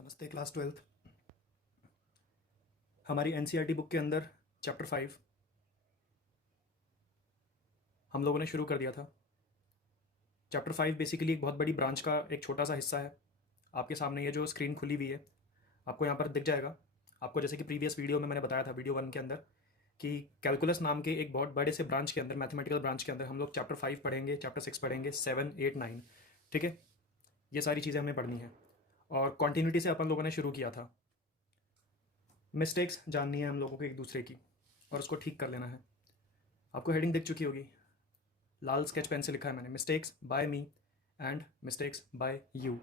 नमस्ते class 12th। हमारी NCERT book के अंदर चैप्टर 5 हम लोगों ने शुरू कर दिया था। चैप्टर 5 बेसिकली एक बहुत बड़ी ब्रांच का एक छोटा सा हिस्सा है। आपके सामने ये जो स्क्रीन खुली हुई है आपको यहाँ पर दिख जाएगा। आपको जैसे कि प्रीवियस वीडियो में मैंने बताया था, वीडियो 1 के अंदर, कि कैलकुलस नाम के एक बहुत बड़े से ब्रांच के अंदर, मैथमेटिकल ब्रांच के अंदर हम लोग चैप्टर 5 पढ़ेंगे, चैप्टर 6 पढ़ेंगे, 7, 8, 9। ठीक है, ये सारी चीज़ें हमें पढ़नी है और कॉन्टीन्यूटी से अपन लोगों ने शुरू किया था। मिस्टेक्स जाननी है हम लोगों को एक दूसरे की और उसको ठीक कर लेना है। आपको हेडिंग दिख चुकी होगी, लाल स्केच पेन से लिखा है मैंने, mistakes by me and mistakes by you.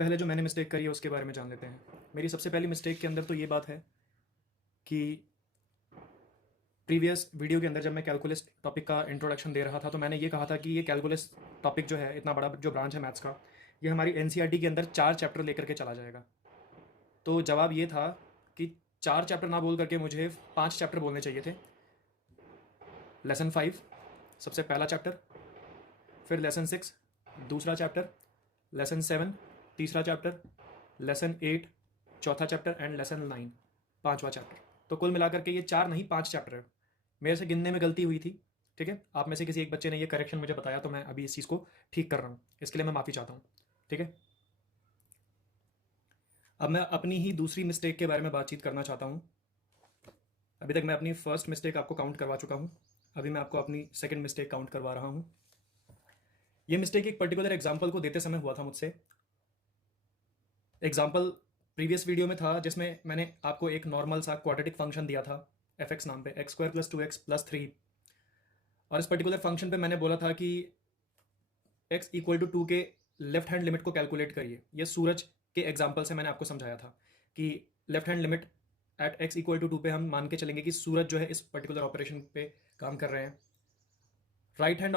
पहले जो मैंने मिस्टेक करी है उसके बारे में जान लेते हैं। मेरी सबसे पहली मिस्टेक के अंदर तो ये बात है कि प्रीवियस वीडियो के अंदर जब मैं कैलकुलस टॉपिक का इंट्रोडक्शन दे रहा था तो मैंने ये कहा था कि ये कैलकुलस टॉपिक जो है, इतना बड़ा जो ब्रांच है मैथ्स का, ये हमारी एनसीईआरटी के अंदर 4 चैप्टर लेकर के चला जाएगा। तो जवाब ये था कि 4 चैप्टर ना बोल करके मुझे 5 चैप्टर बोलने चाहिए थे। लेसन 5 सबसे पहला चैप्टर, फिर लेसन 6 दूसरा चैप्टर, लेसन 7 तीसरा चैप्टर, लेसन 8 चौथा चैप्टर एंड लेसन 9 पांचवा चैप्टर। तो कुल मिलाकर के ये 4 नहीं 5 चैप्टर है। मेरे से गिनने में गलती हुई थी, ठीक है। आप में से किसी एक बच्चे ने ये करेक्शन मुझे बताया तो मैं अभी इस चीज़ को ठीक कर रहा हूँ, इसके लिए मैं माफ़ी चाहता हूँ, ठीक है। अब मैं अपनी ही दूसरी मिस्टेक के बारे में बातचीत करना चाहता हूँ। अभी तक मैं अपनी फर्स्ट मिस्टेक आपको काउंट करवा चुका हूँ, अभी मैं आपको अपनी सेकंड मिस्टेक काउंट करवा रहा हूँ। ये मिस्टेक एक पर्टिकुलर एग्जाम्पल को देते समय हुआ था मुझसे। एग्जाम्पल प्रीवियस वीडियो में था जिसमें मैंने आपको एक नॉर्मल सा क्वाड्रेटिक फंक्शन दिया था एफ एक्स नाम पे, x² + 2x + 3। और इस पर्टिकुलर फंक्शन पे मैंने बोला था कि x = 2 के लेफ्ट हैंड लिमिट को कैलकुलेट करिए। ये सूरज के एग्जाम्पल से मैंने आपको समझाया था कि left hand limit eight x = 2 पे हम मान के चलेंगे कि सूरज जो है इस पर्टिकुलर ऑपरेशन पे काम कर रहे हैं। राइट हैंड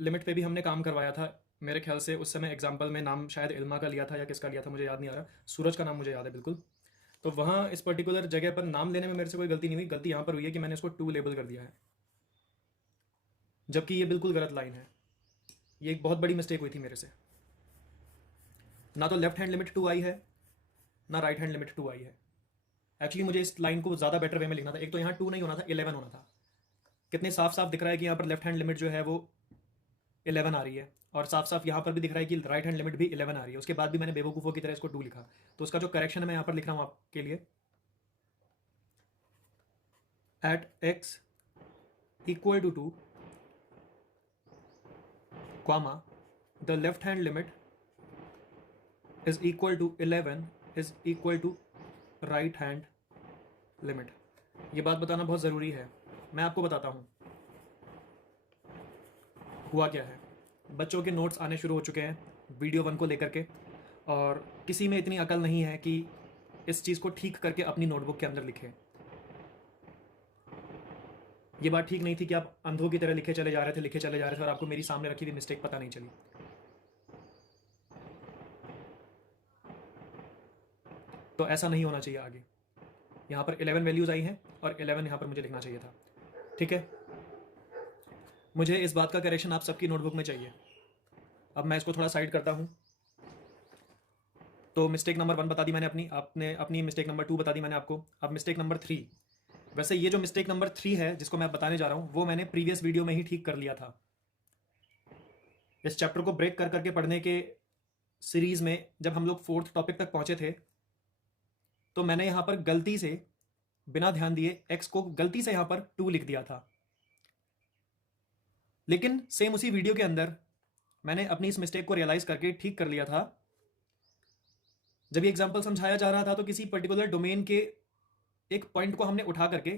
लिमिट पे भी हमने काम करवाया था मेरे ख्याल से। उस समय एग्जाम्पल में नाम शायद इल्मा का लिया था या किसका लिया था मुझे याद नहीं आ रहा, सूरज का नाम मुझे याद है बिल्कुल। तो वहाँ इस पर्टिकुलर जगह पर नाम लेने में मेरे से कोई गलती नहीं हुई, गलती यहाँ पर हुई है कि मैंने इसको 2 लेबल कर दिया है, जबकि ये बिल्कुल गलत लाइन है। ये एक बहुत बड़ी मिस्टेक हुई थी मेरे से। ना तो लेफ्ट हैंड लिमिट 2 आई है, ना राइट हैंड लिमिट 2 आई है। एक्चुअली मुझे इस लाइन को ज़्यादा बेटर वे में लिखना था। एक तो यहाँ 2 नहीं होना था, 11 होना था। कितने साफ साफ दिख रहा है कि यहाँ पर लेफ्ट हैंड लिमिट जो है वो 11 आ रही है, और साफ साफ यहाँ पर भी दिख रहा है कि राइट हैंड लिमिट भी 11 आ रही है। उसके बाद भी मैंने बेवकूफ़ों की तरह इसको 2 लिखा। तो उसका जो करेक्शन है मैं यहाँ पर लिख रहा हूँ आपके लिए, eight x = 2, comma, the left hand limit is equal to 11 is equal to right hand limit। ये बात बताना बहुत ज़रूरी है। मैं आपको बताता हूँ हुआ क्या है। बच्चों के नोट्स आने शुरू हो चुके हैं वीडियो 1 को लेकर के, और किसी में इतनी अकल नहीं है कि इस चीज़ को ठीक करके अपनी नोटबुक के अंदर लिखें। ये बात ठीक नहीं थी कि आप अंधों की तरह लिखे चले जा रहे थे और आपको मेरी सामने रखी हुई मिस्टेक पता नहीं चली। तो ऐसा नहीं होना चाहिए आगे। यहाँ पर 11 वैल्यूज़ आई हैं और 11 यहाँ पर मुझे लिखना चाहिए था, ठीक है। मुझे इस बात का करेक्शन आप सबकी नोटबुक में चाहिए। अब मैं इसको थोड़ा साइड करता हूँ। तो मिस्टेक नंबर 1 बता दी मैंने अपनी, आपने अपनी मिस्टेक नंबर 2 बता दी मैंने आपको। अब मिस्टेक नंबर 3। वैसे ये जो मिस्टेक नंबर 3 है जिसको मैं बताने जा रहा हूँ वो मैंने प्रीवियस वीडियो में ही ठीक कर लिया था। इस चैप्टर को ब्रेक कर करके पढ़ने के सीरीज में जब हम लोग 4th टॉपिक तक पहुंचे थे तो मैंने यहां पर गलती से बिना ध्यान दिए x को गलती से यहां पर 2 लिख दिया था। लेकिन सेम उसी वीडियो के अंदर मैंने अपनी इस मिस्टेक को रियलाइज करके ठीक कर लिया था। जब ये एग्जांपल समझाया जा रहा था तो किसी पर्टिकुलर डोमेन के एक पॉइंट को हमने उठा करके,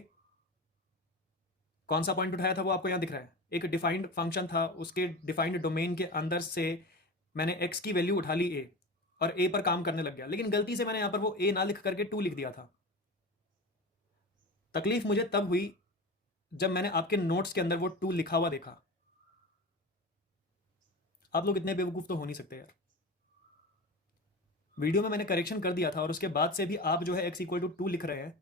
कौन सा पॉइंट उठाया था वो आपको यहां दिख रहा है, एक डिफाइंड फंक्शन था, उसके डिफाइंड डोमेन के अंदर से मैंने x की वैल्यू उठा ली a और a पर काम करने लग गया। लेकिन गलती से मैंने यहां पर वो a ना लिख करके 2 लिख दिया था। तकलीफ मुझे तब हुई जब मैंने आपके नोट्स के अंदर वो 2 लिखा हुआ देखा। आप लोग इतने बेवकूफ तो हो नहीं सकते यार। वीडियो में मैंने करेक्शन कर दिया था और उसके बाद से भी आप जो है x = 2 लिख रहे हैं।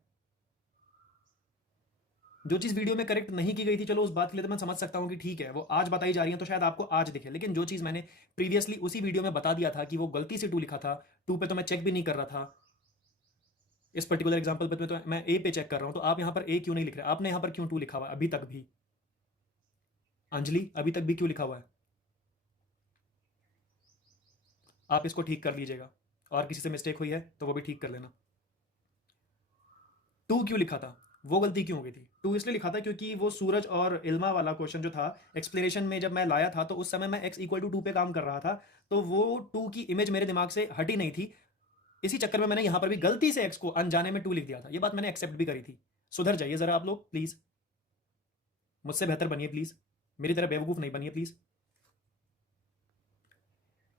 जो चीज़ वीडियो में करेक्ट नहीं की गई थी, चलो उस बात के लिए तो मैं समझ सकता हूँ कि ठीक है वो आज बताई जा रही है तो शायद आपको आज दिखे, लेकिन जो चीज़ मैंने प्रीवियसली उसी वीडियो में बता दिया था कि वो गलती से 2 लिखा था, 2 पे तो मैं चेक भी नहीं कर रहा था। इस पर्टिकुलर एग्जांपल पे तो मैं ए पे चेक कर रहा हूँ, तो आप यहाँ पर ए क्यों नहीं लिख रहे? आपने यहाँ पर क्यों 2 लिखा हुआ है अभी तक भी? अंजलि अभी तक भी क्यों लिखा हुआ है? आप इसको ठीक कर लीजिएगा, और किसी से मिस्टेक हुई है तो वो भी ठीक कर लेना। 2 क्यों लिखा था? वो गलती क्यों हो गई थी? 2 इसलिए लिखा था क्योंकि वो सूरज और इल्मा वाला क्वेश्चन जो था एक्सप्लेनेशन में जब मैं लाया था तो उस समय मैं x इक्वल टू 2 पे काम कर रहा था, तो वो 2 की इमेज मेरे दिमाग से हटी नहीं थी। इसी चक्कर में मैंने यहाँ पर भी गलती से x को अनजाने में 2 लिख दिया था। ये बात मैंने एक्सेप्ट भी करी थी। सुधर जाइए ज़रा आप लोग प्लीज़, मुझसे बेहतर बनिए प्लीज़, मेरी तरह बेवकूफ़ नहीं बनिए प्लीज़।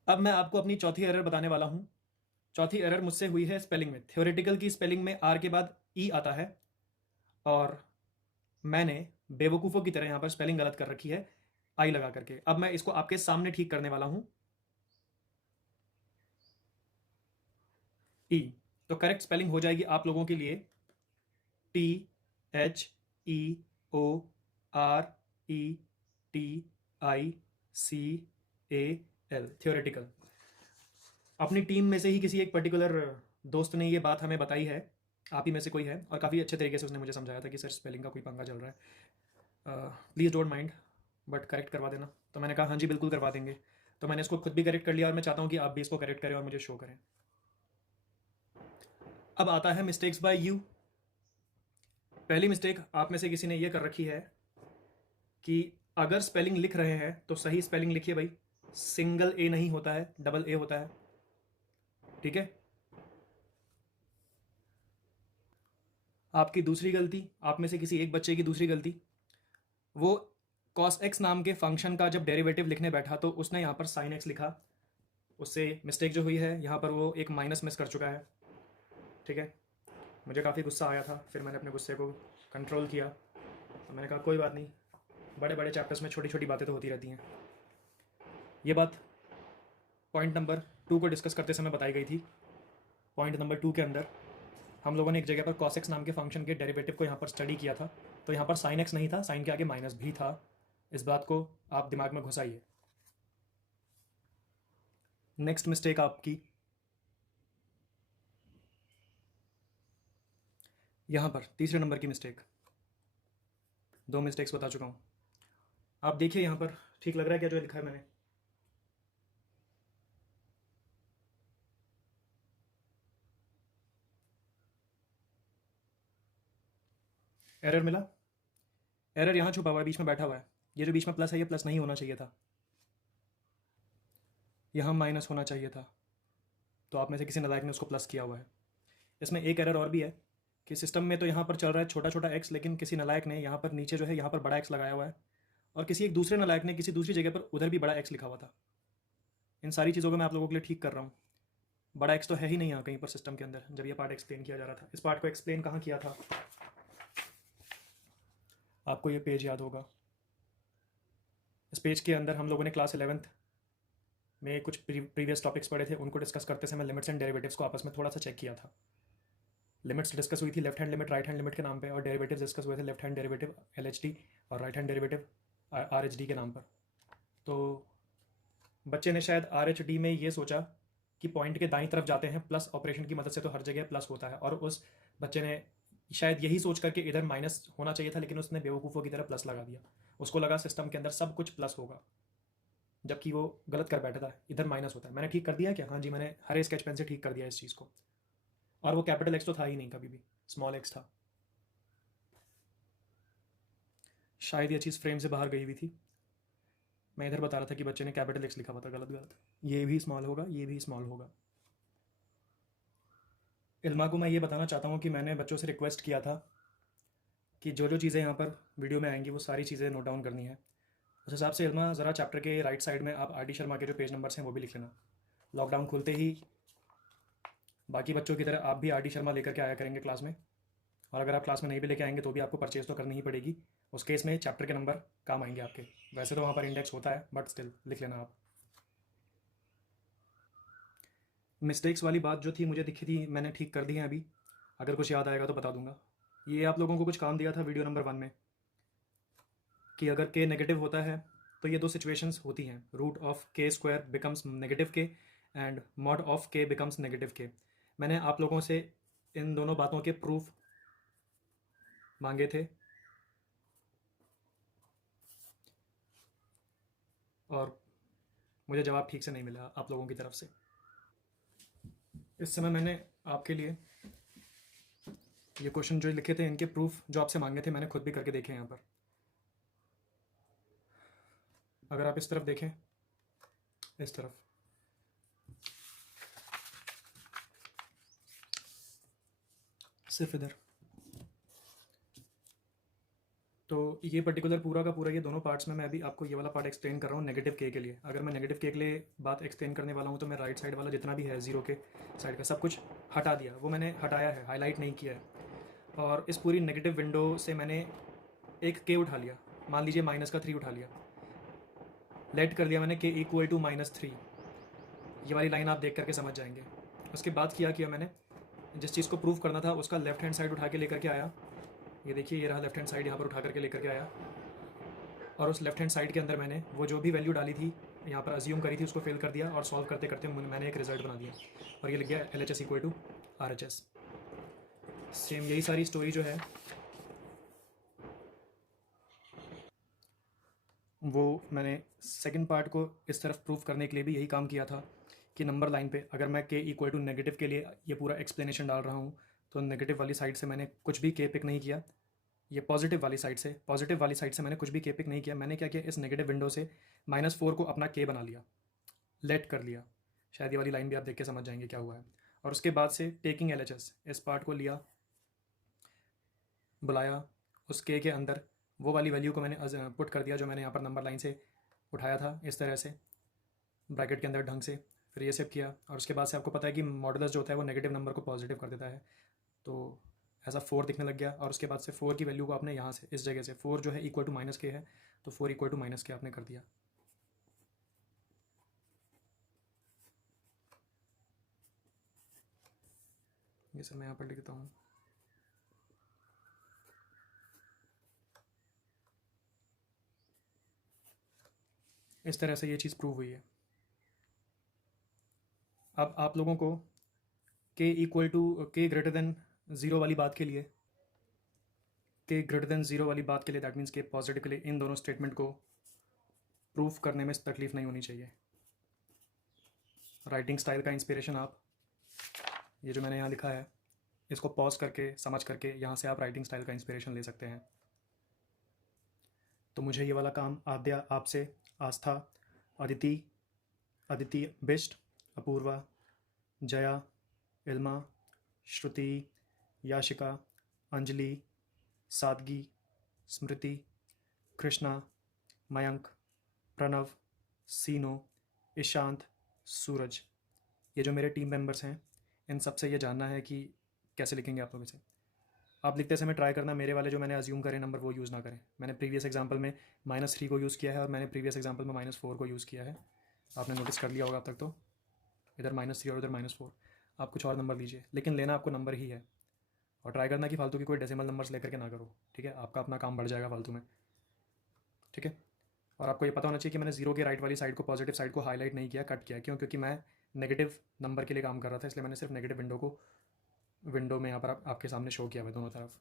अब मैं आपको अपनी चौथी एरर बताने वाला हूँ। चौथी एरर मुझसे हुई है स्पेलिंग में। थ्योरेटिकल की स्पेलिंग में आर के बाद ई आता है, और मैंने बेवकूफ़ों की तरह यहाँ पर स्पेलिंग गलत कर रखी है आई लगा करके। अब मैं इसको आपके सामने ठीक करने वाला हूँ। ई, तो करेक्ट स्पेलिंग हो जाएगी आप लोगों के लिए THEORETICAL। थ्योरेटिकल। अपनी टीम में से ही किसी एक पर्टिकुलर दोस्त ने ये बात हमें बताई है, आप ही में से कोई है, और काफ़ी अच्छे तरीके से उसने मुझे समझाया था कि सर स्पेलिंग का कोई पंगा चल रहा है, please don't mind, but correct करवा देना। तो मैंने कहा हाँ जी बिल्कुल करवा देंगे। तो मैंने इसको खुद भी करेक्ट कर लिया, और मैं चाहता हूँ कि आप भी इसको करेक्ट करें और मुझे शो करें। अब आता है मिस्टेक्स बाय यू। पहली मिस्टेक आप में से किसी ने ये कर रखी है कि अगर स्पेलिंग लिख रहे हैं तो सही स्पेलिंग लिखिए भाई, सिंगल ए नहीं होता है, डबल ए होता है, ठीक है। आपकी दूसरी गलती, आप में से किसी एक बच्चे की दूसरी गलती, वो cos x नाम के फंक्शन का जब डेरिवेटिव लिखने बैठा तो उसने यहाँ पर sin x लिखा। उससे मिस्टेक जो हुई है यहाँ पर वो एक माइनस मिस कर चुका है, ठीक है। मुझे काफ़ी गुस्सा आया था, फिर मैंने अपने गुस्से को कंट्रोल किया, तो मैंने कहा कोई बात नहीं, बड़े बड़े चैप्टर्स में छोटी छोटी बातें तो होती रहती हैं। ये बात पॉइंट नंबर 2 को डिस्कस करते समय बताई गई थी। पॉइंट नंबर 2 के अंदर हम लोगों ने एक जगह पर cos x नाम के फंक्शन के डेरिवेटिव को यहाँ पर स्टडी किया था, तो यहाँ पर sin x नहीं था, साइन के आगे माइनस भी था। इस बात को आप दिमाग में घुसाइए। नेक्स्ट मिस्टेक आपकी यहाँ पर तीसरे नंबर की मिस्टेक। 2 मिस्टेक्स बता चुका हूँ। आप देखिए यहाँ पर ठीक लग रहा है क्या जो लिखा है मैंने? एरर मिला? एरर यहाँ छुपा हुआ है, बीच में बैठा हुआ है। ये जो बीच में प्लस है ये प्लस नहीं होना चाहिए था, यहाँ माइनस होना चाहिए था, तो आप में से किसी नालायक ने उसको प्लस किया हुआ है। इसमें एक एरर और भी है कि सिस्टम में तो यहाँ पर चल रहा है छोटा छोटा एक्स, लेकिन किसी नालायक ने यहाँ पर नीचे जो है यहाँ पर बड़ा एक्स लगाया हुआ है, और किसी एक दूसरे नालायक ने किसी दूसरी जगह पर उधर भी बड़ा एक्स लिखा हुआ था। इन सारी चीज़ों को मैं आप लोगों के लिए ठीक कर रहा हूँ। बड़ा एक्स तो है ही नहीं यहाँ कहीं पर सिस्टम के अंदर जब ये पार्ट एक्सप्लेन किया जा रहा था। इस पार्ट को एक्सप्लेन कहाँ किया था? आपको ये पेज याद होगा। इस पेज के अंदर हम लोगों ने क्लास 11th में कुछ प्रीवियस टॉपिक्स पढ़े थे, उनको डिस्कस करते समय लिमिट्स एंड डेरिवेटिव्स को आपस में थोड़ा सा चेक किया था। लिमिट्स डिस्कस हुई थी left hand limit right hand limit के नाम पे, और डेरिवेटिव्स डिस्कस हुए थे लेफ्ट हैंड डेरिवेटिव LHD और राइट हैंड डेरिवेटिव RHD के नाम पर। तो बच्चे ने शायद RHD में ये सोचा कि पॉइंट के दाईं तरफ जाते हैं प्लस ऑपरेशन की मदद से तो हर जगह प्लस होता है, और उस बच्चे ने शायद यही सोच करके इधर माइनस होना चाहिए था, लेकिन उसने बेवकूफ़ों की तरह प्लस लगा दिया। उसको लगा सिस्टम के अंदर सब कुछ प्लस होगा, जबकि वो गलत कर बैठा था, इधर माइनस होता है। मैंने ठीक कर दिया क्या? हाँ जी, मैंने हरे स्केच पेन से ठीक कर दिया इस चीज़ को। और वो कैपिटल एक्स तो था ही नहीं, कभी भी स्मॉल एक्स था। शायद ये चीज़ फ्रेम से बाहर गई हुई थी। मैं इधर बता रहा था कि बच्चे ने कैपिटल एक्स लिखा हुआ था, गलत गलत। ये भी स्मॉल होगा, ये भी स्मॉल होगा। इल्मा को मैं ये बताना चाहता हूँ कि मैंने बच्चों से रिक्वेस्ट किया था कि जो जो चीज़ें यहाँ पर वीडियो में आएंगी वो सारी चीज़ें नोट डाउन करनी है। उस हिसाब से इल्मा ज़रा चैप्टर के राइट साइड में आप RD शर्मा के जो पेज नंबर्स हैं वो भी लिख लेना। लॉकडाउन खुलते ही बाकी बच्चों की तरह आप भी RD शर्मा लेकर के आया करेंगे क्लास में, और अगर आप क्लास में नहीं भी लेके आएंगे तो भी आपको परचेज तो करनी ही पड़ेगी। उस केस में चैप्टर के नंबर काम आएंगे आपके। वैसे तो वहाँ पर इंडेक्स होता है, बट स्टिल लिख लेना आप। मिस्टेक्स वाली बात जो थी मुझे दिखी थी, मैंने ठीक कर दी है अभी। अगर कुछ याद आएगा तो बता दूंगा। ये आप लोगों को कुछ काम दिया था वीडियो नंबर 1 में कि अगर k नेगेटिव होता है तो ये दो सिचुएशंस होती हैं, root of k square becomes negative k and mod of k becomes negative k। मैंने आप लोगों से इन दोनों बातों के प्रूफ मांगे थे और मुझे जवाब ठीक से नहीं मिला आप लोगों की तरफ से। इस समय मैंने आपके लिए ये क्वेश्चन जो लिखे थे इनके प्रूफ जो आपसे मांगे थे मैंने खुद भी करके देखे हैं यहाँ पर। अगर आप इस तरफ देखें, इस तरफ, सिर्फ इधर, तो ये पर्टिकुलर पूरा का पूरा ये दोनों पार्ट्स में मैं अभी आपको ये वाला पार्ट एक्सप्लेन कर रहा हूँ नेगेटिव के लिए। अगर मैं नेगेटिव के लिए बात एक्सप्लेन करने वाला हूँ तो मैं राइट साइड वाला जितना भी है जीरो के साइड का सब कुछ हटा दिया, वो मैंने हटाया है, हाईलाइट नहीं किया है। और इस पूरी नेगेटिव विंडो से मैंने एक के उठा लिया, मान लीजिए -3 उठा लिया, लेट कर दिया मैंने के इक्वल टू -3। ये वाली लाइन आप देख करके समझ जाएंगे। उसके बाद किया मैंने जिस चीज़ को प्रूव करना था उसका लेफ्ट हैंड साइड उठा के लेकर के आया। ये देखिए, ये रहा लेफ्ट हैंड साइड, यहाँ पर उठा करके लेकर के आया और उस लेफ्ट हैंड साइड के अंदर मैंने वो जो भी वैल्यू डाली थी यहाँ पर अज्यूम करी थी उसको फिल कर दिया और सॉल्व करते करते मैंने एक रिजल्ट बना दिया और ये लिख गया LHS equal to RHS। Same यही सारी स्टोरी जो है वो मैंने सेकंड पार्ट को इस तरफ प्रूफ करने के लिए भी यही काम किया था कि नंबर लाइन पे अगर मैं के इक्वल टू नेगेटिव के लिए ये पूरा एक्सप्लेनेशन डाल रहा हूँ तो नेगेटिव वाली साइड से मैंने कुछ भी के पिक नहीं किया, ये पॉजिटिव वाली साइड से मैंने कुछ भी के पिक नहीं किया। मैंने क्या किया, इस नेगेटिव विंडो से -4 को अपना के बना लिया, लेट कर लिया। शायद ये वाली लाइन भी आप देख के समझ जाएंगे क्या हुआ है। और उसके बाद से टेकिंग LHS इस पार्ट को लिया, बुलाया, उस के अंदर वो वाली वैल्यू को मैंने पुट कर दिया जो मैंने यहाँ पर नंबर लाइन से उठाया था, इस तरह से ब्रैकेट के अंदर ढंग से। फिर ये सेव किया और उसके बाद से आपको पता है कि मॉडुलस जो होता है वो नेगेटिव नंबर को पॉजिटिव कर देता है, तो ऐसा 4 दिखने लग गया। और उसके बाद से 4 की वैल्यू को आपने यहाँ से इस जगह से 4 जो है इक्वल टू -k है तो 4 इक्वल टू -k आपने कर दिया। ये सर मैं यहाँ पर लिख देता हूँ। इस तरह से ये चीज़ प्रूव हुई है। अब आप लोगों को के इक्वल टू के ग्रेटर देन 0 वाली बात के लिए, के ग्रेटर देन 0 वाली बात के लिए दैट मीन्स के पॉजिटिव के लिए इन दोनों स्टेटमेंट को प्रूफ करने में तकलीफ नहीं होनी चाहिए। राइटिंग स्टाइल का इंस्पिरेशन आप ये जो मैंने यहाँ लिखा है इसको पॉज करके समझ करके यहाँ से आप राइटिंग स्टाइल का इंस्पिरेशन ले सकते हैं। तो मुझे ये वाला काम आद्या, आपसे, आस्था, अदिति बिष्ट, अपूर्वा, जया, इल्मा, श्रुति, याशिका, अंजलि, सादगी, स्मृति, कृष्णा, मयंक, प्रणव, सीनो, ईशांत, सूरज, ये जो मेरे टीम मेंबर्स हैं इन सब से ये जानना है कि कैसे लिखेंगे आप लोग इसे। आप लिखते समय ट्राई करना मेरे वाले जो मैंने अज्यूम करे नंबर वो यूज़ ना करें। मैंने प्रीवियस एग्जांपल में -3 को यूज़ किया है और मैंने प्रीवियस एग्जांपल में -4 को यूज़ किया है, आपने नोटिस कर लिया होगा अब तक। तो इधर -3 और इधर -4, आप कुछ और नंबर लीजिए लेकिन लेना आपको नंबर ही है। और ट्राई करना कि फालतू की कोई डेसिमल नंबर्स लेकर के ना करो, ठीक है? आपका अपना काम बढ़ जाएगा फालतू में, ठीक है? और आपको ये पता होना चाहिए कि मैंने 0 के राइट वाली साइड को, पॉजिटिव साइड को हाईलाइट नहीं किया, कट किया। क्यों? क्योंकि मैं नेगेटिव नंबर के लिए काम कर रहा था, इसलिए मैंने सिर्फ नेगेटिव विंडो में यहाँ पर आपके सामने शो किया हुआ दोनों तरफ।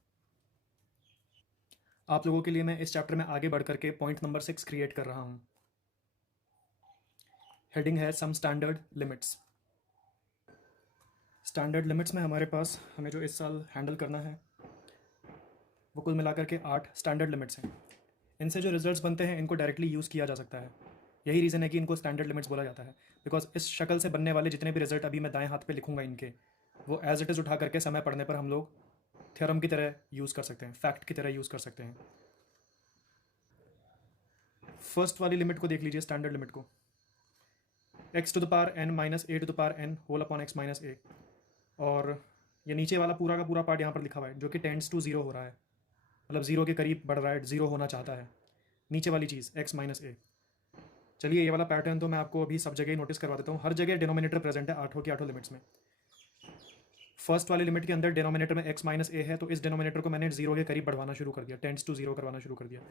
आप लोगों के लिए मैं इस चैप्टर में आगे बढ़ करके पॉइंट नंबर 6 क्रिएट कर रहा हूँ। हेडिंग है some standard limits. Standard limits में हमारे पास हमें जो इस साल हैंडल करना है वो कुल मिलाकर के 8 स्टैंडर्ड लिमिट्स हैं। इनसे जो रिजल्ट्स बनते हैं इनको डायरेक्टली यूज़ किया जा सकता है। यही रीज़न है कि इनको स्टैंडर्ड लिमिट्स बोला जाता है, बिकॉज इस शक्ल से बनने वाले जितने भी रिजल्ट अभी मैं दाएं हाथ पे लिखूंगा इनके, वो एज इट इज़ उठा करके समय पढ़ने पर हम लोग थ्योरम की तरह यूज़ कर सकते हैं, फैक्ट की तरह यूज़ कर सकते हैं। फर्स्ट वाली लिमिट को देख लीजिए, स्टैंडर्ड लिमिट को, x to the power n minus a to the power n whole upon x minus a। और ये नीचे वाला पूरा का पूरा पार्ट यहाँ पर लिखा हुआ है जो कि टेंड्स टू 0 हो रहा है, मतलब 0 के करीब बढ़ रहा है, 0 होना चाहता है। नीचे वाली चीज़ x माइनस a। चलिए ये वाला पैटर्न तो मैं आपको अभी सब जगह ही नोटिस करवा देता हूँ, हर जगह डिनोमिनेटर प्रेजेंट है आठों की आठों लिमिट्स में। फर्स्ट वाली लिमिट के अंदर डिनोमिनेटर में x माइनस ए है, तो इस डिनोमिनेटर को मैंने 0 के करीब बढ़वाना शुरू कर दिया, टेंड्स टू 0 करवाना शुरू कर दिया।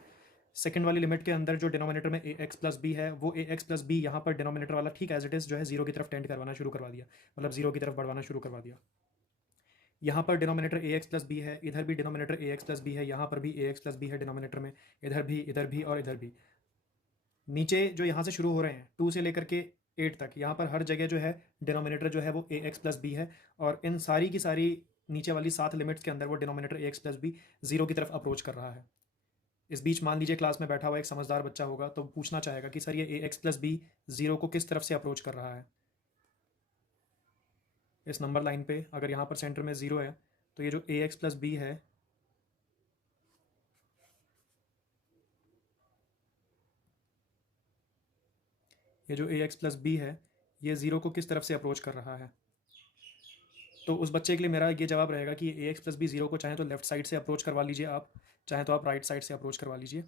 सेकंड वाली लिमिट के अंदर जो डिनोमिनेटर में ए एक्स प्लस बी है, वो ए एक्स प्लस बी यहाँ पर डिनोमिनेटर वाला ठीक एज इट इज़ जो है 0 की तरफ टेंड करवाना शुरू करवा दिया, मतलब 0 की तरफ बढ़वाना शुरू करवा दिया। यहाँ पर denominator a x plus b है, इधर भी denominator a x plus b है, यहाँ पर भी ए एक्स प्लस बी है डिनोमिनेटर में, इधर भी और इधर भी। नीचे जो यहाँ से शुरू हो रहे हैं 2 से लेकर के 8 तक, यहाँ पर हर जगह जो है डिनोमिनेटर जो है वो ए एक्स प्लस बी है, और इन सारी की सारी नीचे वाली 7 लिमिट्स के अंदर वो denominator a x plus b 0 की तरफ अप्रोच कर रहा है। इस बीच मान लीजिए क्लास में बैठा हुआ एक समझदार बच्चा होगा तो पूछना चाहेगा कि सर ये ए एक्स प्लस बी 0 को किस तरफ से अप्रोच कर रहा है। इस नंबर लाइन पे अगर यहाँ पर सेंटर में 0 है, तो ये जो ए एक्स प्लस बी है ये जो ए एक्स प्लस बी है ये 0 को किस तरफ से अप्रोच कर रहा है। तो उस बच्चे के लिए मेरा ये जवाब रहेगा कि ए एक्स प्लस बी 0 को चाहे तो लेफ्ट साइड से अप्रोच करवा लीजिए आप, चाहे तो आप राइट साइड से अप्रोच करवा लीजिए।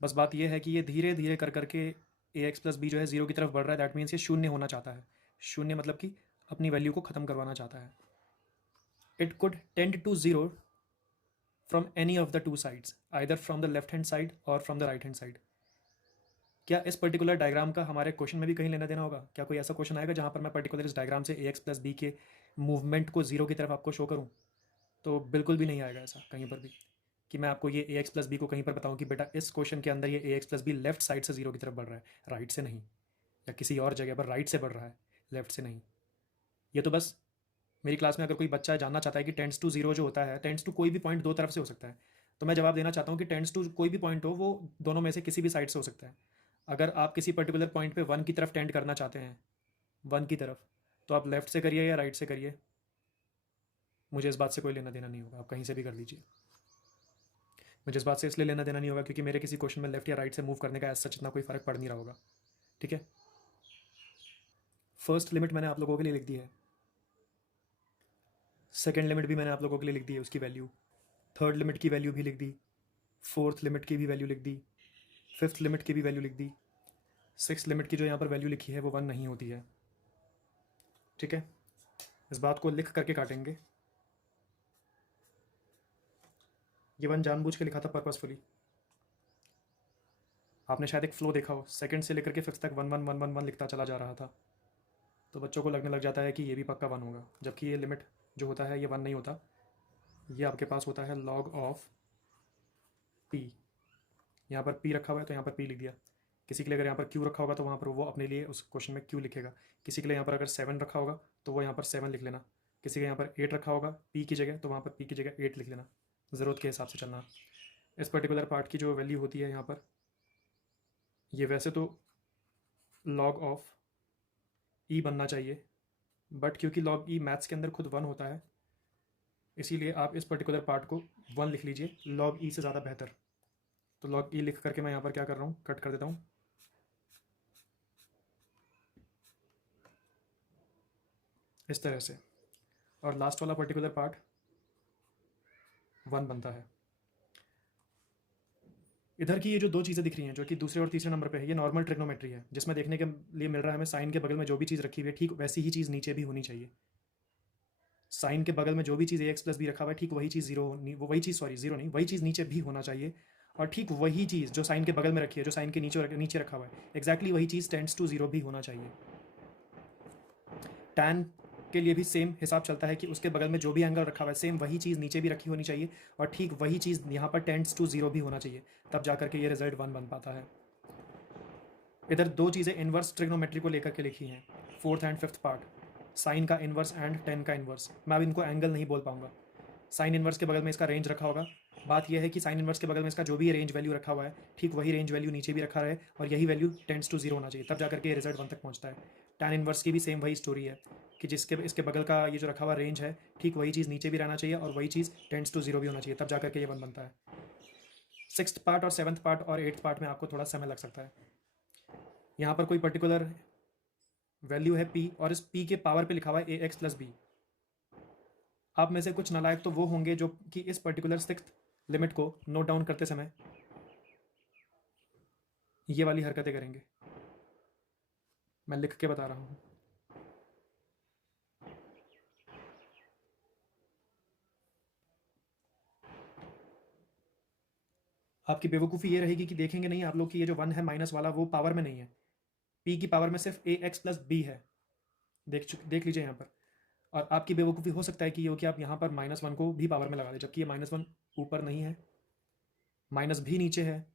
बस बात यह है कि ये धीरे धीरे कर करके ए एक्स प्लस बी जो है 0 की तरफ बढ़ रहा है, दैट मीन्स ये शून्य होना चाहता है। शून्य मतलब कि अपनी वैल्यू को ख़त्म करवाना चाहता है। It could tend to 0 from any of the two sides, either from the left hand side और from the right hand side. क्या इस पर्टिकुलर डायग्राम का हमारे क्वेश्चन में भी कहीं लेना देना होगा? क्या कोई ऐसा क्वेश्चन आएगा जहाँ पर मैं पर्टिकुलर इस डायग्राम से ए एक्स प्लस बी के मूवमेंट को 0 की तरफ आपको शो करूँ? तो बिल्कुल भी नहीं आएगा ऐसा कहीं पर भी कि मैं आपको ये ए एक्स प्लस बी को कहीं पर बताऊँ कि बेटा इस क्वेश्चन के अंदर ये A x plus B left side से 0 की तरफ बढ़ रहा है, राइट से नहीं, या किसी और जगह पर राइट से बढ़ रहा है, लेफ्ट से नहीं। ये तो बस मेरी क्लास में अगर कोई बच्चा जानना चाहता है कि टेंड्स टू 0 जो होता है, टेंड्स टू कोई भी पॉइंट दो तरफ से हो सकता है, तो मैं जवाब देना चाहता हूँ कि टेंड्स टू कोई भी पॉइंट हो वो दोनों में से किसी भी साइड से हो सकता है। अगर आप किसी पर्टिकुलर पॉइंट पे 1 की तरफ टेंड करना चाहते हैं, 1 की तरफ, तो आप लेफ्ट से करिए या राइट से करिए, मुझे इस बात से कोई लेना देना नहीं होगा, आप कहीं से भी कर लीजिए। मुझे इस बात से इसलिए लेना देना नहीं होगा क्योंकि मेरे किसी क्वेश्चन में लेफ्ट या राइट से मूव करने का ऐसा इतना कोई फ़र्क पड़ नहीं रहा होगा। ठीक है, फर्स्ट लिमिट मैंने आप लोगों के लिए लिख दी है, सेकेंड लिमिट भी मैंने आप लोगों के लिए लिख दी है उसकी वैल्यू, थर्ड लिमिट की वैल्यू भी लिख दी, फोर्थ लिमिट की भी वैल्यू लिख दी, फिफ्थ लिमिट की भी वैल्यू लिख दी, सिक्स लिमिट की जो यहाँ पर वैल्यू लिखी है वो 1 नहीं होती है। ठीक है, इस बात को लिख करके काटेंगे। ये 1 जानबूझ के लिखा था पर्पसफुली। आपने शायद एक फ्लो देखा हो, सेकंड से लेकर के फिफ्थ तक 1 1 1 1 1 लिखता चला जा रहा था, तो बच्चों को लगने लग जाता है कि ये भी पक्का 1 होगा, जबकि ये लिमिट जो होता है ये 1 नहीं होता, ये आपके पास होता है log ऑफ p। यहाँ पर p रखा हुआ है तो यहाँ पर p लिख दिया। किसी के लिए अगर यहाँ पर q रखा होगा तो वहाँ पर वो अपने लिए उस क्वेश्चन में q लिखेगा। किसी के लिए यहाँ पर अगर 7 रखा होगा तो वो यहाँ पर 7 लिख लेना। किसी के यहाँ पर 8 रखा होगा p की जगह, तो वहाँ पर p की जगह 8 लिख लेना। ज़रूरत के हिसाब से चलना। इस पर्टिकुलर पार्ट की जो वैल्यू होती है यहाँ पर, ये वैसे तो log ऑफ e बनना चाहिए, बट क्योंकि log e मैथ्स के अंदर खुद 1 होता है, इसीलिए आप इस पर्टिकुलर पार्ट को 1 लिख लीजिए, log e से ज़्यादा बेहतर। तो log e लिख करके मैं यहाँ पर क्या कर रहा हूँ, कट कर देता हूँ। इस तरह से, और लास्ट वाला पर्टिकुलर पार्ट 1 बनता है। इधर की ये जो दो चीज़ें दिख रही हैं जो कि दूसरे और तीसरे नंबर पे है, ये नॉर्मल ट्रिग्नोमेट्री है, जिसमें देखने के लिए मिल रहा है हमें साइन के बगल में जो भी चीज़ रखी हुई है ठीक वैसी ही चीज़ नीचे भी होनी चाहिए। साइन के बगल में जो भी चीज़ ए एक्स प्लस बी रखा हुआ है ठीक वही चीज़ जीरो, वो वही चीज़, सॉरी जीरो नहीं, वही चीज़ नीचे भी होना चाहिए। और ठीक वही चीज़ जो साइन के बगल में रखी है, जो साइन के नीचे रखा हुआ है, एग्जैक्टली वही चीज़ टेंड्स टू 0 भी होना चाहिए। टैन के लिए भी सेम हिसाब चलता है कि उसके बगल में जो भी एंगल रखा हुआ है सेम वही चीज़ नीचे भी रखी होनी चाहिए, और ठीक वही चीज़ यहाँ पर टेंड्स टू 0 भी होना चाहिए, तब जा करके ये रिजल्ट 1 बन पाता है। इधर दो चीज़ें इन्वर्स ट्रिग्नोमेट्री को लेकर के लिखी हैं, fourth and fifth part, sine का इन्वर्स एंड टेन का इन्वर्स। मैं अब इनको एंगल नहीं बोल पाऊंगा। साइन इन्वर्स के बगल में इसका रेंज रखा होगा। बात यह है कि साइन इन्वर्स के बगल में इसका जो भी रेंज वैल्यू रखा हुआ है ठीक वही रेंज वैल्यू नीचे भी रखा रहे, और यही वैल्यू टेंड्स टू 0 होना चाहिए, तब जा करके ये रिजल्ट 1 तक पहुँचता है। टैन इन्वर्स की भी सेम वही स्टोरी है कि जिसके इसके बगल का ये जो रखा हुआ रेंज है ठीक वही चीज़ नीचे भी रहना चाहिए, और वही चीज़ टेंड्स टू 0 भी होना चाहिए, तब जा करके ये 1 बनता है। सिक्स्थ पार्ट और सेवन्थ पार्ट और एट्थ पार्ट में आपको थोड़ा समय लग सकता है। यहाँ पर कोई पर्टिकुलर वैल्यू है p, और इस p के पावर पे लिखा हुआ है ए एक्स प्लस बी। आप में से कुछ नालायक तो वो होंगे जो कि इस पर्टिकुलर सिक्स्थ लिमिट को नोट डाउन करते समय ये वाली हरकतें करेंगे। मैं लिख के बता रहा हूँ। आपकी बेवकूफ़ी ये रहेगी कि देखेंगे नहीं आप लोग कि ये जो 1 है माइनस वाला वो पावर में नहीं है, p की पावर में सिर्फ ax प्लस b है। देख लीजिए यहाँ पर। और आपकी बेवकूफ़ी हो सकता है कि ये हो कि आप यहाँ पर -1 को भी पावर में लगा दें, जबकि ये -1 ऊपर नहीं है, माइनस भी नीचे है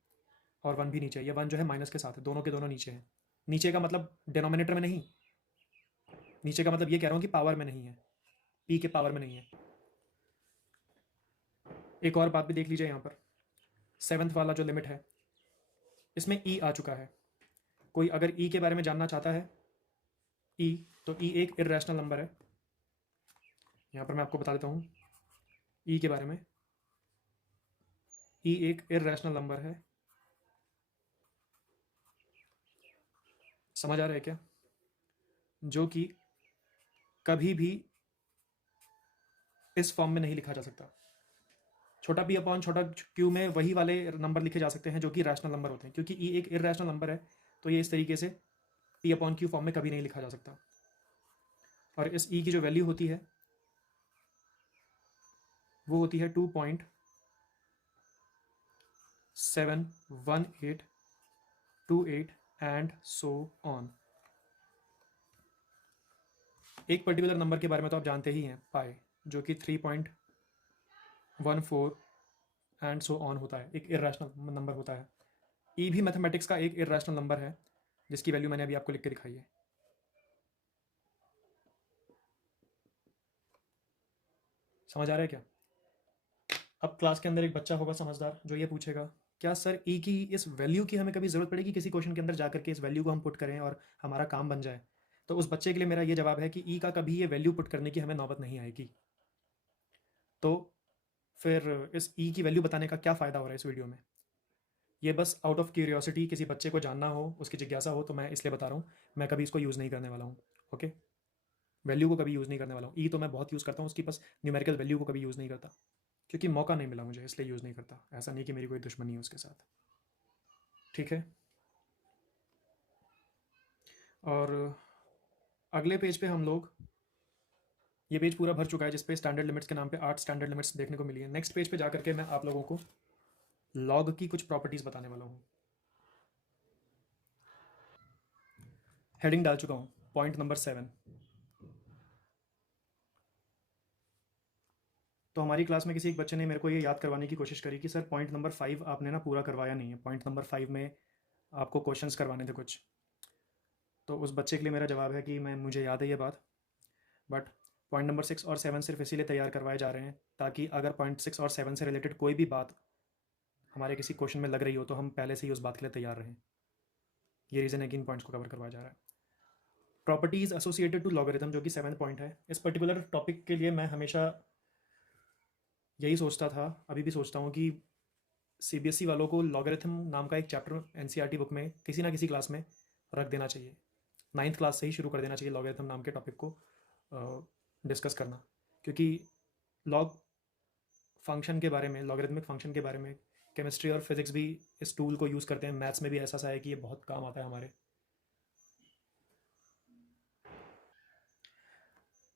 और 1 भी नीचे है। ये 1 जो है माइनस के साथ है, दोनों के दोनों नीचे हैं। नीचे का मतलब डिनोमिनेटर में नहीं, नीचे का मतलब ये कह रहा हूँ कि पावर में नहीं है, p के पावर में नहीं है। एक और बात भी देख लीजिए यहाँ पर, 7th वाला जो लिमिट है इसमें e आ चुका है। कोई अगर e के बारे में जानना चाहता है, e, तो e एक इर्रेशनल नंबर है। यहाँ पर मैं आपको बता देता हूँ e के बारे में। e एक इर्रेशनल नंबर है। समझ आ रहा है क्या? जो कि कभी भी इस फॉर्म में नहीं लिखा जा सकता। छोटा p अपॉन छोटा q में वही वाले नंबर लिखे जा सकते हैं जो कि रैशनल नंबर होते हैं, क्योंकि e एक इर्रेशनल नंबर है तो ये इस तरीके से p अपॉन q फॉर्म में कभी नहीं लिखा जा सकता। और इस e की जो वैल्यू होती है वो होती है 2.71828 एंड सो ऑन। एक पर्टिकुलर नंबर के बारे में तो आप जानते ही हैं, पाई, जो कि 3.14 एंड सो ऑन होता है, एक इर्रेशनल नंबर होता है। ई भी मैथमेटिक्स का एक इर्रेशनल नंबर है जिसकी वैल्यू मैंने अभी आपको लिख के दिखाई है। समझ आ रहा है क्या? अब क्लास के अंदर एक बच्चा होगा समझदार जो ये पूछेगा, क्या सर ई की इस वैल्यू की हमें कभी ज़रूरत पड़ेगी किसी क्वेश्चन के अंदर जाकर के इस वैल्यू को हम पुट करें और हमारा काम बन जाए? तो उस बच्चे के लिए मेरा ये जवाब है कि ई का कभी ये वैल्यू पुट करने की हमें नौबत नहीं आएगी। तो फिर इस ई की वैल्यू बताने का क्या फ़ायदा हो रहा है इस वीडियो में? ये बस आउट ऑफ क्यूरियोसिटी किसी बच्चे को जानना हो, उसकी जिज्ञासा हो, तो मैं इसलिए बता रहा हूँ। मैं कभी इसको यूज़ नहीं करने वाला हूँ। ओके, वैल्यू को कभी यूज़ नहीं करने वाला हूँ। ई तो मैं बहुत यूज़ करता हूँ, उसकी बस न्यूमेरिकल वैल्यू को कभी यूज़ नहीं करता, क्योंकि मौका नहीं मिला मुझे, इसलिए यूज़ नहीं करता। ऐसा नहीं कि मेरी कोई दुश्मनी है उसके साथ। ठीक है, और अगले पेज पे हम लोग, ये पेज पूरा भर चुका है जिस पे स्टैंडर्ड लिमिट्स के नाम पे 8 स्टैंडर्ड लिमिट्स देखने को मिली है। नेक्स्ट पेज पे जाकर के मैं आप लोगों को लॉग की कुछ प्रॉपर्टीज़ बताने वाला हूँ। हेडिंग डाल चुका हूँ, पॉइंट नंबर 7। तो हमारी क्लास में किसी एक बच्चे ने मेरे को ये याद करवाने की कोशिश करी कि सर पॉइंट नंबर 5 आपने ना पूरा करवाया नहीं है। पॉइंट नंबर 5 में आपको क्वेश्चंस करवाने थे कुछ। तो उस बच्चे के लिए मेरा जवाब है कि मुझे याद है ये बात, बट पॉइंट नंबर 6 और 7 सिर्फ इसीलिए तैयार करवाए जा रहे हैं ताकि अगर पॉइंट 6 और 7 से रिलेटेड कोई भी बात हमारे किसी क्वेश्चन में लग रही हो तो हम पहले से ही उस बात के लिए तैयार रहें। ये रीज़न है कि इन पॉइंट्स को कवर करवाया जा रहा है। प्रॉपर्टीज़ एसोसिएटेड टू लॉगरिथम, जो कि 7th पॉइंट है। इस पर्टिकुलर टॉपिक के लिए मैं हमेशा यही सोचता था, अभी भी सोचता हूँ कि सीबीएसई वालों को लॉगरिथम नाम का एक चैप्टर एनसीईआरटी बुक में किसी ना किसी क्लास में रख देना चाहिए। 9th क्लास से ही शुरू कर देना चाहिए लॉगरिथम नाम के टॉपिक को डिस्कस करना, क्योंकि लॉग फंक्शन के बारे में, लॉगरिथमिक फंक्शन के बारे में केमिस्ट्री और फिजिक्स भी इस टूल को यूज़ करते हैं। मैथ्स में भी ऐसा सा है कि ये बहुत काम आता है हमारे।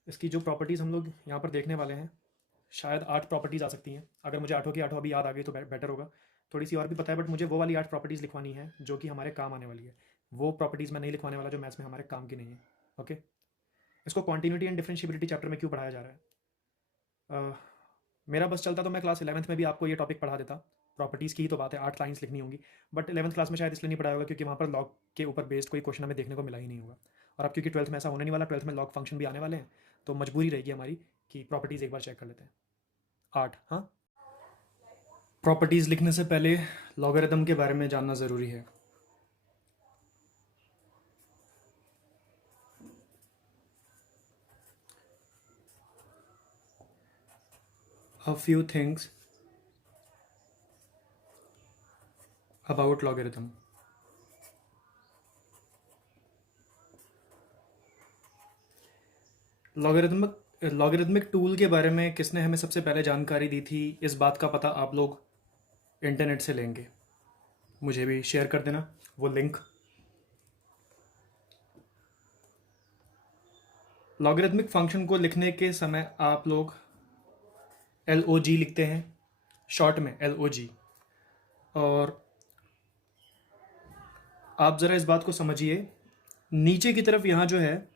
इसकी जो प्रॉपर्टीज़ हम लोग यहाँ पर देखने वाले हैं, शायद 8 प्रॉपर्टीज़ आ सकती हैं। अगर मुझे आठों की आठों अभी याद आ गई तो बेटर होगा। थोड़ी सी और भी पता है, बट मुझे वो वाली 8 प्रॉपर्टीज़ लिखवानी है जो कि हमारे काम आने वाली है। वो प्रॉपर्टीज़ मैं नहीं लिखवाने वाला जो मैथ्स में हमारे काम की नहीं है। ओके, इसको कॉन्टिन्यूटी एंड डिफरेंशिएबिलिटी चैप्टर में क्यों पढ़ाया जा रहा है? मेरा बस चलता तो मैं क्लास 11th में भी आपको ये टॉपिक पढ़ा देता। प्रॉपर्टीज़ की ही तो बात है, 8 लाइन्स लिखनी होंगी, बट 11th क्लास में शायद इसलिए नहीं पढ़ाया होगा क्योंकि वहाँ पर लॉग के ऊपर बेस्ड कोई क्वेश्चन हमें देखने को मिला ही नहीं होगा। और अब क्योंकि 12th में ऐसा होने नहीं वाला, 12th में लॉग फंक्शन भी आने वाले हैं, तो मजबूरी रहेगी हमारी कि प्रॉपर्टीज़ एक बार चेक कर लेते हैं। 8, हाँ। प्रॉपर्टीज़ लिखने से पहले लॉगरिथम के बारे में जानना ज़रूरी है। A few things about logarithm. Logarithmic tool के बारे में किसने हमें सबसे पहले जानकारी दी थी, इस बात का पता आप लोग इंटरनेट से लेंगे। मुझे भी शेयर कर देना वो लिंक। लॉगरिथमिक फंक्शन को लिखने के समय आप लोग LOG लिखते हैं, शॉर्ट में LOG। और आप ज़रा इस बात को समझिए, नीचे की तरफ यहाँ जो है,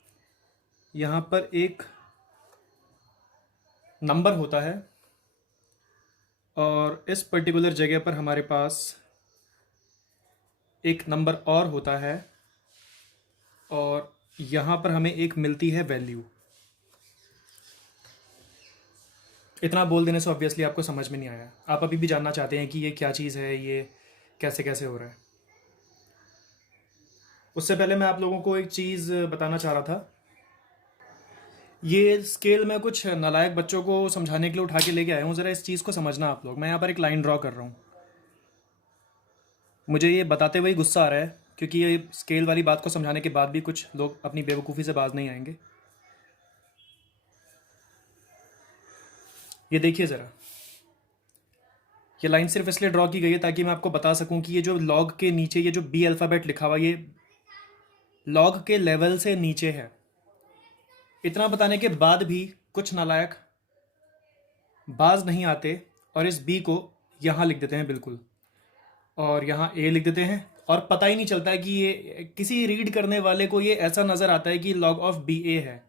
यहाँ पर एक नंबर होता है और इस पर्टिकुलर जगह पर हमारे पास एक नंबर और होता है और यहाँ पर हमें एक मिलती है वैल्यू। इतना बोल देने से ऑब्वियसली आपको समझ में नहीं आया, आप अभी भी जानना चाहते हैं कि ये क्या चीज़ है, ये कैसे कैसे हो रहा है। उससे पहले मैं आप लोगों को एक चीज़ बताना चाह रहा था। ये स्केल मैं कुछ नालायक बच्चों को समझाने के लिए उठा के लेके आया हूँ, ज़रा इस चीज़ को समझना आप लोग। मैं यहाँ पर एक लाइन ड्रॉ कर रहा हूँ, मुझे ये बताते हुए ही गुस्सा आ रहा है क्योंकि ये स्केल वाली बात को समझाने के बाद भी कुछ लोग अपनी बेवकूफ़ी से बाज नहीं आएंगे। ये देखिए ज़रा, ये लाइन सिर्फ इसलिए ड्रॉ की गई है ताकि मैं आपको बता सकूं कि ये जो लॉग के नीचे ये जो बी अल्फ़ाबेट लिखा हुआ, ये लॉग के लेवल से नीचे है। इतना बताने के बाद भी कुछ नालायक बाज नहीं आते और इस बी को यहाँ लिख देते हैं बिल्कुल, और यहाँ ए लिख देते हैं, और पता ही नहीं चलता है कि ये किसी रीड करने वाले को ये ऐसा नज़र आता है कि लॉग ऑफ बी ए है,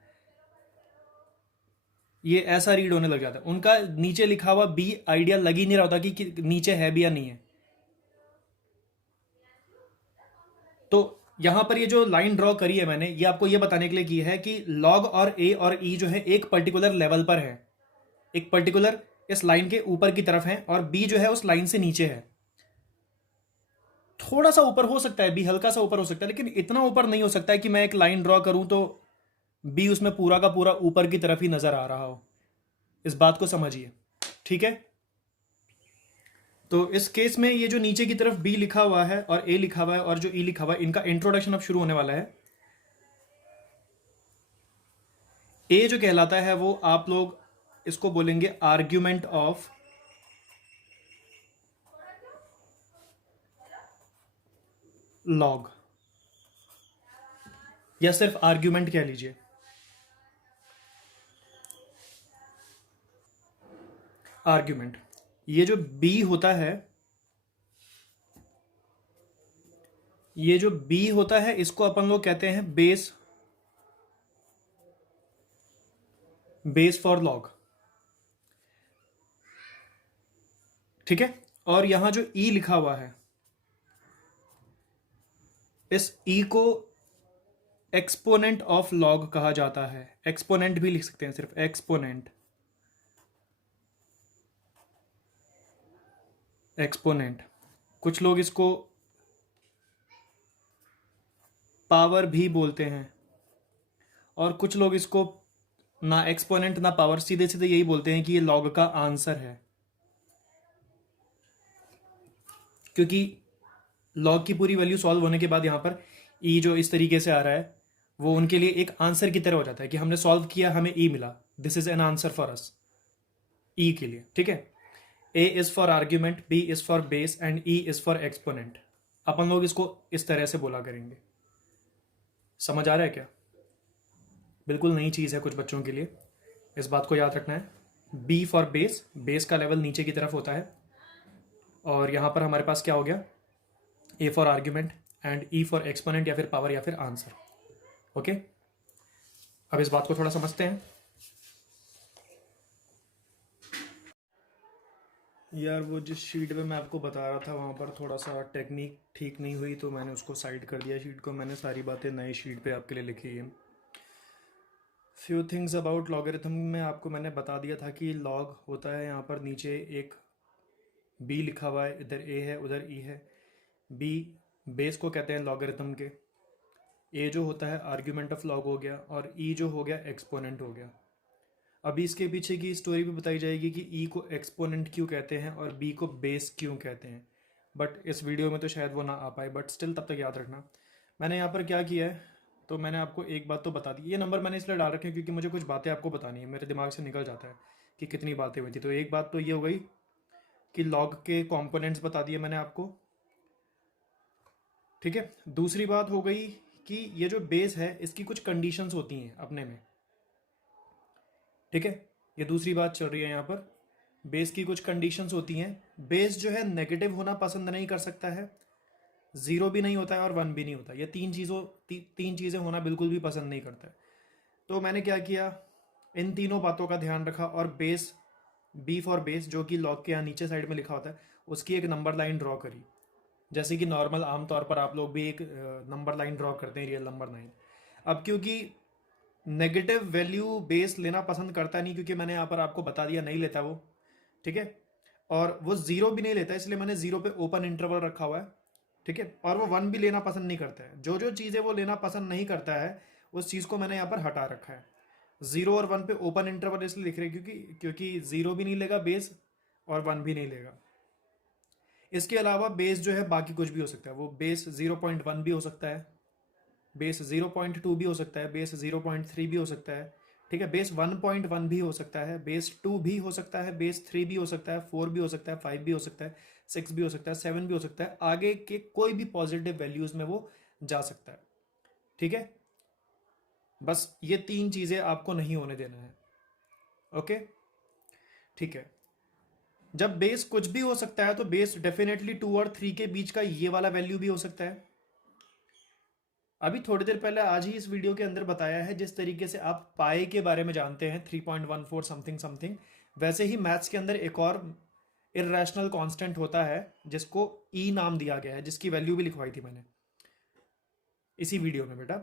ये ऐसा रीड होने लग जाता है। उनका नीचे लिखा हुआ बी आइडिया लग ही नहीं रहा होता कि नीचे है भी या नहीं है। तो यहां पर ये जो लाइन ड्रॉ करी है मैंने, ये आपको ये बताने के लिए की है कि लॉग और ए और ई जो है एक पर्टिकुलर लेवल पर है, एक पर्टिकुलर इस लाइन के ऊपर की तरफ है, और बी जो है उस लाइन से नीचे है। थोड़ा सा ऊपर हो सकता है बी, हल्का सा ऊपर हो सकता है, लेकिन इतना ऊपर नहीं हो सकता है कि मैं एक लाइन ड्रॉ करूं तो बी उसमें पूरा का पूरा ऊपर की तरफ ही नजर आ रहा हो। इस बात को समझिए, ठीक है। तो इस केस में ये जो नीचे की तरफ बी लिखा हुआ है और ए लिखा हुआ है और जो ई लिखा हुआ है, इनका इंट्रोडक्शन अब शुरू होने वाला है। ए जो कहलाता है वो आप लोग इसको बोलेंगे आर्ग्यूमेंट ऑफ लॉग, या सिर्फ आर्ग्यूमेंट कह लीजिए। आर्ग्यूमेंट, ये जो बी होता है, ये जो बी होता है इसको अपन लोग कहते हैं बेस, बेस फॉर लॉग, ठीक है। और यहां जो ई लिखा हुआ है, इस ई को एक्सपोनेंट ऑफ लॉग कहा जाता है। एक्सपोनेंट भी लिख सकते हैं, सिर्फ एक्सपोनेंट, एक्सपोनेंट। कुछ लोग इसको पावर भी बोलते हैं, और कुछ लोग इसको ना एक्सपोनेंट ना पावर, सीधे सीधे यही बोलते हैं कि ये लॉग का आंसर है, क्योंकि लॉग की पूरी वैल्यू सॉल्व होने के बाद यहाँ पर ई जो इस तरीके से आ रहा है वो उनके लिए एक आंसर की तरह हो जाता है कि हमने सॉल्व किया, हमें ई मिला, this is an answer for us, E के लिए, ठीक है। A is for argument, B is for base and E is for exponent. अपन लोग इसको इस तरह से बोला करेंगे। समझ आ रहा है क्या? बिल्कुल नई चीज़ है कुछ बच्चों के लिए, इस बात को याद रखना है। बी फॉर बेस, बेस का लेवल नीचे की तरफ होता है, और यहाँ पर हमारे पास क्या हो गया, A for argument and E for exponent, या फिर पावर या फिर आंसर। ओके, अब इस बात को थोड़ा समझते हैं। यार वो जिस शीट पे मैं आपको बता रहा था वहाँ पर थोड़ा सा टेक्निक ठीक नहीं हुई, तो मैंने उसको साइड कर दिया शीट को। मैंने सारी बातें नई शीट पे आपके लिए लिखी है। फ्यू थिंग्स अबाउट लॉगरिथम में आपको मैंने बता दिया था कि लॉग होता है, यहाँ पर नीचे एक बी लिखा हुआ है, इधर ए है उधर ई है। बी बेस को कहते हैं लॉगरिथम के, ए जो होता है आर्ग्यूमेंट ऑफ लॉग हो गया, और ई जो हो गया एक्सपोनेंट हो गया। अभी इसके पीछे की स्टोरी भी बताई जाएगी कि ई को एक्सपोनेंट क्यों कहते हैं और बी को बेस क्यों कहते हैं, बट इस वीडियो में तो शायद वो ना आ पाए, बट स्टिल तब तक याद रखना। मैंने यहाँ पर क्या किया है, तो मैंने आपको एक बात तो बता दी। ये नंबर मैंने इसलिए डाल रखे हैं क्योंकि मुझे कुछ बातें आपको बतानी है, मेरे दिमाग से निकल जाता है कि कितनी बातें हुई थी। तो एक बात तो ये हो गई कि लॉग के कॉम्पोनेंट्स बता दिए मैंने आपको, ठीक है। दूसरी बात हो गई कि ये जो बेस है इसकी कुछ कंडीशंस होती हैं अपने में, ठीक है। ये दूसरी बात चल रही है यहाँ पर। बेस की कुछ कंडीशंस होती हैं। बेस जो है नेगेटिव होना पसंद नहीं कर सकता है, ज़ीरो भी नहीं होता है और वन भी नहीं होता। ये तीन चीज़ें होना बिल्कुल भी पसंद नहीं करता है। तो मैंने क्या किया, इन तीनों बातों का ध्यान रखा और बेस, बी फॉर बेस, जो कि लॉग के यहाँ नीचे साइड में लिखा होता है, उसकी एक नंबर लाइन ड्रॉ करी। जैसे कि नॉर्मल आमतौर पर आप लोग भी एक नंबर लाइन ड्रॉ करते हैं, रियल नंबर लाइन। अब क्योंकि नेगेटिव वैल्यू बेस लेना पसंद करता नहीं, क्योंकि मैंने यहाँ पर आपको बता दिया नहीं लेता वो, ठीक है, और वो ज़ीरो भी नहीं लेता, इसलिए मैंने ज़ीरो पे ओपन इंटरवल रखा हुआ है, ठीक है, और वो वन भी लेना पसंद नहीं करता है। जो जो चीज़ें वो लेना पसंद नहीं करता है उस चीज़ को मैंने यहाँ पर हटा रखा है। ज़ीरो और वन पे ओपन इंटरवल इसलिए लिख रहे हैं क्योंकि ज़ीरो भी नहीं लेगा बेस और वन भी नहीं लेगा। इसके अलावा बेस जो है बाकी कुछ भी हो सकता है, वो बेस 0.1 भी हो सकता है, बेस 0.2 भी हो सकता है, बेस 0.3 भी हो सकता है, ठीक है, बेस 1.1 भी हो सकता है, बेस 2 भी हो सकता है, बेस 3 भी हो सकता है, 4 भी हो सकता है, 5 भी हो सकता है, 6 भी हो सकता है, 7 भी हो सकता है, आगे के कोई भी पॉजिटिव वैल्यूज में वो जा सकता है, ठीक है। बस ये तीन चीज़ें आपको नहीं होने देना है, ओके, ठीक है। जब बेस कुछ भी हो सकता है तो बेस डेफिनेटली 2 और 3 के बीच का ये वाला वैल्यू भी हो सकता है। अभी थोड़ी देर पहले आज ही इस वीडियो के अंदर बताया है, जिस तरीके से आप पाई के बारे में जानते हैं 3.14 समथिंग समथिंग, वैसे ही मैथ्स के अंदर एक और इर्रेशनल कांस्टेंट होता है जिसको ई नाम दिया गया है, जिसकी वैल्यू भी लिखवाई थी मैंने इसी वीडियो में बेटा।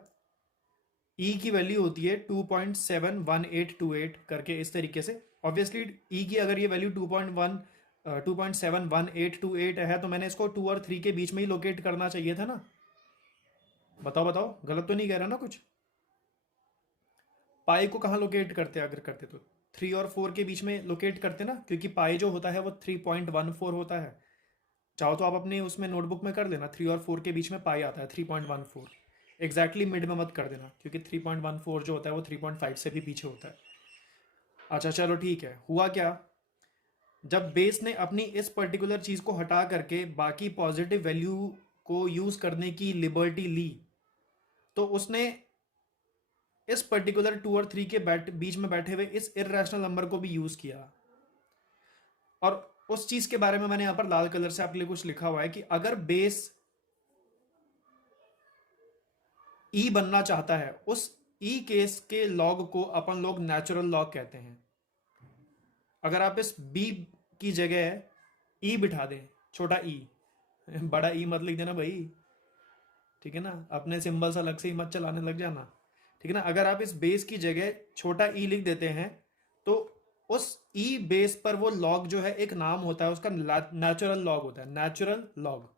ई की वैल्यू होती है 2.71828 करके, इस तरीके से। ऑब्वियसली ई की अगर ये वैल्यू 2.71828 है तो मैंने इसको 2 और 3 के बीच में ही लोकेट करना चाहिए था ना। बताओ बताओ, गलत तो नहीं कह रहा ना कुछ। पाई को कहाँ लोकेट करते अगर करते तो 3 और 4 के बीच में लोकेट करते ना, क्योंकि पाई जो होता है वो 3.14 होता है। चाहो तो आप अपने उसमें नोटबुक में कर लेना, 3 और 4 के बीच में पाई आता है 3.14। एग्जैक्टली मिड में मत कर देना, क्योंकि 3.14 जो होता है वो 3.5 से भी पीछे होता है। अच्छा चलो ठीक है, हुआ क्या, जब बेस ने अपनी इस पर्टिकुलर चीज़ को हटा करके बाकी पॉजिटिव वैल्यू को यूज़ करने की लिबर्टी ली, तो उसने इस पर्टिकुलर 2 और 3 के बीच में बैठे हुए इस इर्रेशनल नंबर को भी यूज़ किया। और उस चीज़ के बारे में मैंने यहाँ पर लाल कलर से आपके लिए कुछ लिखा हुआ है कि अगर बेस ई बनना चाहता है, उस ई केस के लॉग को अपन लोग नेचुरल लॉग कहते हैं। अगर आप इस बी की जगह ई बिठा दें, छोटा ई, बड़ा ई मत लिख देना भाई, ठीक है ना, अपने सिंबल्स अलग से ही मत चलाने लग जाना, ठीक है ना। अगर आप इस बेस की जगह छोटा ई लिख देते हैं तो उस ई बेस पर वो लॉग जो है एक नाम होता है उसका, नेचुरल लॉग होता है, नेचुरल लॉग।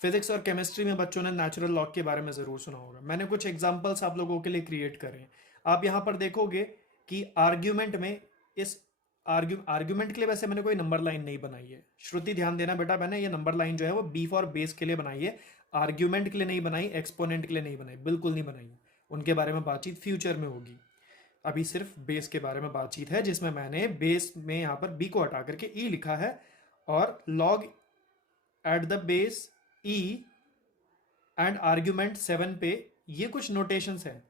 फिजिक्स और केमिस्ट्री में बच्चों ने नेचुरल लॉग के बारे में ज़रूर सुना होगा। मैंने कुछ एग्जांपल्स आप लोगों के लिए क्रिएट करे हैं। आप यहाँ पर देखोगे कि आर्ग्यूमेंट में इस आर्ग्यूमेंट के लिए वैसे मैंने कोई नंबर लाइन नहीं बनाई है। श्रुति ध्यान देना बेटा, मैंने ये नंबर लाइन जो है वो बी फॉर बेस के लिए बनाई है, आर्ग्यूमेंट के लिए नहीं बनाई, एक्सपोनेंट के लिए नहीं बनाई, बिल्कुल नहीं बनाई। उनके बारे में बातचीत फ्यूचर में होगी, अभी सिर्फ बेस के बारे में बातचीत है, जिसमें मैंने बेस में यहाँ पर बी को हटा करके ई लिखा है और log at the base E and argument 7 पे ये कुछ नोटेशंस हैं।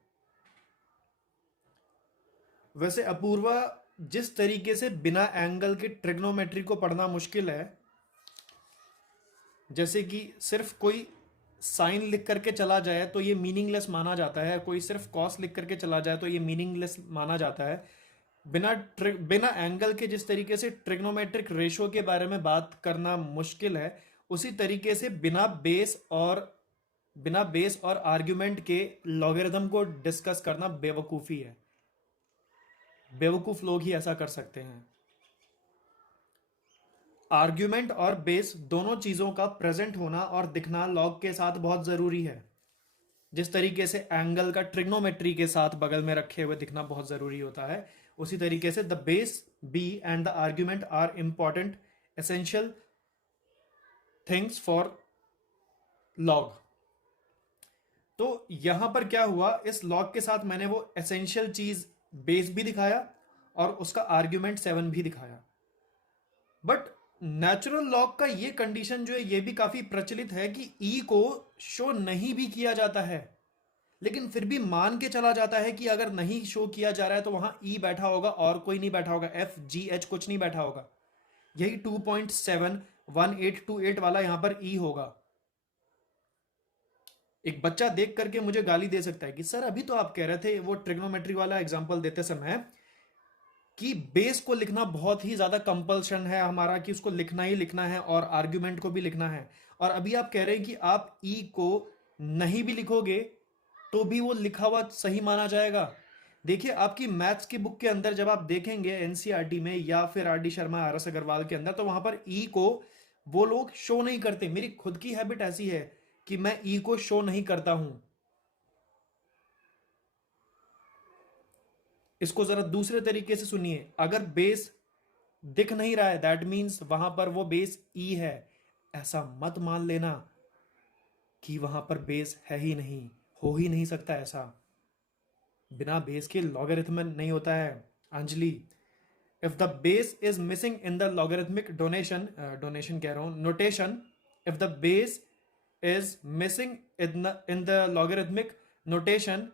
वैसे अपूर्वा, जिस तरीके से बिना एंगल के ट्रिग्नोमेट्री को पढ़ना मुश्किल है, जैसे कि सिर्फ कोई साइन लिख करके चला जाए तो ये मीनिंगलेस माना जाता है, कोई सिर्फ कॉस लिख करके चला जाए तो ये मीनिंगलेस माना जाता है। बिना एंगल के जिस तरीके से ट्रिग्नोमेट्रिक रेशो के बारे में बात करना मुश्किल है, उसी तरीके से बिना बेस और आर्ग्यूमेंट के लॉगरिथम को डिस्कस करना बेवकूफ़ी है। बेवकूफ़ लोग ही ऐसा कर सकते हैं। आर्ग्यूमेंट और बेस दोनों चीज़ों का प्रेजेंट होना और दिखना लॉग के साथ बहुत ज़रूरी है। जिस तरीके से एंगल का ट्रिग्नोमेट्री के साथ बगल में रखे हुए दिखना बहुत ज़रूरी होता है, उसी तरीके से the base b and the argument are important essential things for log. तो यहां पर क्या हुआ, इस लॉग के साथ मैंने वो एसेंशियल चीज बेस भी दिखाया और उसका आर्ग्यूमेंट 7 भी दिखाया। बट नेचुरल लॉग का ये कंडीशन जो है ये भी काफी प्रचलित है कि ई को शो नहीं भी किया जाता है, लेकिन फिर भी मान के चला जाता है कि अगर नहीं शो किया जा रहा है तो वहां ई बैठा होगा और कोई नहीं बैठा होगा, एफ जी एच कुछ नहीं बैठा होगा। यही 2.71828 वाला यहां पर ई होगा। एक बच्चा देख करके मुझे गाली दे सकता है कि सर अभी तो आप कह रहे थे वो ट्रिग्नोमेट्री वाला एग्जांपल देते समय कि बेस को लिखना बहुत ही ज्यादा कंपल्शन है हमारा, कि उसको लिखना ही लिखना है और आर्ग्यूमेंट को भी लिखना है, और अभी आप कह रहे हैं कि आप ई को नहीं भी लिखोगे तो भी वो लिखा हुआ सही माना जाएगा। देखिए आपकी मैथ्स की बुक के अंदर जब आप देखेंगे एनसीईआरटी में या फिर R D Sharma R S Agarwal के अंदर, तो वहां पर ई को वो लोग शो नहीं करते। मेरी खुद की हैबिट ऐसी है कि मैं ई को शो नहीं करता हूं। इसको जरा दूसरे तरीके से सुनिए, अगर बेस दिख नहीं रहा है दैट मीन्स वहां पर वो बेस ई है। ऐसा मत मान लेना कि वहां पर बेस है ही नहीं, हो ही नहीं सकता ऐसा। बिना बेस के लॉगरिथम नहीं होता है Anjali. If the base is missing in the logarithmic donation, donation कह रहा हूं, notation, if the base is missing in the logarithmic notation,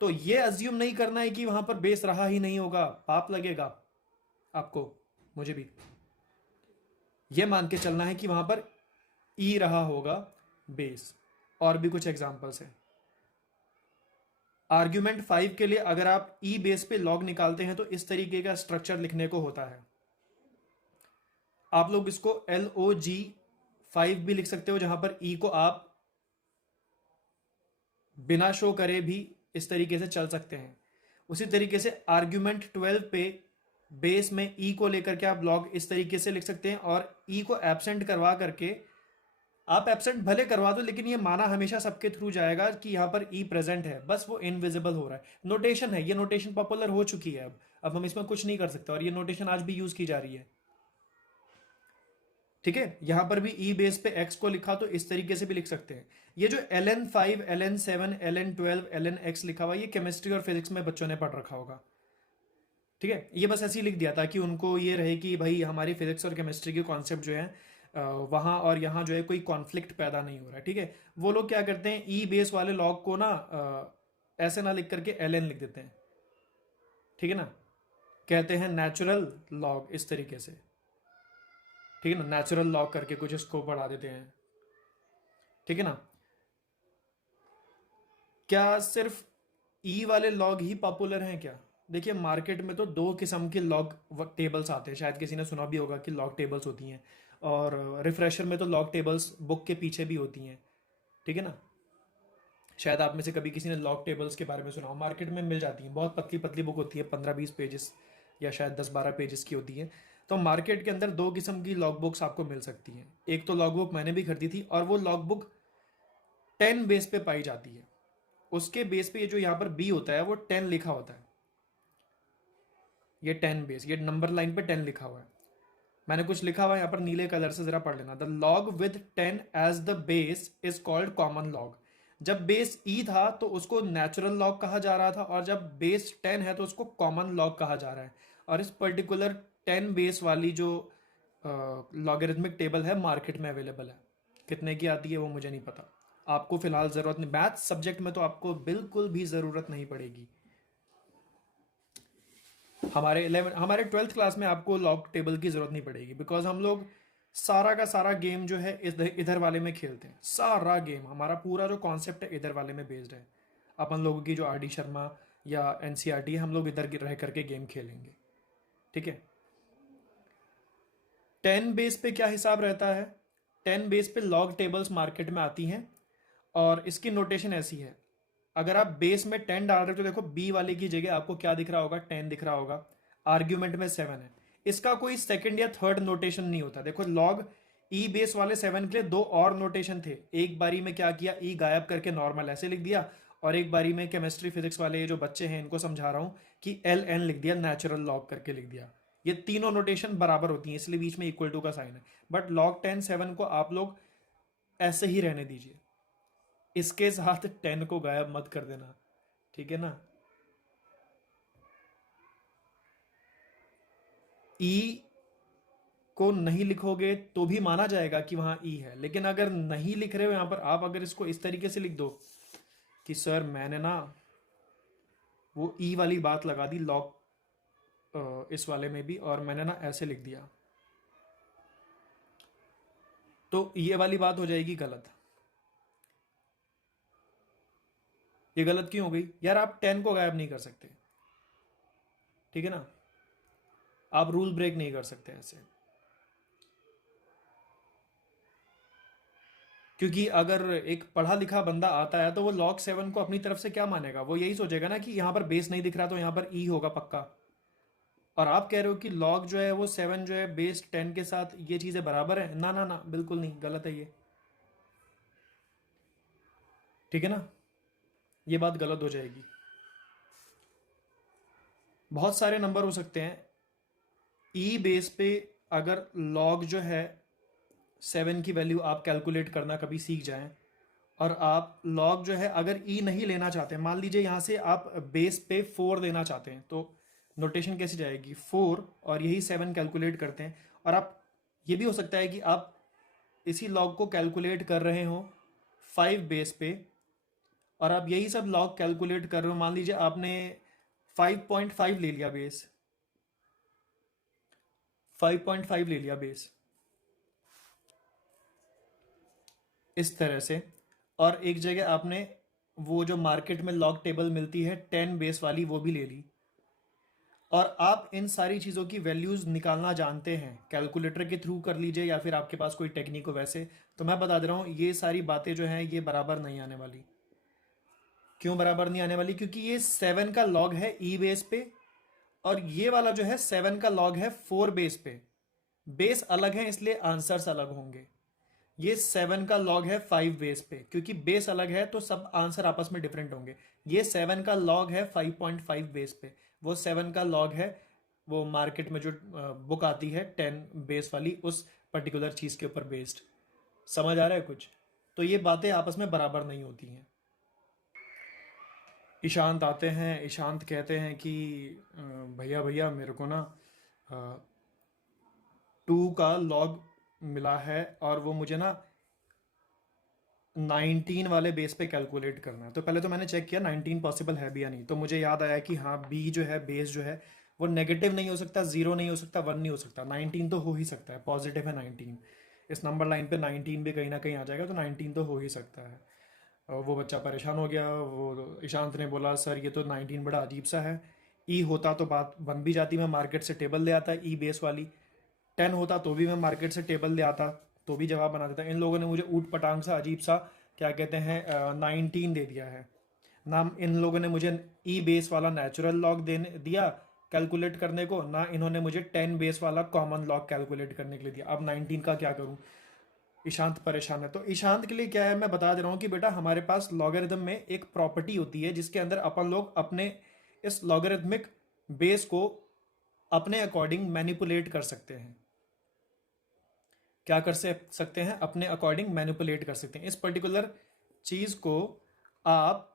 तो ये अज्यूम नहीं करना है कि वहां पर बेस रहा ही नहीं होगा, पाप लगेगा आपको, मुझे भी। ये मान के चलना है कि वहां पर ई रहा होगा बेस। और भी कुछ एग्जांपल्स हैं। आर्ग्यूमेंट 5 के लिए अगर आप ई बेस पे लॉग निकालते हैं तो इस तरीके का स्ट्रक्चर लिखने को होता है। आप लोग इसको LOG5 भी लिख सकते हो, जहां पर ई को आप बिना शो करे भी इस तरीके से चल सकते हैं। उसी तरीके से आर्ग्यूमेंट 12 पे बेस में ई को लेकर के आप लॉग इस तरीके से लिख सकते हैं, और ई को एब्सेंट करवा करके, आप एब्सेंट भले करवा दो लेकिन ये माना हमेशा सबके थ्रू जाएगा कि यहां पर ई प्रेजेंट है, बस वो इनविजिबल हो रहा है। नोटेशन है, ये नोटेशन पॉपुलर हो चुकी है, अब हम इसमें कुछ नहीं कर सकते, और ये नोटेशन आज भी यूज की जा रही है। ठीक है, यहां पर भी ई बेस पे एक्स को लिखा तो इस तरीके से भी लिख सकते हैं। ये जो ln5 ln7 ln12 lnx लिखा हुआ, ये केमिस्ट्री और फिजिक्स में बच्चों ने पढ़ रखा होगा। ठीक है, ये बस ऐसे ही लिख दिया था कि उनको ये रहे कि भाई हमारी फिजिक्स और केमिस्ट्री के कॉन्सेप्ट जो है वहाँ और यहाँ जो है कोई कॉन्फ्लिक्ट पैदा नहीं हो रहा है। ठीक है, वो लोग क्या करते हैं, ई बेस वाले लॉग को ना ऐसे ना लिख करके ln लिख देते हैं। ठीक है ना, कहते हैं नेचुरल लॉग, इस तरीके से। ठीक है ना, नेचुरल लॉग करके कुछ इसको बढ़ा देते हैं। ठीक है ना, क्या सिर्फ ई वाले लॉग ही पॉपुलर हैं क्या? देखिए मार्केट में तो दो किस्म के लॉग टेबल्स आते हैं, शायद किसी ने सुना भी होगा कि लॉग टेबल्स होती हैं, और रिफ्रेशर में तो लॉग टेबल्स बुक के पीछे भी होती हैं। ठीक है ना, शायद आप में से कभी किसी ने लॉग टेबल्स के बारे में सुना हो, मार्केट में मिल जाती हैं, बहुत पतली पतली बुक होती है, 15-20 पेजेस या शायद 10-12 पेजेस की होती है। तो मार्केट के अंदर दो किस्म की लॉग बुक्स आपको मिल सकती हैं। एक तो लॉग बुक मैंने भी खरीदी थी, और वो लॉग बुक 10 बेस पे पाई जाती है। उसके बेस पे ये जो यहाँ पर बी होता है वो 10 लिखा होता है, ये 10 बेस, ये नंबर लाइन पे 10 लिखा हुआ है। मैंने कुछ लिखा हुआ है यहाँ पर नीले कलर से, जरा पढ़ लेना। The log with 10 as the base is called common log. जब बेस ई था तो उसको नेचुरल लॉग कहा जा रहा था, और जब बेस 10 है तो उसको कॉमन लॉग कहा जा रहा है। और इस पर्टिकुलर 10 बेस वाली जो लॉगरिथमिक टेबल है मार्केट में अवेलेबल है। कितने की आती है वो मुझे नहीं पता, आपको फिलहाल जरूरत नहीं, मैथ सब्जेक्ट में तो आपको बिल्कुल भी जरूरत नहीं पड़ेगी। हमारे 12th क्लास में आपको लॉग टेबल की जरूरत नहीं पड़ेगी, बिकॉज हम लोग सारा का सारा गेम जो है इधर वाले में खेलते हैं। सारा गेम हमारा पूरा जो कॉन्सेप्ट है इधर वाले में बेस्ड है। अपन लोगों की जो आर डी शर्मा या एनसीईआरटी है, हम लोग इधर रह करके गेम खेलेंगे। ठीक है, 10 बेस पे क्या हिसाब रहता है? 10 बेस पे लॉग टेबल्स मार्केट में आती हैं, और इसकी नोटेशन ऐसी है। अगर आप बेस में 10 डाल रहे हो तो देखो बी वाले की जगह आपको क्या दिख रहा होगा, 10 दिख रहा होगा। आर्ग्यूमेंट में 7 है, इसका कोई सेकंड या थर्ड नोटेशन नहीं होता। देखो लॉग ई बेस वाले 7 के लिए दो और नोटेशन थे। एक बारी में क्या किया, ई गायब करके नॉर्मल ऐसे लिख दिया, और एक बारी में केमिस्ट्री फिजिक्स वाले ये जो बच्चे हैं इनको समझा रहा हूं कि LN लिख दिया, नेचुरल लॉग करके लिख दिया। ये तीनों नोटेशन बराबर होती हैं, इसलिए बीच में इक्वल टू का साइन है। बट लॉग 10 7 को आप लोग ऐसे ही रहने दीजिए, इसके साथ 10 को गायब मत कर देना। ठीक है ना, ई को नहीं लिखोगे तो भी माना जाएगा कि वहां ई है, लेकिन अगर नहीं लिख रहे हो यहां पर, आप अगर इसको इस तरीके से लिख दो कि सर मैंने ना वो ई वाली बात लगा दी लॉग इस वाले में भी, और मैंने ना ऐसे लिख दिया, तो ये वाली बात हो जाएगी गलत। ये गलत क्यों हो गई यार? आप 10 को गायब नहीं कर सकते, ठीक है ना? आप रूल ब्रेक नहीं कर सकते ऐसे, क्योंकि अगर एक पढ़ा लिखा बंदा आता है तो वो लॉग 7 को अपनी तरफ से क्या मानेगा? वो यही सोचेगा ना कि यहाँ पर बेस नहीं दिख रहा तो यहाँ पर ई होगा पक्का। और आप कह रहे हो कि लॉग जो है वो 7 जो है बेस 10 के साथ ये चीज़ें बराबर है। ना ना ना, बिल्कुल नहीं, गलत है ये, ठीक है ना? ये बात गलत हो जाएगी। बहुत सारे नंबर हो सकते हैं ई बेस पे। अगर लॉग जो है 7 की वैल्यू आप कैलकुलेट करना कभी सीख जाएं, और आप लॉग जो है अगर ई नहीं लेना चाहते, मान लीजिए यहाँ से आप बेस पे 4 देना चाहते हैं, तो नोटेशन कैसी जाएगी? 4 और यही 7 कैलकुलेट करते हैं। और आप, ये भी हो सकता है कि आप इसी लॉग को कैलकुलेट कर रहे हो 5 बेस पे, और आप यही सब लॉग कैलकुलेट कर रहे हो, मान लीजिए आपने 5.5 ले लिया बेस, 5.5 ले लिया बेस इस तरह से, और एक जगह आपने वो जो मार्केट में लॉग टेबल मिलती है 10 बेस वाली वो भी ले ली, और आप इन सारी चीज़ों की वैल्यूज़ निकालना जानते हैं, कैलकुलेटर के थ्रू कर लीजिए या फिर आपके पास कोई टेक्निक हो वैसे, तो मैं बता दे रहा हूँ ये सारी बातें जो हैं ये बराबर नहीं आने वाली। क्यों बराबर नहीं आने वाली? क्योंकि ये 7 का लॉग है ई बेस पे, और ये वाला जो है 7 का लॉग है 4 बेस पे। बेस अलग है इसलिए आंसर्स अलग होंगे। ये 7 का लॉग है 5 बेस पे, क्योंकि बेस अलग है तो सब आंसर आपस में डिफरेंट होंगे। ये 7 का लॉग है 5.5 बेस पे, वो 7 का लॉग है वो मार्केट में जो बुक आती है 10 बेस वाली, उस पर्टिकुलर चीज़ के ऊपर बेस्ड। समझ आ रहा है कुछ? तो ये बातें आपस में बराबर नहीं होती हैं। ईशांत आते हैं, ईशांत कहते हैं कि भैया भैया मेरे को ना 2 का लॉग मिला है और वो मुझे ना 19 वाले बेस पे कैलकुलेट करना है। तो पहले तो मैंने चेक किया 19 पॉसिबल है भी या नहीं, तो मुझे याद आया कि हाँ, बी जो है बेस जो है वो नेगेटिव नहीं हो सकता, ज़ीरो नहीं हो सकता, 1 नहीं हो सकता, 19 तो हो ही सकता है, पॉजिटिव है 19। इस नंबर लाइन पे 19 भी कहीं ना कहीं आ जाएगा, तो 19 तो हो ही सकता है। और वो बच्चा परेशान हो गया, वो ईशांत ने बोला सर ये तो 19 बड़ा अजीब सा है, ई होता तो बात बन भी जाती, मैं मार्केट से टेबल ले आता ई बेस वाली, 10 होता तो भी मैं मार्केट से टेबल ले आता तो भी जवाब बना देता। इन लोगों ने मुझे ऊट पटांग सा अजीब सा क्या कहते हैं 19 दे दिया है नाम। इन लोगों ने मुझे ई बेस वाला नेचुरल लॉग देने दिया कैलकुलेट करने को, ना इन्होंने मुझे 10 बेस वाला कॉमन लॉग कैलकुलेट करने के लिए दिया। अब 19 का क्या करूं? ईशांत परेशान है। तो ईशांत के लिए क्या है, मैं बता दे रहा हूँ कि बेटा हमारे पास लॉगरिथम में एक प्रॉपर्टी होती है जिसके अंदर अपन लोग अपने इस लॉगरिथमिक बेस को अपने अकॉर्डिंग मैनिपुलेट कर सकते हैं। क्या कर सकते हैं? अपने अकॉर्डिंग मैनिपुलेट कर सकते हैं। इस पर्टिकुलर चीज को आप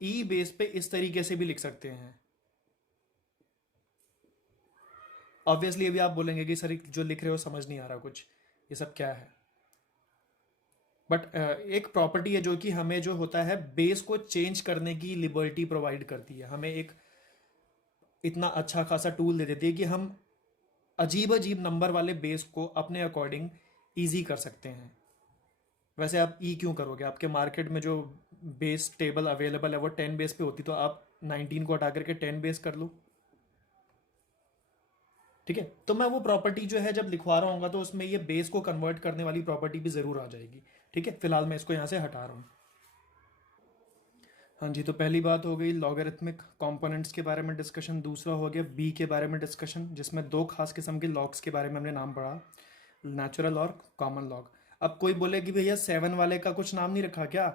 ई बेस पे इस तरीके से भी लिख सकते हैं। ऑब्वियसली अभी आप बोलेंगे कि सर जो लिख रहे हो समझ नहीं आ रहा कुछ, ये सब क्या है? बट एक प्रॉपर्टी है जो कि हमें जो होता है बेस को चेंज करने की लिबर्टी प्रोवाइड करती है, हमें एक इतना अच्छा खासा टूल दे देती है कि हम अजीब अजीब नंबर वाले बेस को अपने अकॉर्डिंग ईजी कर सकते हैं। वैसे आप ई क्यों करोगे? आपके मार्केट में जो बेस टेबल अवेलेबल है वो 10 बेस पे होती, तो आप 19 को हटा करके 10 बेस कर लो, ठीक है? तो मैं वो प्रॉपर्टी जो है जब लिखवा रहा हूँ तो उसमें ये बेस को कन्वर्ट करने वाली प्रॉपर्टी भी ज़रूर आ जाएगी, ठीक है? फिलहाल मैं इसको यहाँ से हटा रहा हूँ। हाँ जी, तो पहली बात हो गई लॉगरिथमिक कंपोनेंट्स के बारे में डिस्कशन। दूसरा हो गया बी के बारे में डिस्कशन, जिसमें दो खास किस्म के लॉग्स के बारे में हमने नाम पढ़ा, नेचुरल और कॉमन लॉग। अब कोई बोले कि भैया 7 वाले का कुछ नाम नहीं रखा क्या,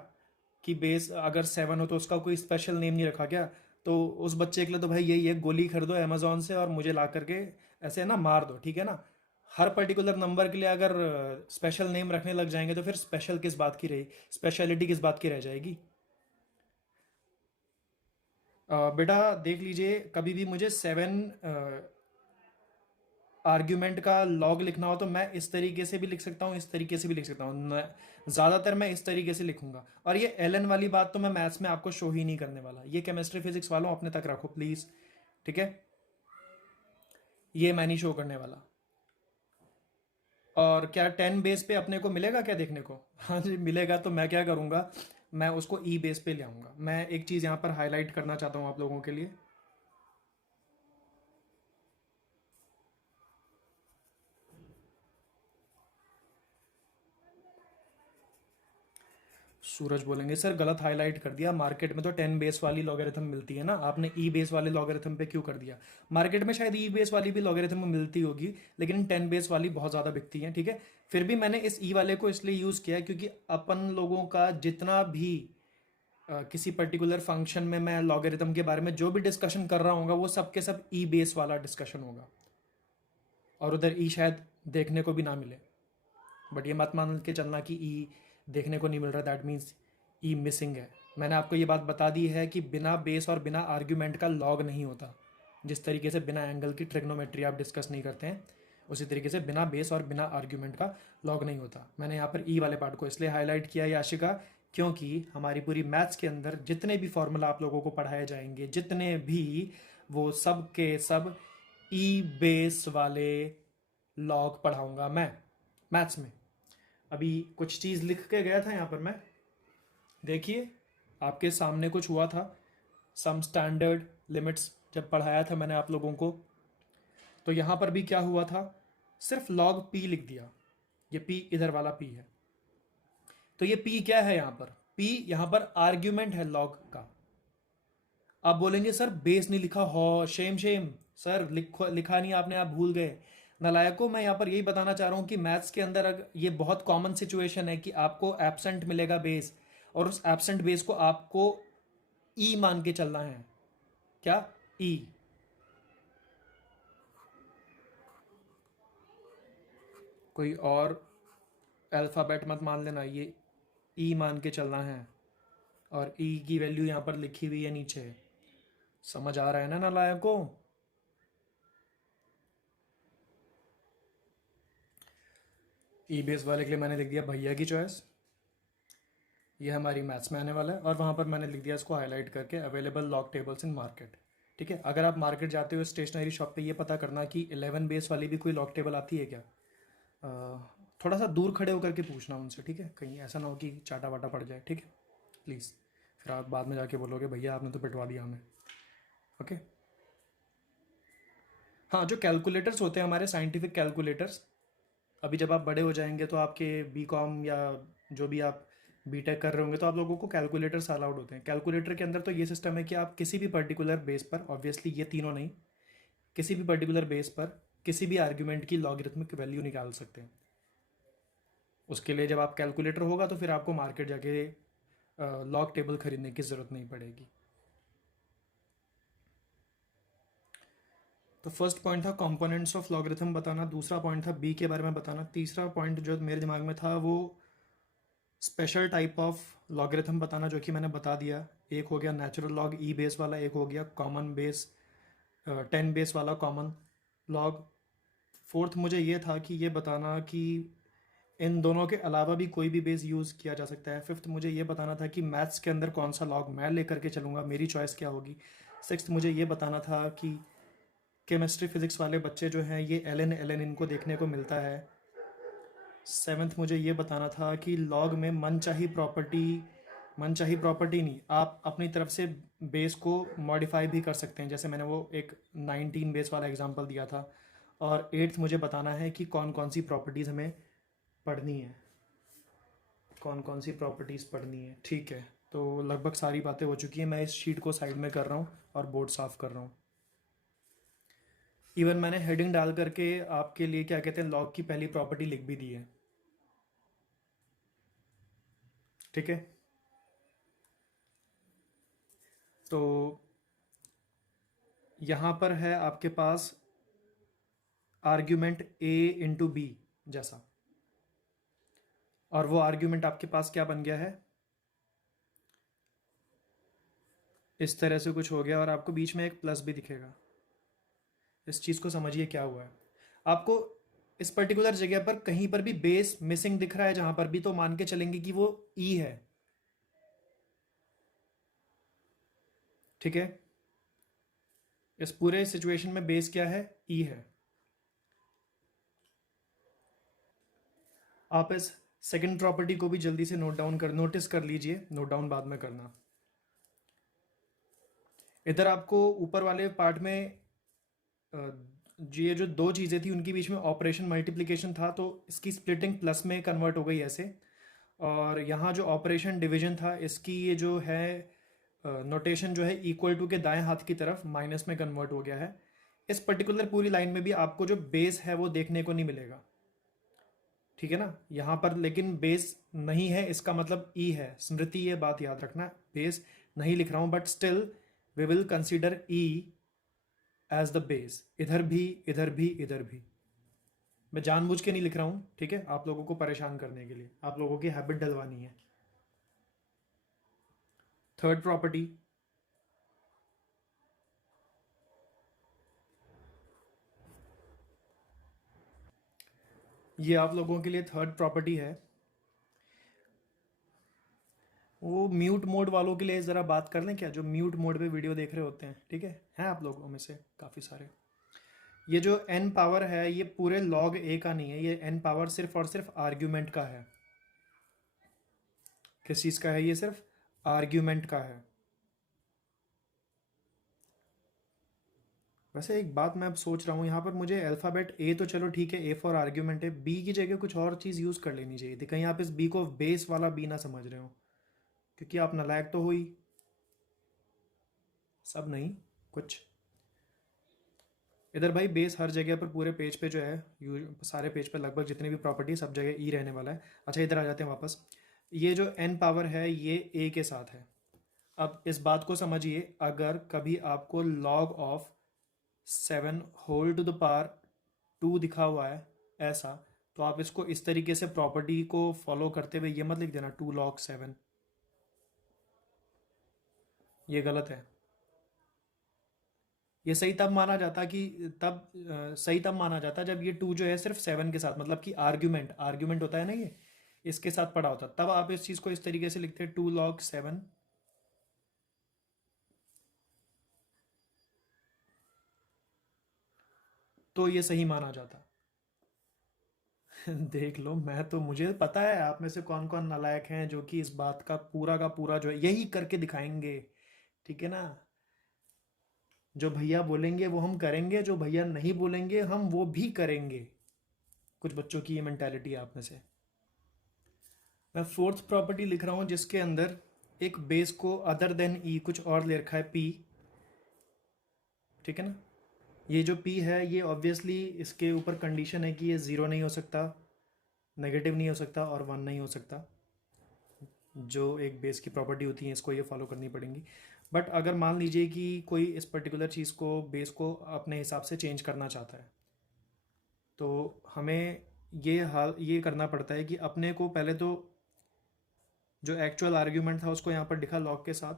कि बेस अगर 7 हो तो उसका कोई स्पेशल नेम नहीं रखा क्या? तो उस बच्चे के लिए तो भाई यही है, गोली खरीदो अमेजोन से और मुझे ला करके ऐसे ना मार दो, ठीक है ना? हर पर्टिकुलर नंबर के लिए अगर स्पेशल नेम रखने लग जाएंगे तो फिर स्पेशल किस बात की रही, स्पेशलिटी किस बात की रह जाएगी? बेटा देख लीजिए, कभी भी मुझे 7 आर्ग्यूमेंट का लॉग लिखना हो तो मैं इस तरीके से भी लिख सकता हूँ, इस तरीके से भी लिख सकता हूँ। ज़्यादातर मैं इस तरीके से लिखूंगा। और ये एलन वाली बात तो मैं मैथ्स में आपको शो ही नहीं करने वाला, ये केमिस्ट्री फिजिक्स वालों अपने तक रखो प्लीज़, ठीक है। ये मैं नहीं शो करने वाला। और क्या 10 बेस पे अपने को मिलेगा क्या देखने को? हाँ जी मिलेगा। तो मैं क्या करूँगा, मैं उसको ई बेस पे ले आऊँगा। मैं एक चीज़ यहाँ पर हाईलाइट करना चाहता हूँ आप लोगों के लिए। सूरज बोलेंगे सर गलत हाईलाइट कर दिया, मार्केट में तो 10 बेस वाली लॉगरिथम मिलती है ना, आपने ई बेस वाले लॉगरिथम पे क्यों कर दिया? मार्केट में शायद ई बेस वाली भी लॉगरिथम मिलती होगी, लेकिन 10 बेस वाली बहुत ज़्यादा बिकती है, ठीक है। फिर भी मैंने इस ई वाले को इसलिए यूज़ किया क्योंकि अपन लोगों का जितना भी किसी पर्टिकुलर फंक्शन में मैं लॉगरिथम के बारे में जो भी डिस्कशन कर रहा हूँ वो सब के सब ई बेस वाला डिस्कशन होगा, और उधर ई शायद देखने को भी ना मिले। बट ये मत मान के चलना कि ई देखने को नहीं मिल रहा दैट मीन्स ई मिसिंग है। मैंने आपको ये बात बता दी है कि बिना बेस और बिना आर्ग्यूमेंट का लॉग नहीं होता। जिस तरीके से बिना एंगल की ट्रिग्नोमेट्री आप डिस्कस नहीं करते हैं, उसी तरीके से बिना बेस और बिना आर्ग्यूमेंट का लॉग नहीं होता। मैंने यहाँ पर ई वाले पार्ट को इसलिए हाईलाइट किया याशिका, क्योंकि हमारी पूरी मैथ्स के अंदर जितने भी फॉर्मूला आप लोगों को पढ़ाए जाएंगे, जितने भी, वो सब के सब ई बेस वाले लॉग पढ़ाऊंगा मैं मैथ्स में। अभी कुछ चीज़ लिख के गया था यहाँ पर मैं, देखिए आपके सामने कुछ हुआ था। सम स्टैंडर्ड लिमिट्स जब पढ़ाया था मैंने आप लोगों को, तो यहाँ पर भी क्या हुआ था, सिर्फ लॉग पी लिख दिया। ये पी इधर वाला पी है, तो ये पी क्या है यहाँ पर? पी यहाँ पर आर्ग्यूमेंट है लॉग का। आप बोलेंगे सर बेस नहीं लिखा हो, शेम शेम सर, लिखा नहीं आपने, आप भूल गए। नालायकों, मैं यहाँ पर यही बताना चाह रहा हूँ कि मैथ्स के अंदर अगर ये बहुत कॉमन सिचुएशन है कि आपको एब्सेंट मिलेगा बेस, और उस एब्सेंट बेस को आपको ई मान के चलना है। क्या? ई। कोई और अल्फ़ाबेट मत मान लेना, ये ई मान के चलना है, और ई की वैल्यू यहाँ पर लिखी हुई है नीचे। समझ आ रहा है ना नालायकों? ई बेस वाले के लिए मैंने लिख दिया भैया की चॉइस, ये हमारी मैथ्स में आने वाला है, और वहाँ पर मैंने लिख दिया इसको हाईलाइट करके, अवेलेबल लॉग टेबल्स इन मार्केट। ठीक है, अगर आप मार्केट जाते हो स्टेशनरी शॉप पे, ये पता करना कि 11 बेस वाली भी कोई लॉग टेबल आती है क्या। थोड़ा सा दूर खड़े होकर के पूछना उनसे, ठीक है, कहीं ऐसा ना हो कि चाटा वाटा पड़ जाए, ठीक है प्लीज़। फिर आप बाद में जाके बोलोगे भैया आपने तो पिटवा दिया हमें। ओके। हाँ, जो कैलकुलेटर्स होते हैं हमारे साइंटिफिक कैलकुलेटर्स, अभी जब आप बड़े हो जाएंगे तो आपके बी कॉम या जो भी आप बी टेक कर रहे होंगे तो आप लोगों को कैलकुलेटर्स अलाउड होते हैं। कैलकुलेटर के अंदर तो ये सिस्टम है कि आप किसी भी पर्टिकुलर बेस पर, ऑब्वियसली ये तीनों नहीं, किसी भी पर्टिकुलर बेस पर किसी भी आर्ग्यूमेंट की लॉगरिथमिक वैल्यू निकाल सकते हैं। उसके लिए जब आप कैलकुलेटर होगा तो फिर आपको मार्केट जाके लॉग टेबल खरीदने की ज़रूरत नहीं पड़ेगी। तो फर्स्ट पॉइंट था कंपोनेंट्स ऑफ लॉगरिथम बताना, दूसरा पॉइंट था बी के बारे में बताना, तीसरा पॉइंट जो मेरे दिमाग में था वो स्पेशल टाइप ऑफ लॉगरिथम बताना, जो कि मैंने बता दिया। एक हो गया नेचुरल लॉग ई बेस वाला, एक हो गया कॉमन बेस 10 बेस वाला कॉमन लॉग। फोर्थ मुझे ये था कि ये बताना कि इन दोनों के अलावा भी कोई भी बेस यूज़ किया जा सकता है। फिफ्थ मुझे ये बताना था कि मैथ्स के अंदर कौन सा लॉग मैं लेकर के चलूँगा, मेरी चॉइस क्या होगी। सिक्स्थ मुझे ये बताना था कि केमिस्ट्री फिजिक्स वाले बच्चे जो हैं ये एल एन इनको देखने को मिलता है। सेवन्थ मुझे ये बताना था कि लॉग में मनचाही प्रॉपर्टी नहीं, आप अपनी तरफ से बेस को मॉडिफाई भी कर सकते हैं, जैसे मैंने वो एक 19 बेस वाला एग्जांपल दिया था। और एट्थ मुझे बताना है कि कौन कौन सी प्रॉपर्टीज़ हमें पढ़नी है, कौन कौन सी प्रॉपर्टीज़ पढ़नी है। ठीक है, तो लगभग सारी बातें हो चुकी हैं। मैं इस शीट को साइड में कर रहा हूँ और बोर्ड साफ़ कर रहा हूँ। इवन मैंने हेडिंग डाल करके आपके लिए क्या कहते हैं लॉग की पहली प्रॉपर्टी लिख भी दी है, ठीक है। तो यहाँ पर है आपके पास आर्ग्यूमेंट ए इंटू बी जैसा, और वो आर्ग्यूमेंट आपके पास क्या बन गया है, इस तरह से कुछ हो गया, और आपको बीच में एक प्लस भी दिखेगा। इस चीज़ को समझिए क्या हुआ है। आपको इस पर्टिकुलर जगह पर कहीं पर भी बेस मिसिंग दिख रहा है जहां पर भी, तो मान के चलेंगे कि वो ई है। ठीक है, इस पूरे सिचुएशन में बेस क्या है, ई है। आप इस सेकंड प्रॉपर्टी को भी जल्दी से नोटिस कर लीजिए, नोट डाउन बाद में करना। इधर आपको ऊपर वाले पार्ट में ये जो दो चीज़ें थी उनके बीच में ऑपरेशन मल्टीप्लिकेशन था, तो इसकी स्प्लिटिंग प्लस में कन्वर्ट हो गई ऐसे। और यहाँ जो ऑपरेशन डिवीजन था इसकी ये जो है नोटेशन जो है इक्वल टू के दाएं हाथ की तरफ माइनस में कन्वर्ट हो गया है। इस पर्टिकुलर पूरी लाइन में भी आपको जो बेस है वो देखने को नहीं मिलेगा। ठीक है ना, यहाँ पर लेकिन बेस नहीं है, इसका मतलब ई है। स्मृति, ये बात याद रखना, बेस नहीं लिख रहा हूँ but still we will consider e as the base. इधर भी, इधर भी, इधर भी। मैं जानबूझ के नहीं लिख रहा हूँ, ठीक है, आप लोगों को परेशान करने के लिए, आप लोगों की हैबिट डलवानी है। थर्ड प्रॉपर्टी, ये आप लोगों के लिए थर्ड प्रॉपर्टी है। वो म्यूट मोड वालों के लिए ज़रा बात कर लें क्या, जो म्यूट मोड पे वीडियो देख रहे होते हैं, ठीक है, हैं आप लोगों में से काफ़ी सारे। ये जो n पावर है ये पूरे log a का नहीं है, ये n पावर सिर्फ और सिर्फ आर्ग्यूमेंट का है। किस चीज़ का है, ये सिर्फ आर्ग्यूमेंट का है। वैसे एक बात मैं अब सोच रहा हूँ, यहाँ पर मुझे अल्फ़ाबेट ए तो चलो ठीक है, ए फॉर आर्ग्यूमेंट है, बी की जगह कुछ और चीज़ यूज़ कर लेनी चाहिए थी। कहीं आप इस बी को बेस वाला बी ना समझ रहे हो, क्योंकि आप नालायक तो हो ही। सब नहीं, कुछ। इधर भाई बेस हर जगह पर पूरे पेज पे जो है, सारे पेज पे लगभग जितनी भी प्रॉपर्टी सब जगह ई रहने वाला है। अच्छा, इधर आ जाते हैं वापस। ये जो n पावर है ये a के साथ है। अब इस बात को समझिए, अगर कभी आपको log of 7 whole to the power 2 दिखा हुआ है ऐसा, तो आप इसको इस तरीके से प्रॉपर्टी को फॉलो करते हुए ये मत लिख देना 2 log 7, ये गलत है। ये सही तब माना जाता कि सही तब माना जाता जब ये 2 जो है सिर्फ 7 के साथ, मतलब कि आर्ग्यूमेंट आर्ग्यूमेंट होता है ना, ये इसके साथ पड़ा होता, तब आप इस चीज़ को इस तरीके से लिखते 2 log 7। तो ये सही माना जाता। देख लो, मैं तो, मुझे पता है आप में से कौन कौन नालायक हैं जो कि इस बात का पूरा जो है यही करके दिखाएंगे। ठीक है ना, जो भैया बोलेंगे वो हम करेंगे, जो भैया नहीं बोलेंगे हम वो भी करेंगे। कुछ बच्चों की ये मेंटालिटी है आप में से। मैं फोर्थ प्रॉपर्टी लिख रहा हूँ जिसके अंदर एक बेस को अदर देन ई कुछ और ले रखा है, पी। ठीक है ना, ये जो पी है ये ऑब्वियसली इसके ऊपर कंडीशन है कि ये ज़ीरो नहीं हो सकता, नेगेटिव नहीं हो सकता और वन नहीं हो सकता। जो एक बेस की प्रॉपर्टी होती है इसको ये फॉलो करनी पड़ेंगी। बट अगर मान लीजिए कि कोई इस पर्टिकुलर चीज़ को, बेस को अपने हिसाब से चेंज करना चाहता है, तो हमें ये करना पड़ता है कि अपने को पहले तो जो एक्चुअल आर्ग्यूमेंट था उसको यहाँ पर लिखा लॉग के साथ,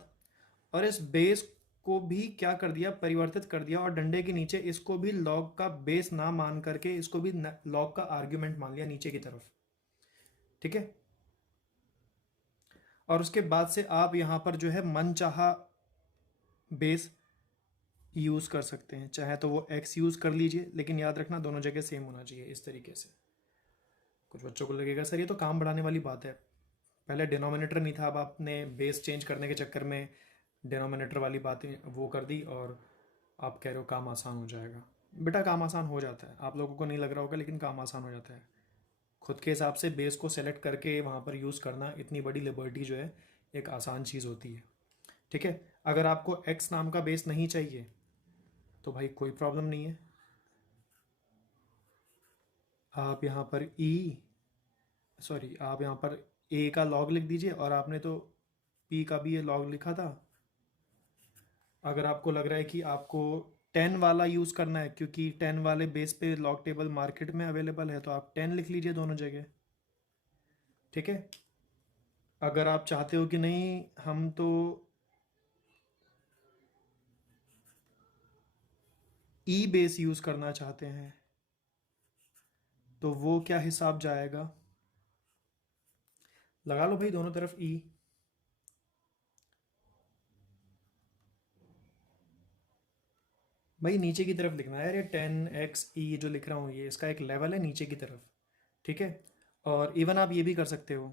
और इस बेस को भी क्या कर दिया, परिवर्तित कर दिया, और डंडे के नीचे इसको भी लॉग का बेस ना मान करके इसको भी लॉग का आर्ग्यूमेंट मान लिया नीचे की तरफ। ठीक है, और उसके बाद से आप यहाँ पर जो है मनचाहा बेस यूज़ कर सकते हैं, चाहे तो वो एक्स यूज़ कर लीजिए, लेकिन याद रखना दोनों जगह सेम होना चाहिए इस तरीके से। कुछ बच्चों को लगेगा सर ये तो काम बढ़ाने वाली बात है, पहले डिनोमिनेटर नहीं था, अब आपने बेस चेंज करने के चक्कर में डिनोमिनेटर वाली बातें वो कर दी और आप कह रहे हो काम आसान हो जाएगा। बेटा काम आसान हो जाता है, आप लोगों को नहीं लग रहा होगा लेकिन काम आसान हो जाता है। खुद के हिसाब से बेस को सेलेक्ट करके वहाँ पर यूज़ करना, इतनी बड़ी लिबर्टी जो है एक आसान चीज़ होती है। ठीक है, अगर आपको एक्स नाम का बेस नहीं चाहिए तो भाई कोई प्रॉब्लम नहीं है, आप यहाँ पर आप यहाँ पर ए का लॉग लिख दीजिए, और आपने तो पी का भी ये लॉग लिखा था। अगर आपको लग रहा है कि आपको 10 वाला यूज़ करना है क्योंकि 10 वाले बेस पे लॉग टेबल मार्केट में अवेलेबल है, तो आप 10 लिख लीजिए दोनों जगह। ठीक है, अगर आप चाहते हो कि नहीं हम तो ई बेस यूज़ करना चाहते हैं, तो वो क्या हिसाब जाएगा, लगा लो भाई दोनों तरफ ई। भाई नीचे की तरफ लिखना है यार, ये 10x जो लिख रहा हूँ ये इसका एक लेवल है नीचे की तरफ, ठीक है। और इवन आप ये भी कर सकते हो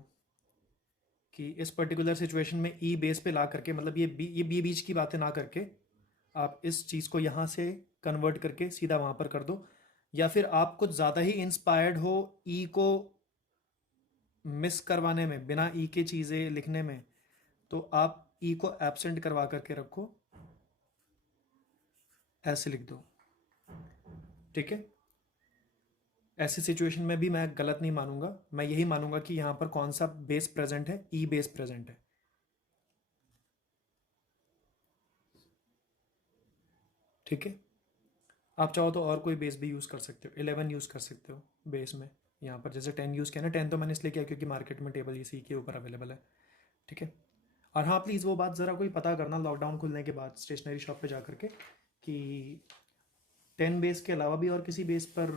कि इस पर्टिकुलर सिचुएशन में ई बेस पे ला करके, मतलब ये बी बीच की बातें ना करके आप इस चीज़ को यहाँ से कन्वर्ट करके सीधा वहाँ पर कर दो। या फिर आप कुछ ज़्यादा ही इंस्पायर्ड हो ई को मिस करवाने में, बिना ई के चीज़ें लिखने में, तो आप ई को एब्सेंट करवा करके रखो, ऐसे लिख दो, ठीक है। ऐसी सिचुएशन में भी मैं गलत नहीं मानूंगा, मैं यही मानूंगा कि यहाँ पर कौन सा बेस प्रेजेंट है, ई बेस प्रेजेंट है, ठीक है। आप चाहो तो और कोई बेस भी यूज़ कर सकते हो, 11 यूज़ कर सकते हो बेस में। यहाँ पर जैसे 10 यूज़ किया ना, 10 तो मैंने इसलिए किया क्योंकि मार्केट में टेबल इसी के ऊपर अवेलेबल है, ठीक है। और हाँ प्लीज़ वो बात ज़रा कोई पता करना लॉकडाउन खुलने के बाद स्टेशनरी शॉप पे जा करके कि 10 बेस के अलावा भी और किसी बेस पर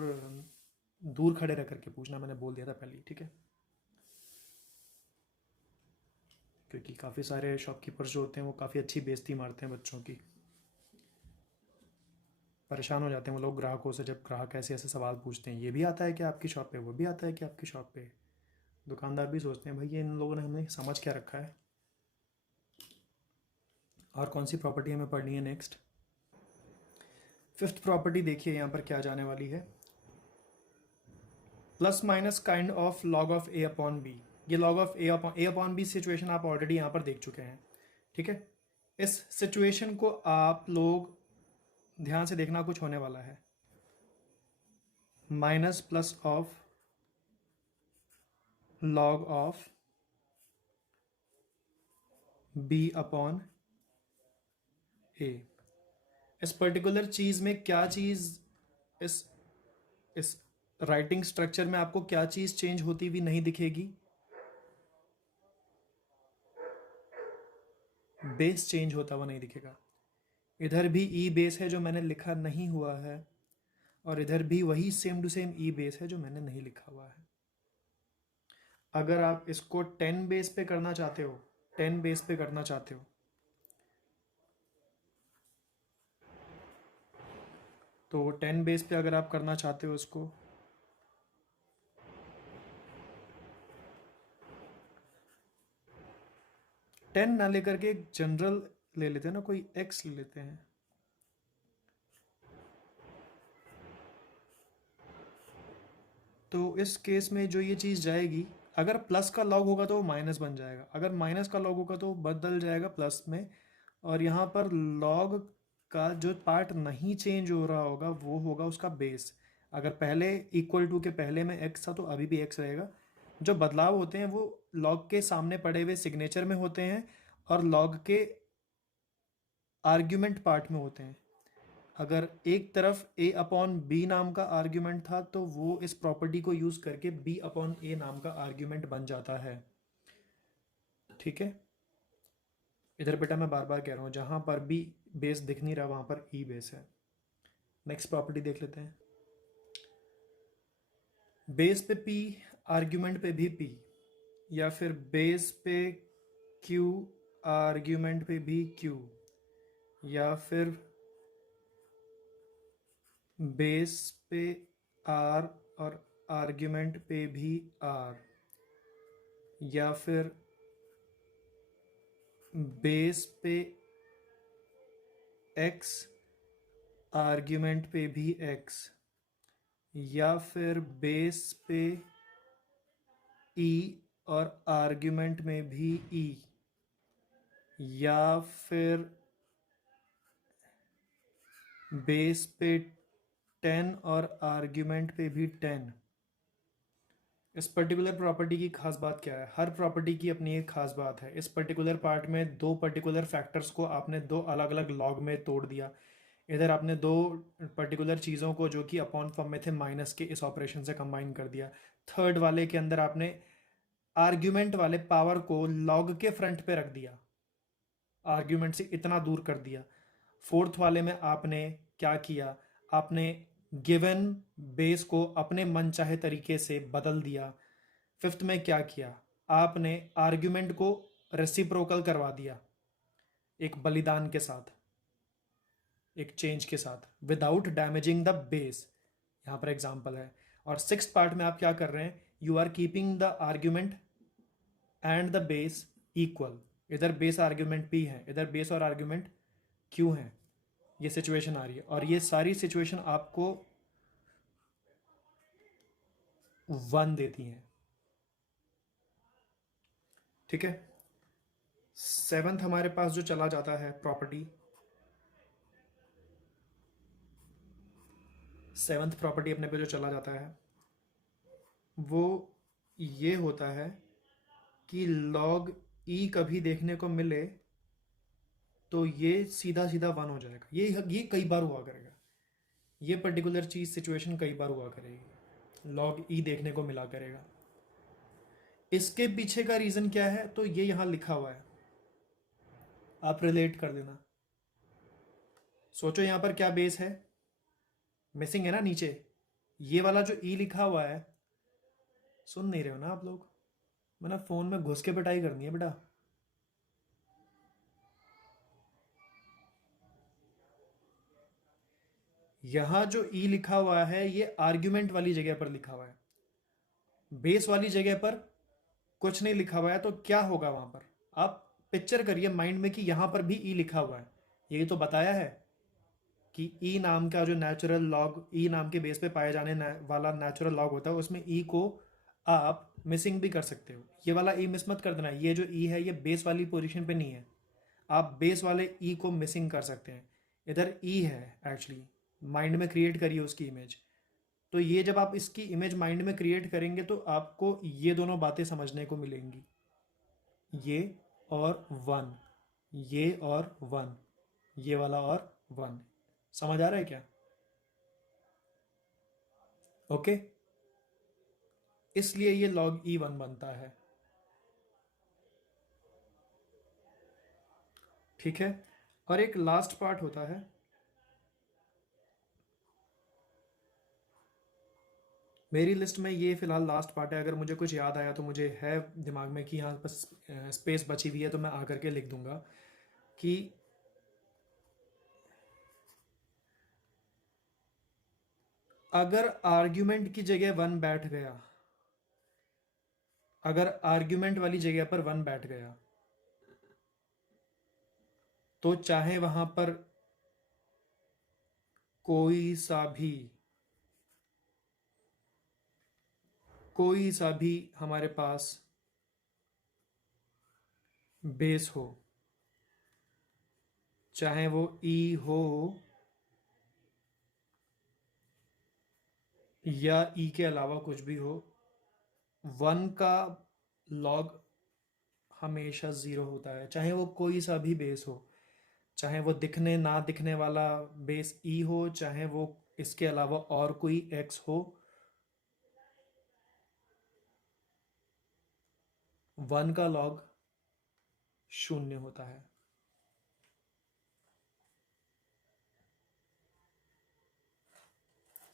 दूर खड़े रह करके पूछना, मैंने बोल दिया था पहले ही, ठीक है। क्योंकि काफ़ी सारे शॉपकीपर्स जो होते हैं वो काफ़ी अच्छी बेइज्जती मारते हैं बच्चों की, परेशान हो जाते हैं वो लोग ग्राहकों से जब ग्राहक ऐसे ऐसे सवाल पूछते हैं, ये भी आता है कि आपकी शॉप पे, वो भी आता है कि आपकी शॉप पे। दुकानदार भी सोचते हैं भाई ये इन लोगों ने हमें समझ क्या रखा है। और कौन सी प्रॉपर्टी हमें पढ़नी है नेक्स्ट, फिफ्थ प्रॉपर्टी देखिए यहाँ पर क्या जाने वाली है, plus minus kind of log of A upon B. ये log of A upon B situation आप ऑलरेडी यहाँ पर देख चुके हैं, ठीक है। इस सिचुएशन को आप लोग ध्यान से देखना, कुछ होने वाला है, minus plus of log of B upon A. इस पर्टिकुलर चीज़ में क्या चीज़, इस इस राइटिंग स्ट्रक्चर में आपको क्या चीज़ चेंज होती हुई नहीं दिखेगी, बेस चेंज होता हुआ नहीं दिखेगा। इधर भी ई बेस है जो मैंने लिखा नहीं हुआ है, और इधर भी वही same to same e base है जो मैंने नहीं लिखा हुआ है। अगर आप इसको 10 बेस पे करना चाहते हो, 10 बेस पे करना चाहते हो, तो 10 बेस पे अगर आप करना चाहते हो इसको, टेन ना लेकर के एक जनरल ले लेते हैं ना, कोई एक्स ले लेते हैं। तो इस केस में जो ये चीज़ जाएगी, अगर प्लस का लॉग होगा तो वो माइनस बन जाएगा, अगर माइनस का लॉग होगा तो बदल जाएगा प्लस में। और यहाँ पर लॉग का जो पार्ट नहीं चेंज हो रहा होगा वो होगा उसका बेस। अगर पहले इक्वल टू के पहले में एक्स था तो अभी भी एक्स रहेगा। जो बदलाव होते हैं वो लॉग के सामने पड़े हुए सिग्नेचर में होते हैं और लॉग के आर्ग्यूमेंट पार्ट में होते हैं। अगर एक तरफ ए अपॉन बी नाम का आर्ग्यूमेंट था तो वो इस प्रॉपर्टी को यूज़ करके बी अपॉन ए नाम का आर्ग्यूमेंट बन जाता है, ठीक है। इधर बेटा मैं बार बार कह रहा हूँ, जहाँ पर भी बेस दिख नहीं रहा वहाँ पर ई बेस है। नेक्स्ट प्रॉपर्टी देख लेते हैं, बेस पे पी, आर्ग्यूमेंट पे भी पी, या फिर बेस पे क्यू, आर्ग्यूमेंट पे भी क्यू, या फिर बेस पे आर और आर्ग्यूमेंट पे भी आर, या फिर बेस पे एक्स, आर्ग्यूमेंट पे भी एक्स, या फिर बेस पे ई और आर्ग्यूमेंट में भी ई, या फिर बेस पे 10 और आर्ग्यूमेंट पे भी 10। इस पर्टिकुलर प्रॉपर्टी की खास बात क्या है, हर प्रॉपर्टी की अपनी एक खास बात है। इस पर्टिकुलर पार्ट में दो पर्टिकुलर फैक्टर्स को आपने दो अलग अलग लॉग में तोड़ दिया। इधर आपने दो पर्टिकुलर चीज़ों को जो कि अपॉन फॉर्म में थे माइनस के, इस ऑपरेशन से कंबाइन कर दिया। थर्ड वाले के अंदर आपने आर्ग्यूमेंट वाले पावर को लॉग के फ्रंट पे रख दिया, आर्ग्यूमेंट से इतना दूर कर दिया। फोर्थ वाले में आपने क्या किया, आपने गिवन बेस को अपने मनचाहे तरीके से बदल दिया। फिफ्थ में क्या किया, आपने आर्ग्यूमेंट को रेसिप्रोकल करवा दिया एक बलिदान के साथ, एक चेंज के साथ, विदाउट डैमेजिंग द बेस। यहाँ पर एग्जाम्पल है। और सिक्स पार्ट में आप क्या कर रहे हैं, you are keeping the argument and the base equal. इधर बेस आर्ग्यूमेंट पी है, इधर बेस और आर्ग्यूमेंट क्यू है। ये सिचुएशन आ रही है और ये सारी सिचुएशन आपको 1 देती हैं। ठीक है। सेवंथ हमारे पास जो चला जाता है प्रॉपर्टी, सेवंथ प्रॉपर्टी अपने पे जो चला जाता है वो ये होता है कि log e कभी देखने को मिले तो ये सीधा सीधा 1 हो जाएगा। ये कई बार हुआ करेगा, ये पर्टिकुलर चीज़ सिचुएशन कई बार हुआ करेगी, log e देखने को मिला करेगा। इसके पीछे का रीज़न क्या है, तो ये यहाँ लिखा हुआ है, आप रिलेट कर देना। सोचो यहाँ पर क्या बेस है, मिसिंग है ना नीचे। ये वाला जो ई लिखा हुआ है, सुन नहीं रहे हो ना आप लोग, मैंने फ़ोन में घुस के पिटाई करनी है बेटा। यहाँ जो ई लिखा हुआ है ये आर्ग्यूमेंट वाली जगह पर लिखा हुआ है, बेस वाली जगह पर कुछ नहीं लिखा हुआ है। तो क्या होगा वहाँ पर, आप पिक्चर करिए माइंड में कि यहाँ पर भी ई लिखा हुआ है। यही तो बताया है कि ई नाम का जो नेचुरल लॉग, ई नाम के बेस पे पाए जाने वाला नेचुरल लॉग होता है, उसमें ई को आप मिसिंग भी कर सकते हो। ये वाला ई मिस मत कर देना, ये जो ई है ये बेस वाली पोजीशन पे नहीं है, आप बेस वाले ई को मिसिंग कर सकते हैं। इधर ई है एक्चुअली, माइंड में क्रिएट करिए उसकी इमेज। तो ये जब आप इसकी इमेज माइंड में क्रिएट करेंगे तो आपको ये दोनों बातें समझने को मिलेंगी, ये और 1, ये और 1, ये वाला और 1। समझ आ रहा है क्या? ओके, इसलिए ये log e1 बनता है। ठीक है। और एक लास्ट पार्ट होता है, मेरी लिस्ट में ये फिलहाल लास्ट पार्ट है। अगर मुझे कुछ याद आया तो मुझे है दिमाग में कि यहाँ बस स्पेस बची हुई है तो मैं आकर के लिख दूंगा कि अगर आर्ग्यूमेंट की जगह 1 बैठ गया, अगर आर्ग्यूमेंट वाली जगह पर 1 बैठ गया तो चाहे वहां पर कोई सा भी हमारे पास बेस हो, चाहे वो ई हो या ई के अलावा कुछ भी हो, 1 का लॉग हमेशा 0 होता है, चाहे वो कोई सा भी बेस हो। चाहे वो दिखने ना दिखने वाला बेस ई हो, चाहे वो इसके अलावा और कोई एक्स हो, 1 का लॉग 0 होता है।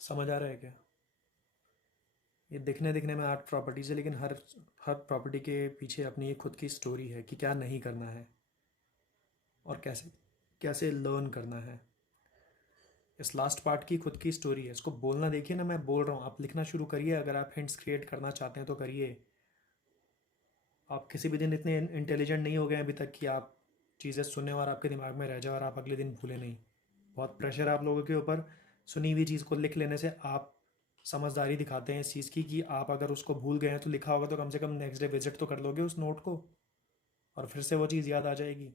समझ आ रहा है क्या? ये दिखने दिखने में 8 प्रॉपर्टीज है, लेकिन हर हर प्रॉपर्टी के पीछे अपनी एक खुद की स्टोरी है कि क्या नहीं करना है और कैसे कैसे लर्न करना है। इस लास्ट पार्ट की खुद की स्टोरी है, इसको बोलना देखिए ना, मैं बोल रहा हूँ, आप लिखना शुरू करिए। अगर आप हिंट्स क्रिएट करना चाहते हैं तो करिए। आप किसी भी दिन इतने इंटेलिजेंट नहीं हो गए अभी तक कि आप चीज़ें सुने और आपके दिमाग में रह जाए और आप अगले दिन भूले नहीं। बहुत प्रेशर है आप लोगों के ऊपर। सुनी हुई चीज़ को लिख लेने से आप समझदारी दिखाते हैं इस चीज़ की कि आप अगर उसको भूल गए हैं तो लिखा होगा तो कम से कम नेक्स्ट डे विजिट तो कर लोगे उस नोट को और फिर से वो चीज़ याद आ जाएगी।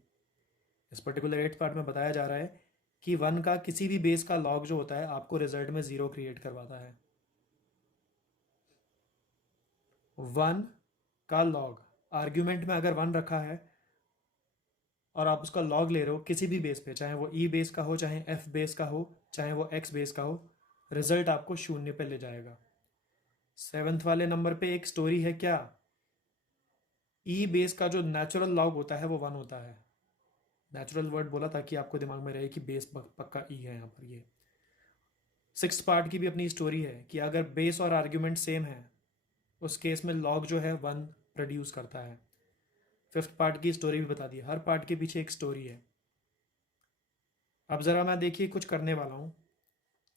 इस पर्टिकुलर 8th पार्ट में बताया जा रहा है कि 1 का किसी भी बेस का लॉग जो होता है आपको रिजल्ट में 0 क्रिएट करवाता है। 1 का लॉग आर्ग्यूमेंट में अगर 1 रखा है और आप उसका लॉग ले रहे हो किसी भी बेस पे, चाहे वो ई बेस का हो, चाहे एफ बेस का हो, चाहे वो एक्स बेस का हो, रिजल्ट आपको 0 पे ले जाएगा। 7th वाले नंबर पे एक स्टोरी है क्या, ई बेस का जो नेचुरल लॉग होता है वो 1 होता है। नेचुरल वर्ड बोला ताकि आपको दिमाग में रहे कि बेस पक्का ई है यहाँ पर। ये सिक्स्थ पार्ट की भी अपनी स्टोरी है कि अगर बेस और आर्ग्यूमेंट सेम है उस केस में लॉग जो है 1 प्रोड्यूस करता है। फिफ्थ पार्ट की स्टोरी भी बता दी, हर पार्ट के पीछे एक स्टोरी है। अब ज़रा मैं देखिए कुछ करने वाला हूँ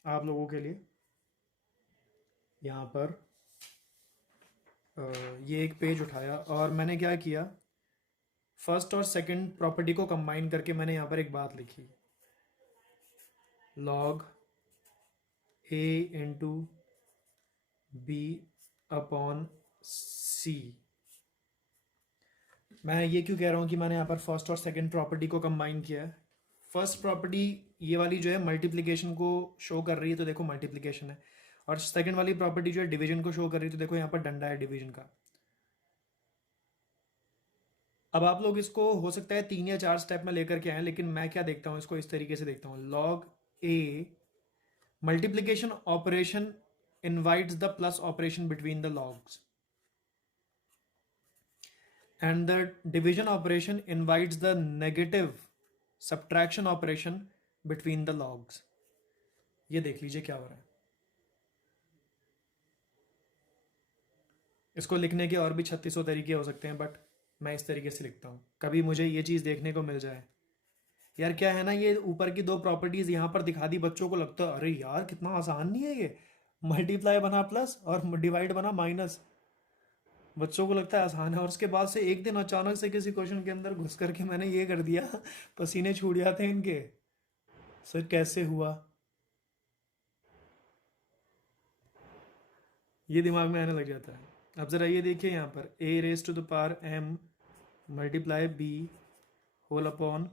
आप लोगों के लिए। यहाँ पर ये एक पेज उठाया और मैंने क्या किया, फर्स्ट और सेकंड प्रॉपर्टी को कंबाइन करके मैंने यहाँ पर एक बात लिखी, लॉग ए इंटू बी अपॉन सी। मैं ये क्यों कह रहा हूँ कि मैंने यहाँ पर फर्स्ट और सेकंड प्रॉपर्टी को कंबाइन किया है। फर्स्ट प्रॉपर्टी ये वाली जो है मल्टीप्लिकेशन को शो कर रही है, तो देखो मल्टीप्लिकेशन है, और सेकंड वाली प्रॉपर्टी जो है डिवीजन को शो कर रही है, तो देखो यहाँ पर डंडा है डिवीजन का। अब आप लोग इसको हो सकता है 3 या 4 स्टेप में लेकर के आए, लेकिन मैं क्या देखता हूँ इसको इस तरीके से देखता हूँ, log A multiplication operation invites the plus operation between the logs and the division operation invites the negative subtraction operation between the logs। ये देख लीजिए क्या हो रहा है। इसको लिखने के और भी 3600 तरीके हो सकते हैं, बट मैं इस तरीके से लिखता हूँ। कभी मुझे ये चीज़ देखने को मिल जाए, यार क्या है ना, ये ऊपर की 2 प्रॉपर्टीज़ यहाँ पर दिखा दी, बच्चों को लगता है अरे यार कितना आसान नहीं है ये, मल्टीप्लाई बना प्लस और डिवाइड बना माइनस, बच्चों को लगता है आसान है। और उसके बाद से एक दिन अचानक से किसी क्वेश्चन के अंदर घुस करके मैंने ये कर दिया, पसीने छूट जाते हैं इनके, सर कैसे हुआ, ये दिमाग में आने लग जाता है। अब ज़रा ये देखिए यहाँ पर a raise to the power m multiply b whole upon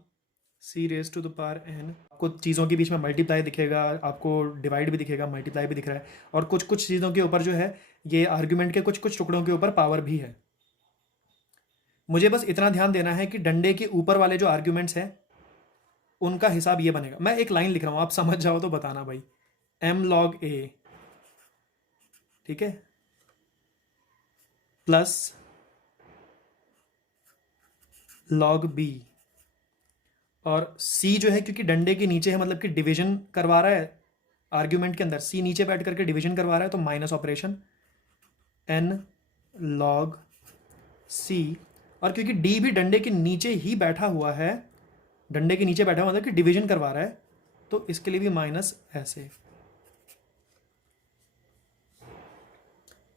c raise to the power n। आपको चीज़ों के बीच में मल्टीप्लाई दिखेगा, आपको डिवाइड भी दिखेगा, मल्टीप्लाई भी दिख रहा है, और कुछ कुछ चीज़ों के ऊपर जो है ये आर्ग्यूमेंट के कुछ कुछ टुकड़ों के ऊपर पावर भी है। मुझे बस इतना ध्यान देना है कि डंडे के ऊपर वाले जो आर्ग्यूमेंट्स हैं उनका हिसाब ये बनेगा। मैं एक लाइन लिख रहा हूँ, आप समझ जाओ तो बताना भाई, m log a, ठीक है, प्लस log b, और c जो है क्योंकि डंडे के नीचे है मतलब कि डिवीजन करवा रहा है आर्ग्यूमेंट के अंदर, c नीचे बैठ करके डिवीजन करवा रहा है, तो minus operation n log c, और क्योंकि d भी डंडे के नीचे ही बैठा हुआ है, डंडे के नीचे बैठा हुआ मतलब कि डिवीजन करवा रहा है, तो इसके लिए भी माइनस ऐसे।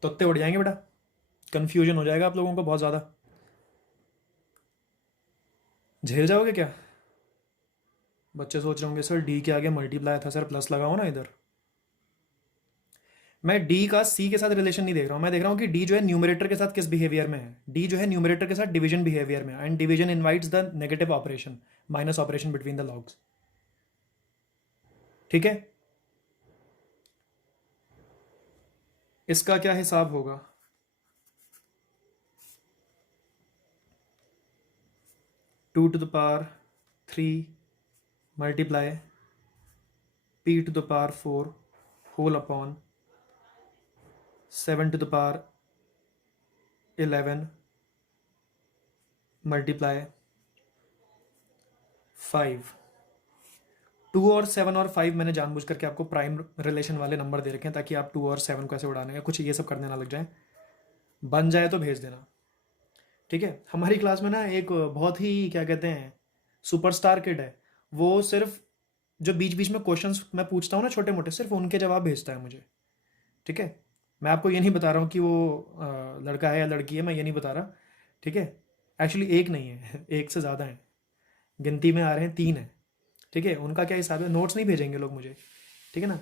तोते उड़ जाएंगे बेटा, कंफ्यूजन हो जाएगा आप लोगों को बहुत ज़्यादा। झेल जाओगे क्या? बच्चे सोच रहे होंगे सर डी के आगे मल्टीप्लाई था सर, प्लस लगाओ ना इधर। मैं डी का सी के साथ रिलेशन नहीं देख रहा हूँ, मैं देख रहा हूँ कि डी जो है न्यूमरेटर के साथ किस बिहेवियर में है। डी जो है न्यूमरेटर के साथ डिवीजन बिहेवियर में, and division invites the negative operation, minus operation between the logs, ठीक है। इसका क्या हिसाब होगा, two to the power 3 multiply p to the power 4 whole upon 7 to the power 11 multiply 5। 2 और 7 और 5 मैंने जानबूझ करके आपको प्राइम रिलेशन वाले नंबर दे रखे हैं ताकि आप 2 और 7 को ऐसे उड़ाने का कुछ ये सब करने ना लग जाए। बन जाए तो भेज देना, ठीक है। हमारी क्लास में ना एक बहुत ही क्या कहते हैं सुपरस्टार किड है, वो सिर्फ जो बीच बीच में क्वेश्चंस मैं पूछता हूँ ना छोटे मोटे, सिर्फ उनके जवाब भेजता है मुझे, ठीक है। मैं आपको ये नहीं बता रहा हूँ कि वो लड़का है या लड़की है, मैं ये नहीं बता रहा, ठीक है। एक्चुअली एक नहीं है, एक से ज़्यादा है, गिनती में आ रहे हैं 3 है, ठीक है। उनका क्या हिसाब है, नोट्स नहीं भेजेंगे लोग मुझे, ठीक है ना,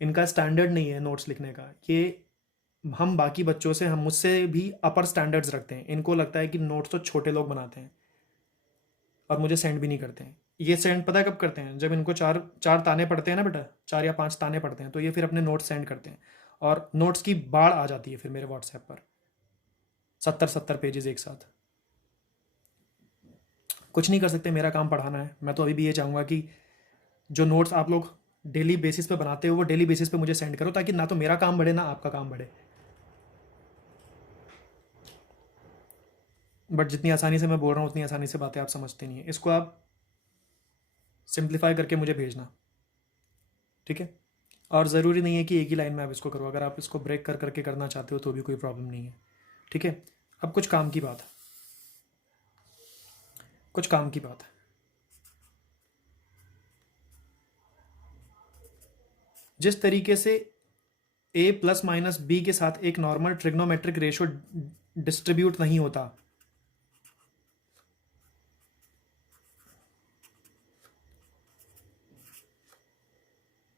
इनका स्टैंडर्ड नहीं है नोट्स लिखने का। ये हम बाकी बच्चों से, हम मुझसे भी अपर स्टैंडर्ड्स रखते हैं, इनको लगता है कि नोट्स तो छोटे लोग बनाते हैं और मुझे सेंड भी नहीं करते हैं। ये सेंड पता है कब करते हैं, जब इनको चार चार ताने पड़ते हैं ना बेटा, 4 या 5 ताने पड़ते हैं, तो ये फिर अपने नोट्स सेंड करते हैं और नोट्स की बाढ़ आ जाती है फिर मेरे व्हाट्सएप पर, 70 पेजेस एक साथ। कुछ नहीं कर सकते, मेरा काम पढ़ाना है। मैं तो अभी भी ये चाहूँगा कि जो नोट्स आप लोग डेली बेसिस पे बनाते हो वो डेली बेसिस पे मुझे सेंड करो, ताकि ना तो मेरा काम बढ़े ना आपका काम बढ़े। बट जितनी आसानी से मैं बोल रहा हूँ उतनी आसानी से बातें आप समझते नहीं है। इसको आप सिंप्लीफाई करके मुझे भेजना। ठीक है। और ज़रूरी नहीं है कि एक ही लाइन में आप इसको करो, अगर आप इसको ब्रेक कर करके करना चाहते हो तो भी कोई प्रॉब्लम नहीं है। ठीक है। अब कुछ काम की बात, कुछ काम की बात। जिस तरीके से a प्लस माइनस बी के साथ एक नॉर्मल ट्रिग्नोमेट्रिक रेशो डिस्ट्रीब्यूट नहीं होता,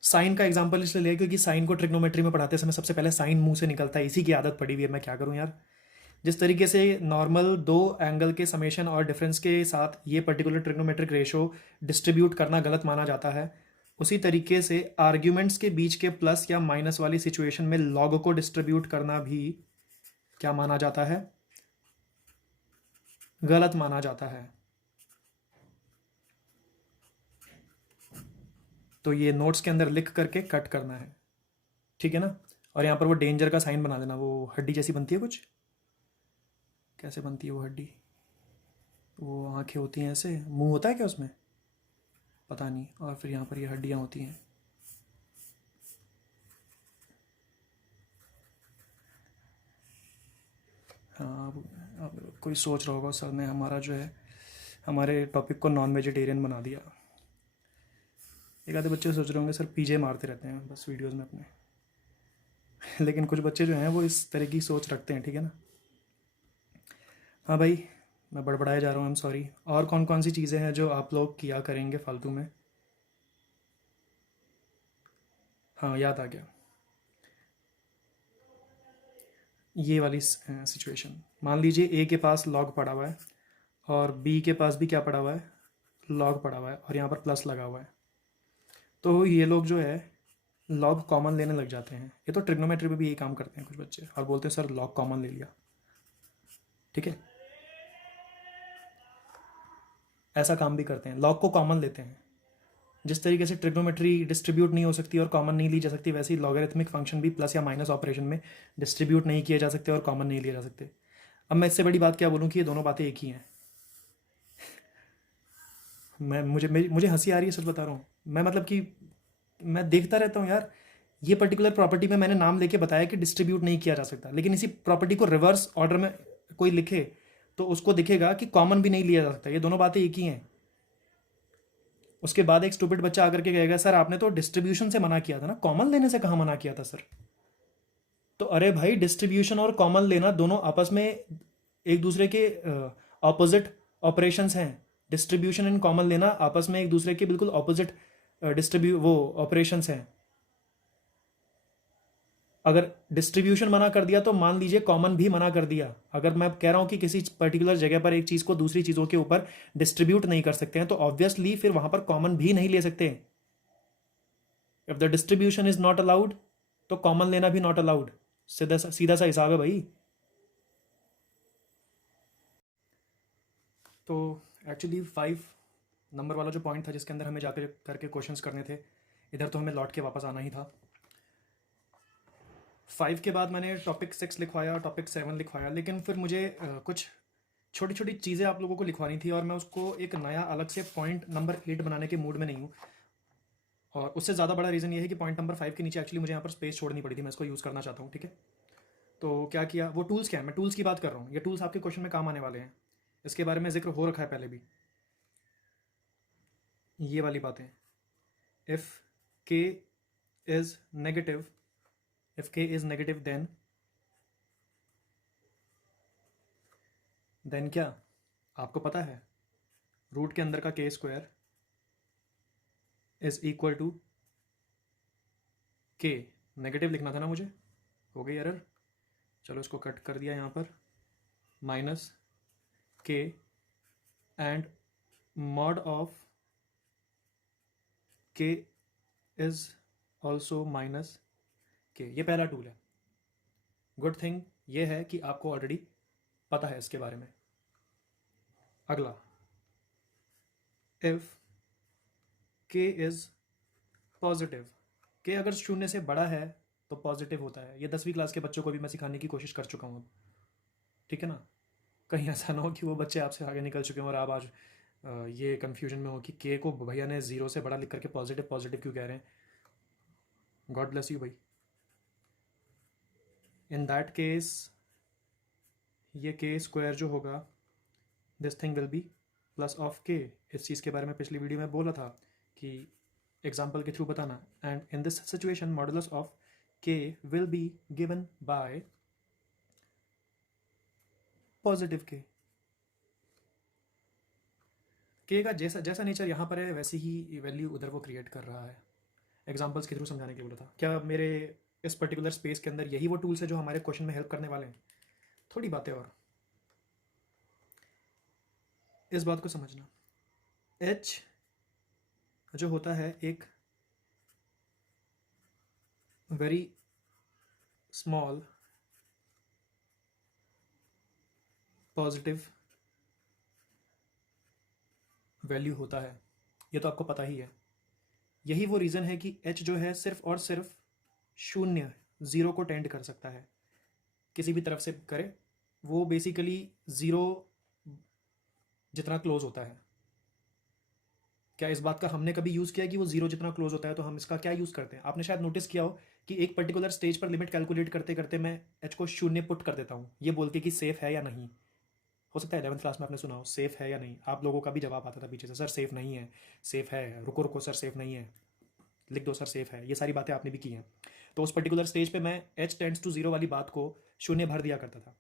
साइन का एग्जांपल इसलिए लिया क्योंकि साइन को ट्रिग्नोमेट्री में पढ़ाते समय सबसे पहले साइन मुंह से निकलता है, इसी की आदत पड़ी हुई है, मैं क्या करूं यार। जिस तरीके से नॉर्मल दो एंगल के समेशन और डिफरेंस के साथ ये पर्टिकुलर ट्रिग्नोमेट्रिक रेशो डिस्ट्रीब्यूट करना गलत माना जाता है, उसी तरीके से आर्ग्यूमेंट्स के बीच के प्लस या माइनस वाली सिचुएशन में लॉग को डिस्ट्रीब्यूट करना भी क्या माना जाता है, गलत माना जाता है। तो ये नोट्स के अंदर लिख करके कट करना है, ठीक है ना। और यहाँ पर वो डेंजर का साइन बना देना, वो हड्डी जैसी बनती है कुछ, कैसे बनती है वो हड्डी, वो आंखें होती हैं ऐसे, मुंह होता है क्या उसमें, पता नहीं, और फिर यहाँ पर ये हड्डियाँ होती हैं। हाँ, अब कोई सोच रहा होगा सर ने हमारा जो है हमारे टॉपिक को नॉन वेजिटेरियन बना दिया। एक आधे बच्चे सोच रहे होंगे सर पीजे मारते रहते हैं बस वीडियोस में अपने लेकिन कुछ बच्चे जो हैं वो इस तरह की सोच रखते हैं, ठीक है ना। हाँ भाई, मैं बड़बड़ाए जा रहा हूँ, आई एम सॉरी। और कौन कौन सी चीज़ें हैं जो आप लोग किया करेंगे फालतू में। हाँ, याद आ गया, ये वाली सिचुएशन। मान लीजिए ए के पास लॉग पड़ा हुआ है और बी के पास भी क्या पड़ा हुआ है, लॉग पड़ा हुआ है, और यहाँ पर प्लस लगा हुआ है। तो ये लोग जो है लॉग कॉमन लेने लग जाते हैं। ये तो ट्रिग्नोमेट्री में भी यही काम करते हैं कुछ बच्चे, और बोलते हैं सर लॉग कॉमन ले लिया, ठीक है। ऐसा काम भी करते हैं, लॉग को कॉमन लेते हैं। जिस तरीके से ट्रिग्नोमेट्री डिस्ट्रीब्यूट नहीं हो सकती और कॉमन नहीं ली जा सकती, वैसे ही लॉगरिथमिक फंक्शन भी प्लस या माइनस ऑपरेशन में डिस्ट्रीब्यूट नहीं किए जा सकते और कॉमन नहीं लिए जा सकते। अब मैं इससे बड़ी बात क्या बोलूँ कि ये दोनों बातें एक ही हैं। मुझे हंसी आ रही है, सच बता रहा हूँ मैं, मतलब कि मैं देखता रहता हूँ यार, ये पर्टिकुलर प्रॉपर्टी में मैंने नाम लेके बताया कि डिस्ट्रीब्यूट नहीं किया जा सकता, लेकिन इसी प्रॉपर्टी को रिवर्स ऑर्डर में कोई लिखे तो उसको दिखेगा कि कॉमन भी नहीं लिया जा सकता। ये दोनों बातें एक ही हैं। उसके बाद एक स्टूपिड बच्चा आकर के कहेगा सर आपने तो डिस्ट्रीब्यूशन से मना किया था ना, कॉमन लेने से कहाँ मना किया था सर। तो अरे भाई, डिस्ट्रीब्यूशन और कॉमन लेना दोनों आपस में एक दूसरे के ऑपोजिट ऑपरेशंस हैं। डिस्ट्रीब्यूशन एंड कॉमन लेना आपस में एक दूसरे के बिल्कुल ऑपोजिट वो ऑपरेशंस हैं। अगर डिस्ट्रीब्यूशन मना कर दिया तो मान लीजिए कॉमन भी मना कर दिया। अगर मैं कह रहा हूं कि किसी पर्टिकुलर जगह पर एक चीज़ को दूसरी चीज़ों के ऊपर डिस्ट्रीब्यूट नहीं कर सकते हैं, तो ऑब्वियसली फिर वहां पर कॉमन भी नहीं ले सकते। If the distribution is not allowed तो कॉमन लेना भी नॉट अलाउड। सीधा सीधा सा हिसाब है भाई। तो एक्चुअली 5 नंबर वाला जो पॉइंट था जिसके अंदर हमें जाकर करके क्वेश्चंस करने थे, इधर तो हमें लौट के वापस आना ही था। 5 के बाद मैंने टॉपिक 6 लिखवाया, टॉपिक 7 लिखवाया, लेकिन फिर मुझे कुछ छोटी छोटी चीज़ें आप लोगों को लिखवानी थी और मैं उसको एक नया अलग से पॉइंट नंबर 8 बनाने के मूड में नहीं हूँ। और उससे ज़्यादा बड़ा रीज़न ये है कि पॉइंट नंबर 5 के नीचे एक्चुअली मुझे यहाँ पर स्पेस छोड़नी पड़ी थी, मैं इसको यूज़ करना चाहता हूँ, ठीक है। तो क्या किया, वो टूल्स क्या है, मैं टूल्स की बात कर रहा हूँ। ये टूल्स आपके क्वेश्चन में काम आने वाले हैं, इसके बारे में जिक्र हो रखा है पहले भी। ये वाली बातें, इफ़ के इज़ नेगेटिव, इफ़ के इज़ नेगेटिव देन क्या, आपको पता है रूट के अंदर का के स्क्वायर इज इक्वल टू के। नेगेटिव लिखना था ना मुझे, हो गई एरर, चलो इसको कट कर दिया यहाँ पर, माइनस के एंड मॉड ऑफ के इज ऑल्सो माइनस के। ये पहला टूल है। गुड थिंग ये है कि आपको ऑलरेडी पता है इसके बारे में। अगला, इफ के इज पॉजिटिव, के अगर शून्य से बड़ा है तो पॉजिटिव होता है। ये 10वीं क्लास के बच्चों को भी मैं सिखाने की कोशिश कर चुका हूँ अब, ठीक है ना। कहीं ऐसा ना हो कि वो बच्चे आपसे आगे निकल चुके हैं और आप आज ये कन्फ्यूजन में हो कि के को भैया ने 0 से बड़ा लिख करके पॉजिटिव पॉजिटिव क्यों कह रहे हैं। गॉड ब्लेस यू भाई। इन दैट केस ये के स्क्वायर जो होगा, this thing will be plus of के। इस चीज़ के बारे में पिछली वीडियो में बोला था कि एग्जाम्पल के थ्रू बताना। And in this situation modulus of K will be given by positive K का जैसा जैसा नेचर यहाँ पर है वैसी ही वैल्यू उधर वो क्रिएट कर रहा है। एग्जाम्पल्स के थ्रू समझाने के लिए बोला था। क्या मेरे इस पर्टिकुलर स्पेस के अंदर यही वो टूल्स है जो हमारे क्वेश्चन में हेल्प करने वाले हैं? थोड़ी बातें और इस बात को समझना, एच जो होता है एक वेरी स्मॉल पॉजिटिव वैल्यू होता है, ये तो आपको पता ही है। यही वो रीज़न है कि एच जो है सिर्फ और सिर्फ शून्य, ज़ीरो को टेंड कर सकता है किसी भी तरफ से करे, वो बेसिकली ज़ीरो जितना क्लोज होता है। क्या इस बात का हमने कभी यूज़ किया कि वो ज़ीरो जितना क्लोज होता है? तो हम इसका क्या यूज़ करते हैं? आपने शायद नोटिस किया हो कि एक पर्टिकुलर स्टेज पर लिमिट कैलकुलेट करते करते मैं एच को शून्य पुट कर देता हूँ, ये बोल के कि सेफ़ है या नहीं। हो सकता है 11th क्लास में आपने सुना हो सेफ़ है या नहीं, आप लोगों का भी जवाब आता था पीछे से, सर सेफ़ नहीं है, सेफ़ है, रुको रुको सर सेफ़ नहीं है, लिख दो सर सेफ़ है। ये सारी बातें आपने भी की हैं। तो उस पर्टिकुलर स्टेज पे मैं एच टेंड्स टू ज़ीरो वाली बात को शून्य भर दिया करता था।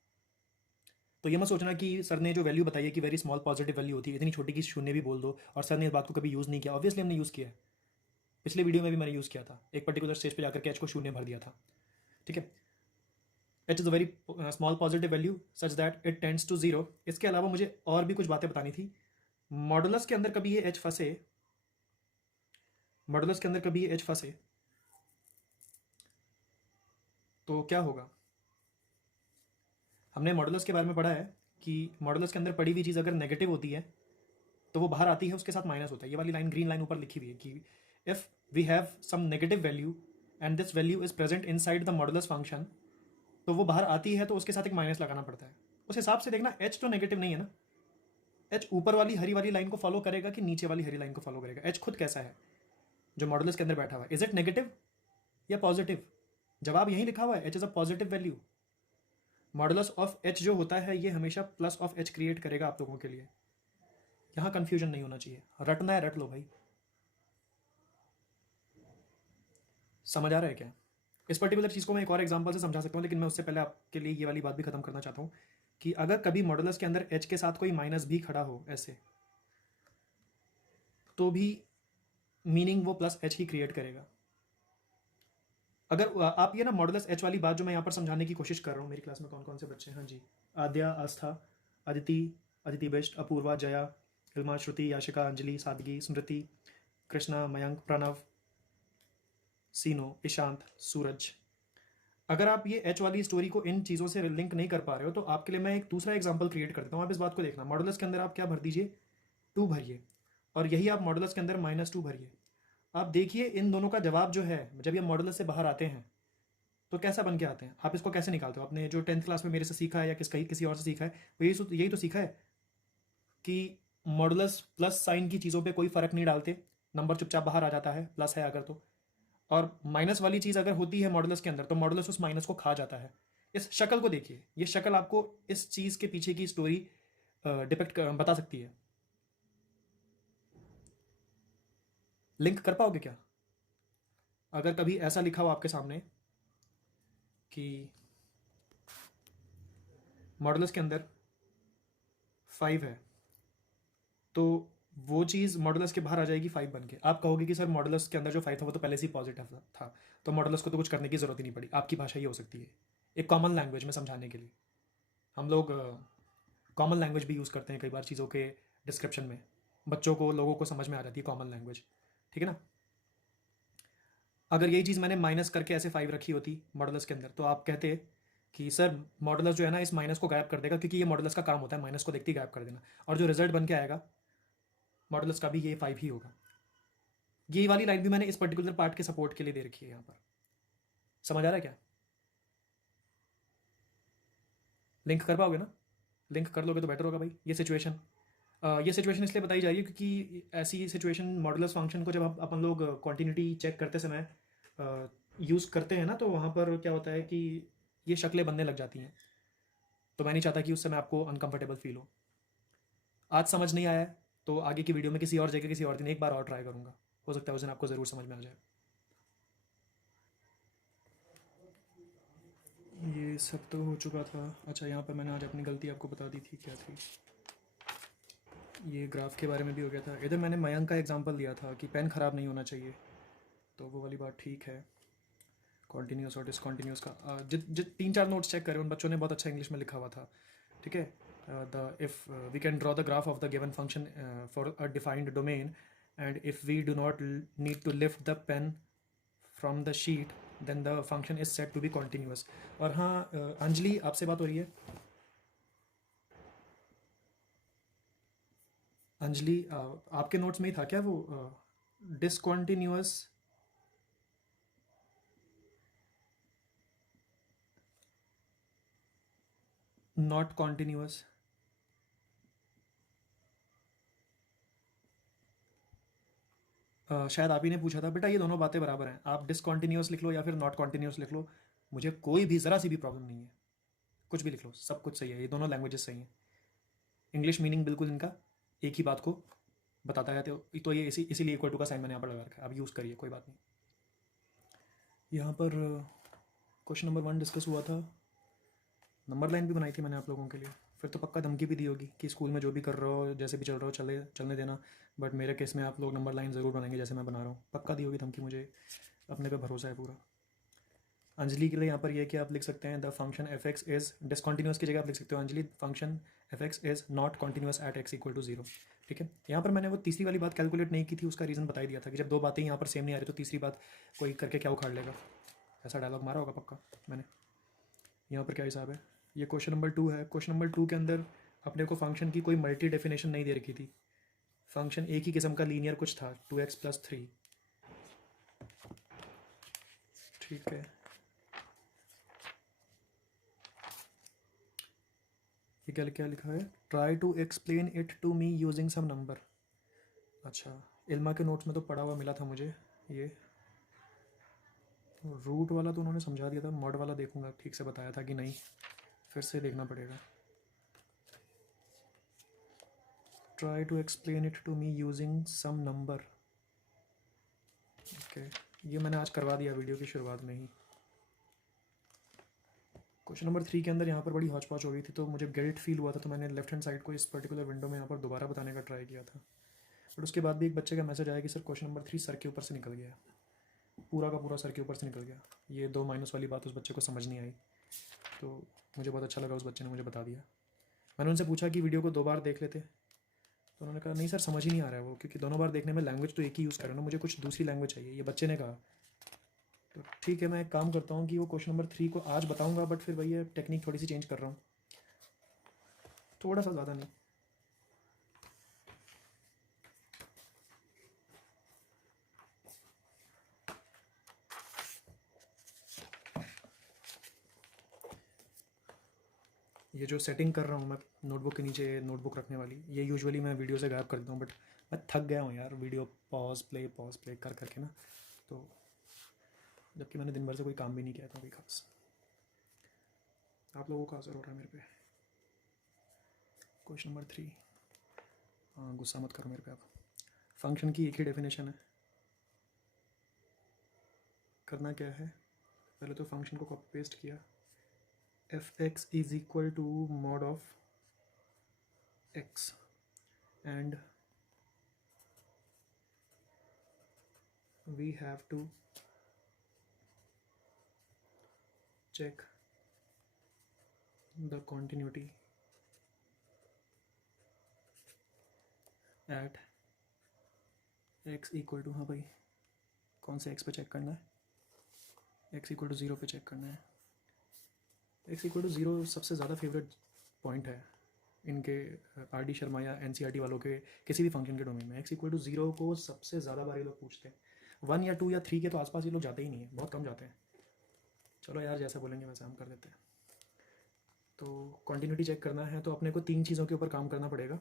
तो ये मत सोचना कि सर ने जो वैल्यू बताई है कि वेरी स्मॉल पॉजिटिव वैल्यू होती है, इतनी छोटी कि शून्य भी बोल दो, और सर ने इस बात को कभी यूज़ नहीं किया। ऑब्वियसली हमने यूज़ किया है, पिछले वीडियो में भी मैंने यूज़ किया था, एक पर्टिकुलर स्टेज पे जाकर के एच को शून्य भर दिया था। ठीक है, H is a very small positive value such that it tends to zero. इसके अलावा मुझे और भी कुछ बातें बतानी थी। मॉडुलस के अंदर कभी ये एच फंसे, मॉडुलस के अंदर कभी ये एच फंसे तो क्या होगा? हमने मॉडुलस के बारे में पढ़ा है कि मॉडुलस के अंदर पड़ी हुई चीज़ अगर नेगेटिव होती है तो वो बाहर आती है, उसके साथ माइनस होता है। ये वाली लाइन, ग्रीन लाइन ऊपर लिखी हुई है कि if we have some negative value and this value is present inside the modulus function, तो वो बाहर आती है तो उसके साथ एक माइनस लगाना पड़ता है। उस हिसाब से देखना एच तो नेगेटिव नहीं है ना, एच ऊपर वाली हरी वाली लाइन को फॉलो करेगा कि नीचे वाली हरी लाइन को फॉलो करेगा? एच खुद कैसा है जो मॉडुलस के अंदर बैठा हुआ है? इज इट नेगेटिव या पॉजिटिव? जवाब यहीं लिखा हुआ है, H is a positive value. Modulus of H जो होता है ये हमेशा प्लस ऑफ एच क्रिएट करेगा आप लोगों के लिए। यहाँ कंफ्यूजन नहीं होना चाहिए, रटना है रट लो भाई। समझ आ रहा है क्या? इस पर्टिकुलर चीज़ को मैं एक और एग्जांपल से समझा सकता हूँ, लेकिन मैं उससे पहले आपके लिए ये वाली बात भी खत्म करना चाहता हूँ कि अगर कभी मॉडुलस के अंदर एच के साथ कोई माइनस भी खड़ा हो ऐसे, तो भी मीनिंग वो प्लस एच ही क्रिएट करेगा। अगर आप ये ना मॉडुलस एच वाली बात जो मैं यहाँ पर समझाने की कोशिश कर रहा हूँ, मेरी क्लास में कौन कौन से बच्चे हैं? हाँ जी, आद्या, आस्था, अदिति, अदिति बेस्ट, अपूर्वा, जया, इल्मा, श्रुति, याशिका, अंजलि, सादगी, स्मृति, कृष्णा, मयंक, प्रणव, सीनो, ईशांत, सूरज। अगर आप ये एच वाली स्टोरी को इन चीज़ों से लिंक नहीं कर पा रहे हो तो आपके लिए मैं एक दूसरा एग्जांपल क्रिएट कर देता हूँ। आप इस बात को देखना, मॉडुलस के अंदर आप क्या भर दीजिए, टू भरिए, और यही आप मॉडुलस के अंदर माइनस टू भरिए। आप देखिए इन दोनों का जवाब जो है जब ये मॉडुलस से बाहर आते हैं तो कैसा बन के आते हैं। आप इसको कैसे निकालते हो? आपने जो 10th क्लास में मेरे से सीखा है या किसी और से सीखा है, वो यही तो सीखा है कि मॉडुलस प्लस साइन की चीज़ों पे कोई फ़र्क नहीं डालते, नंबर चुपचाप बाहर आ जाता है, प्लस है अगर तो, और माइनस वाली चीज़ अगर होती है मॉडुलस के अंदर तो मॉडुलस उस माइनस को खा जाता है। इस शक्ल को देखिए, ये शक्ल आपको इस चीज़ के पीछे की स्टोरी डिपेक्ट बता सकती है। लिंक कर पाओगे क्या? अगर कभी ऐसा लिखा हो आपके सामने कि मॉडुलस के अंदर 5 है, तो वो चीज़ मॉडुलस के बाहर आ जाएगी 5 बन के। आप कहोगे कि सर मॉडुलस के अंदर जो 5 था वो तो पहले से ही पॉजिटिव था, तो मॉडुलस को तो कुछ करने की ज़रूरत ही नहीं पड़ी। आपकी भाषा ये हो सकती है, एक कॉमन लैंग्वेज में समझाने के लिए। हम लोग कॉमन लैंग्वेज भी यूज़ करते हैं कई बार चीज़ों के डिस्क्रिप्शन में, बच्चों को, लोगों को समझ में आ जाती है कॉमन लैंग्वेज। ठीक है ना? अगर यही चीज़ मैंने माइनस करके ऐसे 5 रखी होती मॉडुलस के अंदर, तो आप कहते कि सर मॉडुलस जो है ना इस माइनस को गायब कर देगा, क्योंकि ये मॉडुलस का काम होता है माइनस को देखते ही गायब कर देना, और जो रिजल्ट बन के आएगा मॉडुलस का भी ये 5 ही होगा। ये वाली लाइन भी मैंने इस पर्टिकुलर पार्ट के सपोर्ट के लिए दे रखी है यहाँ पर। समझ आ रहा है क्या? लिंक कर पाओगे ना? लिंक कर लोगे तो बेटर होगा भाई। ये सिचुएशन इसलिए बताई जा रही है क्योंकि ऐसी सिचुएशन मॉडुलस फंक्शन को जब अपन लोग क्वांटिटी चेक करते समय यूज़ करते हैं ना, तो वहाँ पर क्या होता है कि ये शक्लें बनने लग जाती हैं। तो मैं नहीं चाहता कि उससे मैं आपको अनकंफर्टेबल फील हो। आज समझ नहीं आया है तो आगे की वीडियो में किसी और जगह किसी और दिन एक बार और ट्राई करूँगा, हो सकता है उस दिन आपको ज़रूर समझ में आ जाए। ये सब तो हो चुका था। अच्छा, यहाँ पर मैंने आज अपनी गलती आपको बता दी थी, क्या थी। ये ग्राफ के बारे में भी हो गया था। इधर मैंने मयंक का एग्जांपल दिया था कि पेन ख़राब नहीं होना चाहिए, तो वो वाली बात ठीक है। कॉन्टीन्यूस और डिसकॉन्टीन्यूस का जित जित 3-4 नोट्स चेक करें, उन बच्चों ने बहुत अच्छा इंग्लिश में लिखा हुआ था। ठीक है। The if we can draw the graph of the given function for a defined domain, and if we do not need to lift the pen from the sheet, then the function is set to be continuous. और हाँ, अंजलि आपसे बात हो रही है। अंजलि, आपके notes में ही था क्या वो डिसकॉन्टीन्यूअस? Not continuous? शायद आप ही ने पूछा था। बेटा ये दोनों बातें बराबर हैं, आप डिसकॉन्टीन्यूअस लिख लो या फिर नॉट कॉन्टीन्यूअस लिख लो, मुझे कोई भी ज़रा सी भी प्रॉब्लम नहीं है। कुछ भी लिख लो, सब कुछ सही है, ये दोनों लैंग्वेजेस सही हैं। इंग्लिश मीनिंग बिल्कुल इनका एक ही बात को बताता है, तो ये इसीलिए इक्वल टू का साइन मैंने यहाँ पर लगा रखा है। आप यूज़ करिए, कोई बात नहीं। यहाँ पर क्वेश्चन नंबर 1 डिस्कस हुआ था। नंबर लाइन भी बनाई थी मैंने आप लोगों के लिए। फिर तो पक्का धमकी भी दी होगी कि स्कूल में जो भी कर रहे हो, जैसे भी चल रहा हो, चलने देना, बट मेरे केस में आप लोग नंबर लाइन ज़रूर बनाएंगे जैसे मैं बना रहा हूँ। पक्का दी होगी धमकी, मुझे अपने पे भरोसा है पूरा। अंजलि के लिए यहाँ पर ये कि आप लिख सकते हैं the function f x is discontinuous की जगह आप लिख सकते हो Anjali function f x is not continuous at x equal to 0। ठीक है। यहाँ पर मैंने वो तीसरी वाली बात कैलकुलेट नहीं की थी, उसका रीज़न बता ही दिया था कि जब दो बातें यहाँ पर सेम नहीं आ रही तो तीसरी बात कोई करके क्या उखाड़ लेगा। ऐसा डायलॉग मारा होगा पक्का मैंने। यहाँ पर क्या हिसाब है, ये क्वेश्चन नंबर 2 है। क्वेश्चन नंबर 2 के अंदर अपने को फंक्शन की कोई मल्टी डेफिनेशन नहीं दे रखी थी। फंक्शन एक ही किस्म का लीनियर कुछ था, 2x+3। ठीक है। ये क्या क्या लिखा है, try to explain it to me using some number. अच्छा, इल्मा के नोट्स में तो पढ़ा हुआ मिला था मुझे। ये रूट वाला तो उन्होंने समझा दिया था, मॉड वाला देखूंगा ठीक से बताया था कि नहीं, फिर से देखना पड़ेगा। Try to explain it to me using some number. Okay, ये मैंने आज करवा दिया वीडियो की शुरुआत में ही। क्वेश्चन नंबर 3 के अंदर यहाँ पर बड़ी हौच पौच हो गई थी, तो मुझे गिल्ट फील हुआ था, तो मैंने लेफ्ट हैंड साइड को इस पर्टिकुलर विंडो में यहाँ पर दोबारा बताने का ट्राई किया था। बट उसके बाद भी एक बच्चे का मैसेज आया कि सर क्वेश्चन नंबर 3 सर के ऊपर से निकल गया, पूरा का पूरा सर के ऊपर से निकल गया। ये 2 माइनस वाली बात उस बच्चे को समझ नहीं आई, तो मुझे बहुत अच्छा लगा उस बच्चे ने मुझे बता दिया। मैंने उनसे पूछा कि वीडियो को 2 बार देख लेते, तो उन्होंने कहा नहीं सर समझ ही नहीं आ रहा है वो, क्योंकि दोनों बार देखने में लैंग्वेज तो एक ही यूज़ कर रहे हो ना, मुझे कुछ दूसरी लैंग्वेज चाहिए, ये बच्चे ने कहा। तो ठीक है, मैं एक काम करता हूँ कि वो क्वेश्चन नंबर 3 को आज बताऊँगा, बट फिर वही है, टेक्निक थोड़ी सी चेंज कर रहा हूँ, थोड़ा सा, ज़्यादा नहीं। ये जो सेटिंग कर रहा हूँ मैं नोटबुक के नीचे, नोटबुक रखने वाली, ये यूजुअली मैं वीडियो से गायब कर देता हूँ, बट मैं थक गया हूँ यार वीडियो पॉज प्ले कर करके ना, तो जबकि मैंने दिन भर से कोई काम भी नहीं किया था कोई खास। आप लोगों का असर हो रहा है मेरे पे। क्वेश्चन नंबर 3, हाँ गुस्सा मत करो मेरे पे आप। फंक्शन की एक ही डेफिनेशन है। करना क्या है, पहले तो फंक्शन को कॉपी पेस्ट किया, f x is equal to mod of x, and we have to check the continuity at x equal to, हाँ भाई कौन से x पे चेक करना है, x इक्वल टू 0 पे चेक करना है। x इक्वल टू 0 सबसे ज़्यादा फेवरेट पॉइंट है इनके आर डी शर्मा या एन सी आर टी वालों के किसी भी फंक्शन के डोमेन में। x इक्वल टू 0 को सबसे ज़्यादा बार ये लोग पूछते हैं। 1 या 2 या 3 के तो आसपास ये लोग जाते ही नहीं है, बहुत कम जाते हैं। चलो यार जैसा बोलेंगे वैसे हम कर देते हैं। तो कंटिन्यूटी चेक करना है तो अपने को 3 चीज़ों के ऊपर काम करना पड़ेगा,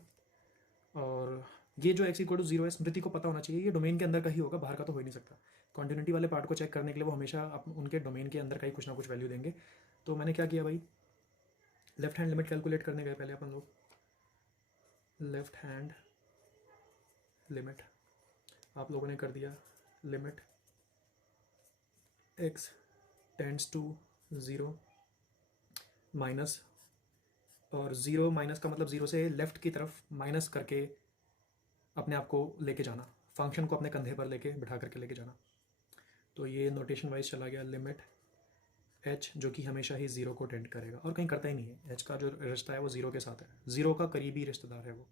और ये जो x इक्वल टू 0 है स्मृति को पता होना चाहिए ये डोमेन के अंदर का ही होगा, बाहर का तो हो ही नहीं सकता। कॉन्टिन्यूटी वाले पार्ट को चेक करने के लिए वो हमेशा उनके डोमेन के अंदर का ही कुछ ना कुछ वैल्यू देंगे। तो मैंने क्या किया भाई, लेफ्ट हैंड लिमिट कैलकुलेट करने गए पहले अपन लोग। लेफ्ट हैंड लिमिट आप लोगों ने कर दिया, limit x tends to 0 minus, और 0 माइनस का मतलब 0 से लेफ़्ट की तरफ माइनस करके अपने आप को लेके जाना, फंक्शन को अपने कंधे पर लेके बिठा करके लेके जाना। तो ये नोटेशन वाइज चला गया, लिमिट h जो कि हमेशा ही 0 को टेंड करेगा और कहीं करता ही नहीं है। h का जो रिश्ता है वो 0 के साथ है, 0 का करीबी रिश्तेदार है वो।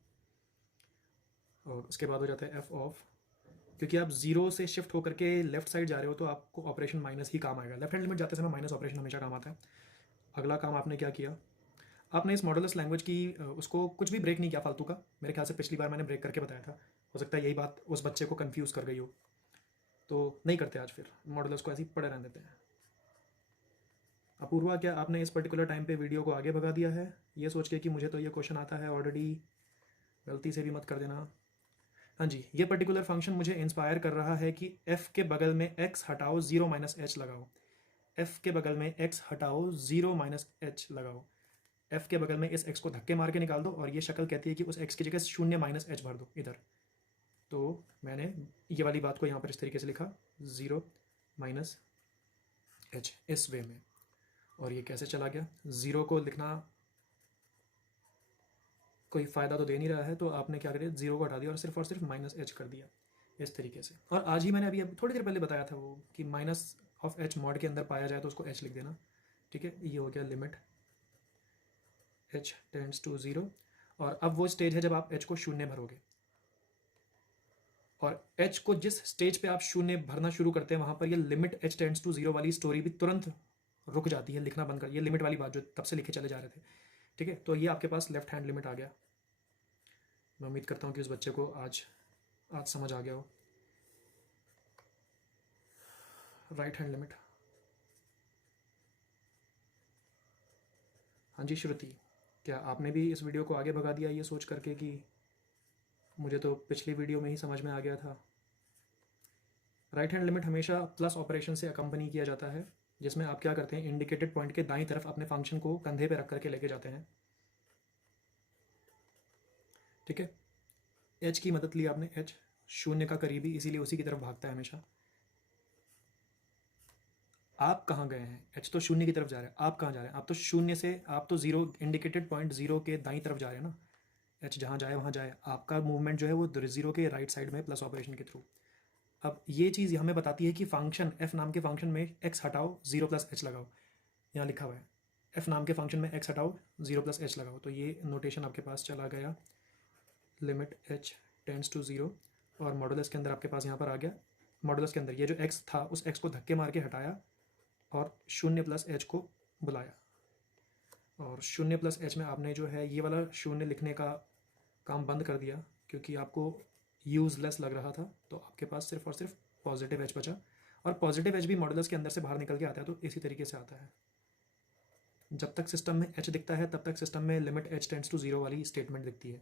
और उसके बाद हो जाता है f ऑफ, क्योंकि आप 0 से शिफ्ट होकर के लेफ्ट साइड जा रहे हो तो आपको ऑपरेशन माइनस ही काम आएगा। लेफ्ट हैंड लिमिट जाते समय माइनस ऑपरेशन हमेशा काम आता है। अगला काम आपने क्या किया, आपने इस मॉडुलस लैंग्वेज की उसको कुछ भी ब्रेक नहीं किया फालतू का। मेरे ख्याल से पिछली बार मैंने ब्रेक करके बताया था, हो सकता है यही बात उस बच्चे को कंफ्यूज कर गई हो, तो नहीं करते आज फिर मॉडुलस को ऐसे ही पड़े रहने देते हैं। अपूर्वा, क्या आपने इस पर्टिकुलर टाइम पे वीडियो को आगे भगा दिया है ये सोच के कि मुझे तो ये क्वेश्चन आता है ऑलरेडी, गलती से भी मत कर देना। हाँ जी, ये पर्टिकुलर फंक्शन मुझे इंस्पायर कर रहा है कि f के बगल में x हटाओ 0 माइनस एच लगाओ, f के बगल में x हटाओ 0 माइनस एच लगाओ, f के बगल में इस x को धक्के मार के निकाल दो और ये शक्ल कहती है कि उस x की जगह 0 माइनस एच भर दो इधर। तो मैंने ये वाली बात को यहाँ पर इस तरीके से लिखा, 0 माइनस एच इस वे में। और ये कैसे चला गया, 0 को लिखना कोई फ़ायदा तो दे नहीं रहा है, तो आपने क्या करिए 0 को हटा दिया और सिर्फ माइनस एच कर दिया इस तरीके से। और आज ही मैंने अभी थोड़ी देर पहले बताया था वो कि माइनस ऑफ एच मॉड के अंदर पाया जाए तो उसको एच लिख देना। ठीक है, ये हो गया लिमिट एच टेंड्स टू 0। और अब वो स्टेज है जब आप एच को शून्य भरोगे, और एच को जिस स्टेज पे आप शून्य भरना शुरू करते हैं वहाँ पर ये लिमिट एच टेंड्स टू 0 वाली स्टोरी भी तुरंत रुक जाती है, लिखना बंद कर, ये लिमिट वाली बात जो तब से लिखे चले जा रहे थे। ठीक है, तो ये आपके पास लेफ्ट हैंड लिमिट आ गया। मैं उम्मीद करता हूँ कि उस बच्चे को आज समझ आ गया हो। राइट हैंड लिमिट, हाँ जी श्रुति, क्या आपने भी इस वीडियो को आगे भगा दिया ये सोच करके कि मुझे तो पिछली वीडियो में ही समझ में आ गया था। राइट हैंड लिमिट हमेशा प्लस ऑपरेशन से अकम्पनी किया जाता है, जिसमें आप क्या करते हैं, इंडिकेटेड पॉइंट के दाईं तरफ अपने फंक्शन को कंधे पे रख करके लेके जाते हैं। ठीक है, एच की मदद ली आपने, एच शून्य का करीबी, इसीलिए उसी की तरफ भागता है हमेशा। आप कहाँ गए हैं, एच तो शून्य की तरफ जा रहा है, आप कहाँ जा रहे हैं, आप तो शून्य से, आप तो 0 इंडिकेटेड पॉइंट 0 के दाईं तरफ जा रहे हैं ना। एच जहाँ जाए वहाँ जाए, आपका मूवमेंट जो है वो 0 के राइट साइड में प्लस ऑपरेशन के थ्रू। अब ये चीज़ हमें बताती है कि फंक्शन एफ नाम के फंक्शन में x हटाओ 0 प्लस एच लगाओ, यहाँ लिखा हुआ है एफ नाम के फंक्शन में x हटाओ 0 प्लस एच लगाओ। तो ये नोटेशन आपके पास चला गया, लिमिट h टेंड्स टू 0, और मॉडुलस के अंदर आपके पास यहाँ पर आ गया, मॉडुलस के अंदर ये जो x था उस x को धक्के मार के हटाया और 0 प्लस एच को बुलाया, और 0 प्लस एच में आपने जो है ये वाला शून्य लिखने का काम बंद कर दिया क्योंकि आपको यूज़लेस लग रहा था। तो आपके पास सिर्फ और सिर्फ पॉजिटिव एच बचा, और पॉजिटिव एच भी मॉडुलस के अंदर से बाहर निकल के आता है, तो इसी तरीके से आता है। जब तक सिस्टम में एच दिखता है तब तक सिस्टम में लिमिट एच टेंड्स टू 0 वाली स्टेटमेंट दिखती है।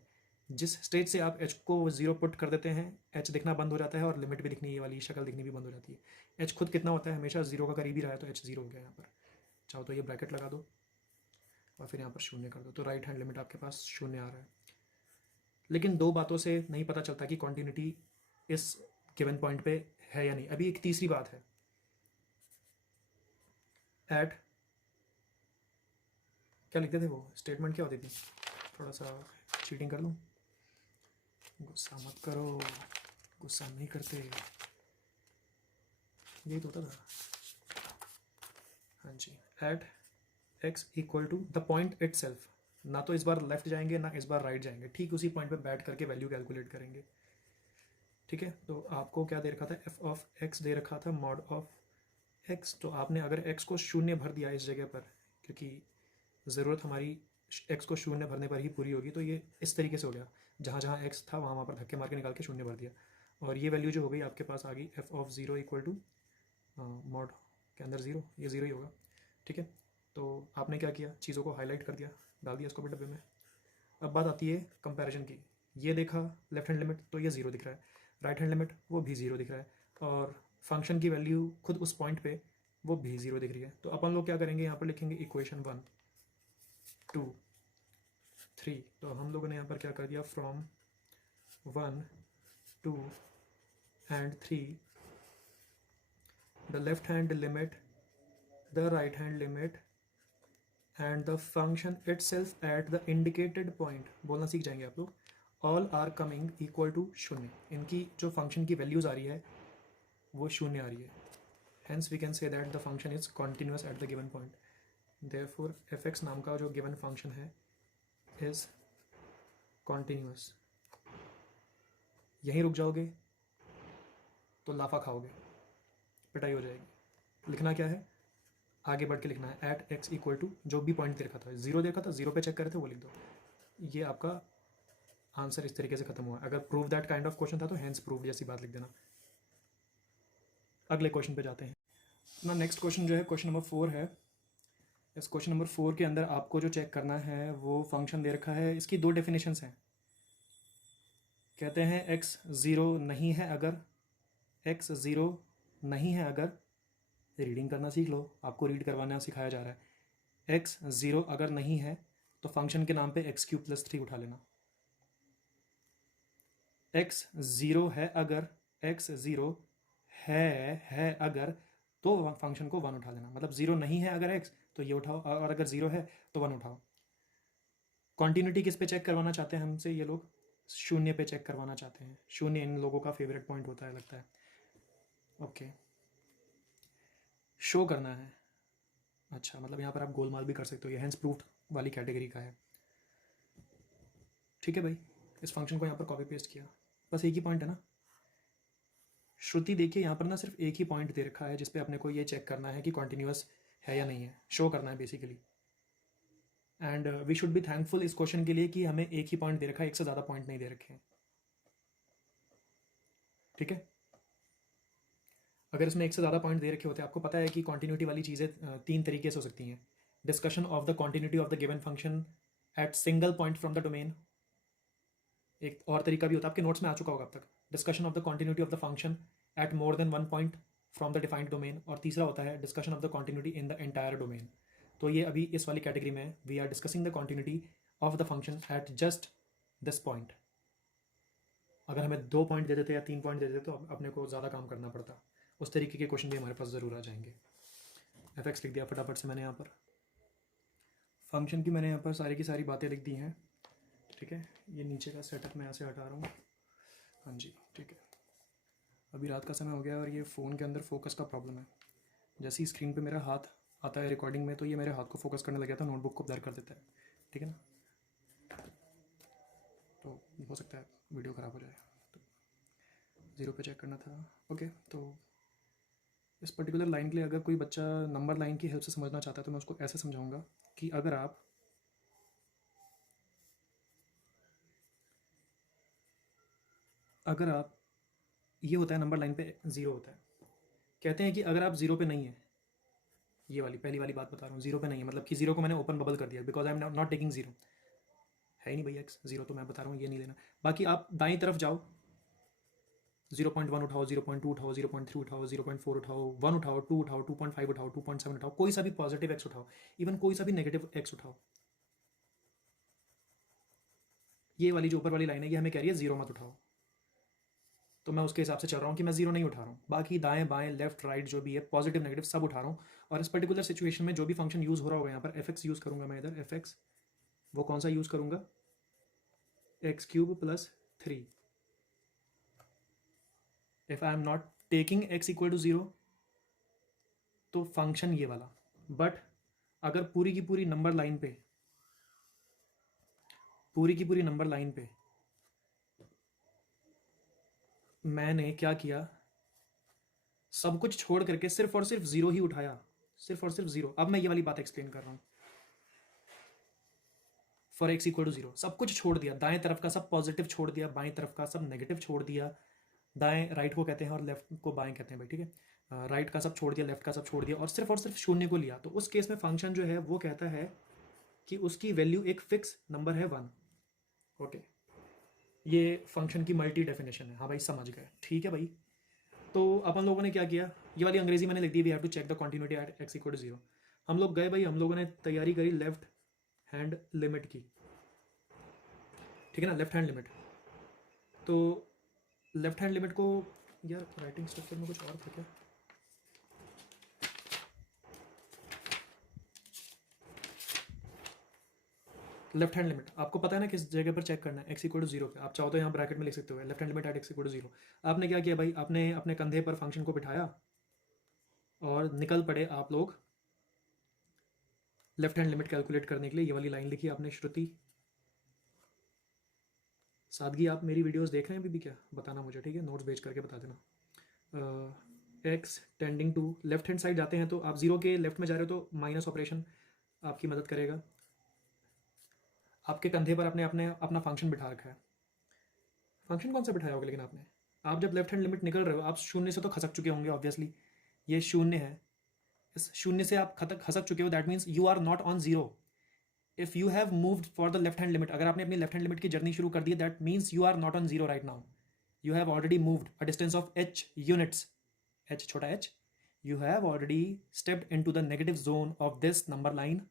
जिस स्टेज से आप एच को 0 पुट कर देते हैं, एच दिखना बंद हो जाता है और लिमिट भी दिखनी, ये वाली शक्ल दिखनी भी बंद हो जाती है। एच खुद कितना होता है, हमेशा 0 का करीब ही रहा है, तो एच 0 हो गया यहाँ पर। चाहो तो ये ब्रैकेट लगा दो और फिर यहाँ पर शून्य कर दो, तो राइट हैंड लिमिट आपके पास शून्य आ रहा है। लेकिन दो बातों से नहीं पता चलता कि कॉन्टिन्यूटी इस गिवन पॉइंट पे है या नहीं। अभी एक तीसरी बात है, एट, क्या लिखते थे वो स्टेटमेंट, क्या होती थी, थोड़ा सा चीटिंग कर लूँ, गुस्सा मत करो, गुस्सा नहीं करते, यही तो होता था। हाँ जी, at x equal to the point itself, ना तो इस बार लेफ्ट जाएंगे ना इस बार राइट जाएंगे, ठीक उसी पॉइंट पे बैठ करके वैल्यू कैलकुलेट करेंगे। ठीक है, तो आपको क्या दे रखा था, एफ ऑफ एक्स दे रखा था मॉड ऑफ एक्स। तो आपने अगर एक्स को शून्य भर दिया इस जगह पर, क्योंकि ज़रूरत हमारी एक्स को शून्य भरने पर ही पूरी होगी, तो ये इस तरीके से हो गया, जहाँ जहाँ एक्स था वहाँ पर धक्के मार के निकाल के शून्य भर दिया, और ये वैल्यू जो हो गई आपके पास आ गई f of 0 equal to mod के अंदर 0, ये 0 ही होगा। ठीक है, तो आपने क्या किया, चीज़ों को हाईलाइट कर दिया, डाल दिया इसको भी डब्बे में। अब बात आती है कंपैरिजन की, ये देखा लेफ्ट हैंड लिमिट तो ये 0 दिख रहा है, राइट हैंड लिमिट वो भी 0 दिख रहा है, और फंक्शन की वैल्यू खुद उस पॉइंट पे वो भी 0 दिख रही है। तो अपन लोग क्या करेंगे, यहाँ पर लिखेंगे इक्वेशन 1 2 3। तो हम लोगों ने यहाँ पर क्या कर दिया, from 1 2 and 3 the left hand limit, the right hand limit and the function itself at the indicated point, बोलना सीख जाएंगे आप लोग, all are coming equal to 0। इनकी जो फंक्शन की वैल्यूज़ आ रही है वो 0 आ रही है। hence we can say that the function is continuous at the given point, therefore fx नाम का जो given function है is continuous। यहीं रुक जाओगे तो लाफा खाओगे, पिटाई हो जाएगी। लिखना क्या है, आगे बढ़ के लिखना है एट एक्स इक्वल टू जो भी पॉइंट दे रखा था, 0 देखा था, 0 पे चेक करे थे वो लिख दो। ये आपका आंसर इस तरीके से खत्म हुआ। अगर prove that kind of question था तो हैंस प्रूव जैसी बात लिख देना। अगले क्वेश्चन पे जाते हैं ना। नेक्स्ट क्वेश्चन जो है क्वेश्चन नंबर 4 है। इस क्वेश्चन नंबर 4 के अंदर आपको जो चेक करना है वो फंक्शन दे रखा है, इसकी 2 डेफिनेशंस हैं। कहते हैं एक्स ज़ीरो नहीं है अगर, एक्स ज़ीरो नहीं है अगर, रीडिंग करना सीख लो, आपको रीड करवाना सिखाया जा रहा है। एक्स ज़ीरो अगर नहीं है तो फंक्शन के नाम पे एक्स क्यूब प्लस 3 उठा लेना। एक्स ज़ीरो है अगर, एक्स ज़ीरो है अगर, तो फंक्शन को 1 उठा लेना। मतलब 0 नहीं है अगर एक्स तो ये उठाओ, और अगर 0 है तो 1 उठाओ। कॉन्टिन्यूटी किस पे चेक करवाना चाहते हैं हमसे ये लोग, 0 पे चेक करवाना चाहते हैं। 0 इन लोगों का फेवरेट पॉइंट होता है लगता है। ओके, शो करना है। अच्छा, मतलब यहाँ पर आप गोलमाल भी कर सकते हो, ये हैंस प्रूफ वाली कैटेगरी का है। ठीक है भाई, इस फंक्शन को यहाँ पर कॉपी पेस्ट किया, बस एक ही पॉइंट है ना। श्रुति देखिए यहाँ पर ना सिर्फ एक ही पॉइंट दे रखा है जिसपे अपने को ये चेक करना है कि कॉन्टिन्यूस है या नहीं है, शो करना है basically. And we should be thankful इस क्वेश्चन के लिए कि हमें एक ही पॉइंट दे रखा है, एक से ज़्यादा पॉइंट नहीं दे रखे हैं। ठीक है, अगर इसमें एक से ज़्यादा पॉइंट दे रखे होते, आपको पता है कि कॉन्टिन्यूटी वाली चीज़ें 3 तरीके से हो सकती हैं। Discussion of the continuity of the given function at single point from the domain, एक और तरीका भी होता है, आपके नोट्स में आ चुका होगा अब तक। Discussion of the continuity of the function at more than 1 point from the defined domain, और तीसरा होता है discussion of the continuity in the entire domain. तो ये अभी इस वाली कैटेगरी में we are discussing the continuity of the function at just this point. अगर हमें 2 पॉइंट दे देते या 3 पॉइंट दे देते तो अपने को ज़्यादा काम करना पड़ता। उस तरीके के क्वेश्चन भी हमारे पास ज़रूर आ जाएंगे। एफ एक्स लिख दिया फटाफट से मैंने यहाँ पर, फंक्शन की मैंने यहाँ पर सारी की सारी बातें लिख दी हैं। ठीक है, ये नीचे का सेटअप मैं यहाँ से हटा रहा हूँ। हाँ जी, ठीक है। अभी रात का समय हो गया और ये फ़ोन के अंदर फोकस का प्रॉब्लम है। जैसे ही स्क्रीन पे मेरा हाथ आता है रिकॉर्डिंग में तो ये मेरे हाथ को फोकस करने लग गया था, नोटबुक को ब्लर कर देता है। ठीक है ना, तो हो सकता है वीडियो ख़राब हो जाए। तो 0 पे चेक करना था। ओके, तो इस पर्टिकुलर लाइन के लिए अगर कोई बच्चा नंबर लाइन की हेल्प से समझना चाहता है तो मैं उसको ऐसे समझाऊंगा कि अगर आप ये होता है नंबर लाइन पे 0 होता है, कहते हैं कि अगर आप 0 पे नहीं है, ये वाली पहली वाली बात बता रहा हूँ, 0 पे नहीं है मतलब कि 0 को मैंने ओपन बबल कर दिया because I am not taking 0, है ही नहीं भैया एक्स 0, तो मैं बता रहा हूँ ये नहीं लेना। बाकी आप दाईं तरफ जाओ, 0.1 उठाओ, 0.2 उठाओ, 0.3 उठाओ, 0.4 उठाओ, 1 उठाओ, 2 उठाओ, 2.5 उठाओ, 2.7 उठाओ, कोई सा भी पॉजिटिव एक्स उठाओ, इवन कोई सा भी नेगेटिव एक्स उठाओ। ये वाली जो ऊपर वाली लाइन है ये हमें कह रही है 0 मत उठाओ, तो मैं उसके हिसाब से चल रहा हूँ कि मैं 0 नहीं उठा रहा हूँ। बाकी दाएं बाएं लेफ्ट राइट जो भी है पॉजिटिव नेगेटिव सब उठा रहा हूँ। और इस पर्टिकुलर सिचुएशन में जो भी फंक्शन यूज़ हो रहा होगा यहाँ पर एफ यूज़ करूँगा मैं इधर, एफ वो कौन सा यूज़ करूँगा, x cube plus 3। If I am not taking x equal to 0 तो फंक्शन ये वाला। बट अगर पूरी की पूरी नंबर लाइन पे मैंने क्या किया, सब कुछ छोड़ करके सिर्फ और सिर्फ 0 ही उठाया, सिर्फ और सिर्फ 0। अब मैं ये वाली बात एक्सप्लेन कर रहा हूँ। फॉर एक्स इक्वल टू 0 सब कुछ छोड़ दिया, दाएं तरफ का सब पॉजिटिव छोड़ दिया, बाएं तरफ का सब नेगेटिव छोड़ दिया। दाएं राइट को कहते हैं और लेफ्ट को बाएं कहते हैं भाई, ठीक है। राइट का सब छोड़ दिया, लेफ्ट का सब छोड़ दिया और सिर्फ 0 को लिया। तो उस केस में फंक्शन जो है वो कहता है कि उसकी वैल्यू एक फिक्स नंबर है 1। ओके, ये फंक्शन की मल्टी डेफिनेशन है। हाँ भाई समझ गए, ठीक है भाई। तो अब हम लोगों ने क्या किया, ये वाली अंग्रेजी मैंने लिख दी, we have to check the continuity at x equal to 0। हम लोग गए भाई, हम लोगों ने तैयारी करी लेफ्ट हैंड लिमिट की, ठीक है ना, लेफ्ट हैंड लिमिट। तो लेफ्ट हैंड लिमिट को, यार राइटिंग स्ट्रक्चर में कुछ और था क्या, लेफ्ट हैंड लिमिट आपको पता है ना किस जगह पर चेक करना है, एक्स इक्वल टू 0 पे। आप चाहो तो यहाँ ब्रैकेट में लिख सकते हो left hand limit at x equal to 0। आपने क्या किया भाई, आपने अपने कंधे पर फंक्शन को बिठाया और निकल पड़े आप लोग लेफ्ट हैंड लिमिट कैलकुलेट करने के लिए। ये वाली लाइन लिखी आपने, श्रुति सादगी, आप मेरी वीडियोस देख रहे हैं अभी भी क्या, बताना मुझे, ठीक है, नोट्स भेज करके बता देना। X tending to left hand side जाते हैं, तो आप 0 के लेफ्ट में जा रहे हो तो माइनस ऑपरेशन आपकी मदद करेगा। आपके कंधे पर आपने अपने अपना फंक्शन बिठा रखा है। फंक्शन कौन सा बिठाया होगा लेकिन आपने, आप जब लेफ्ट हैंड लिमिट निकल रहे हो, आप शून्य से तो खसक चुके होंगे ऑब्वियसली, ये शून्य है, इस शून्य से आप खसक चुके हो, that means you are not on 0। If you have moved for the left hand limit, अगर आपने अपनी लेफ्ट हैंड लिमिट की जर्नी शुरू कर दी, that means you are not on 0 right now. You have already moved a distance of h units, h छोटा h, you have already stepped into the negative zone of this number line।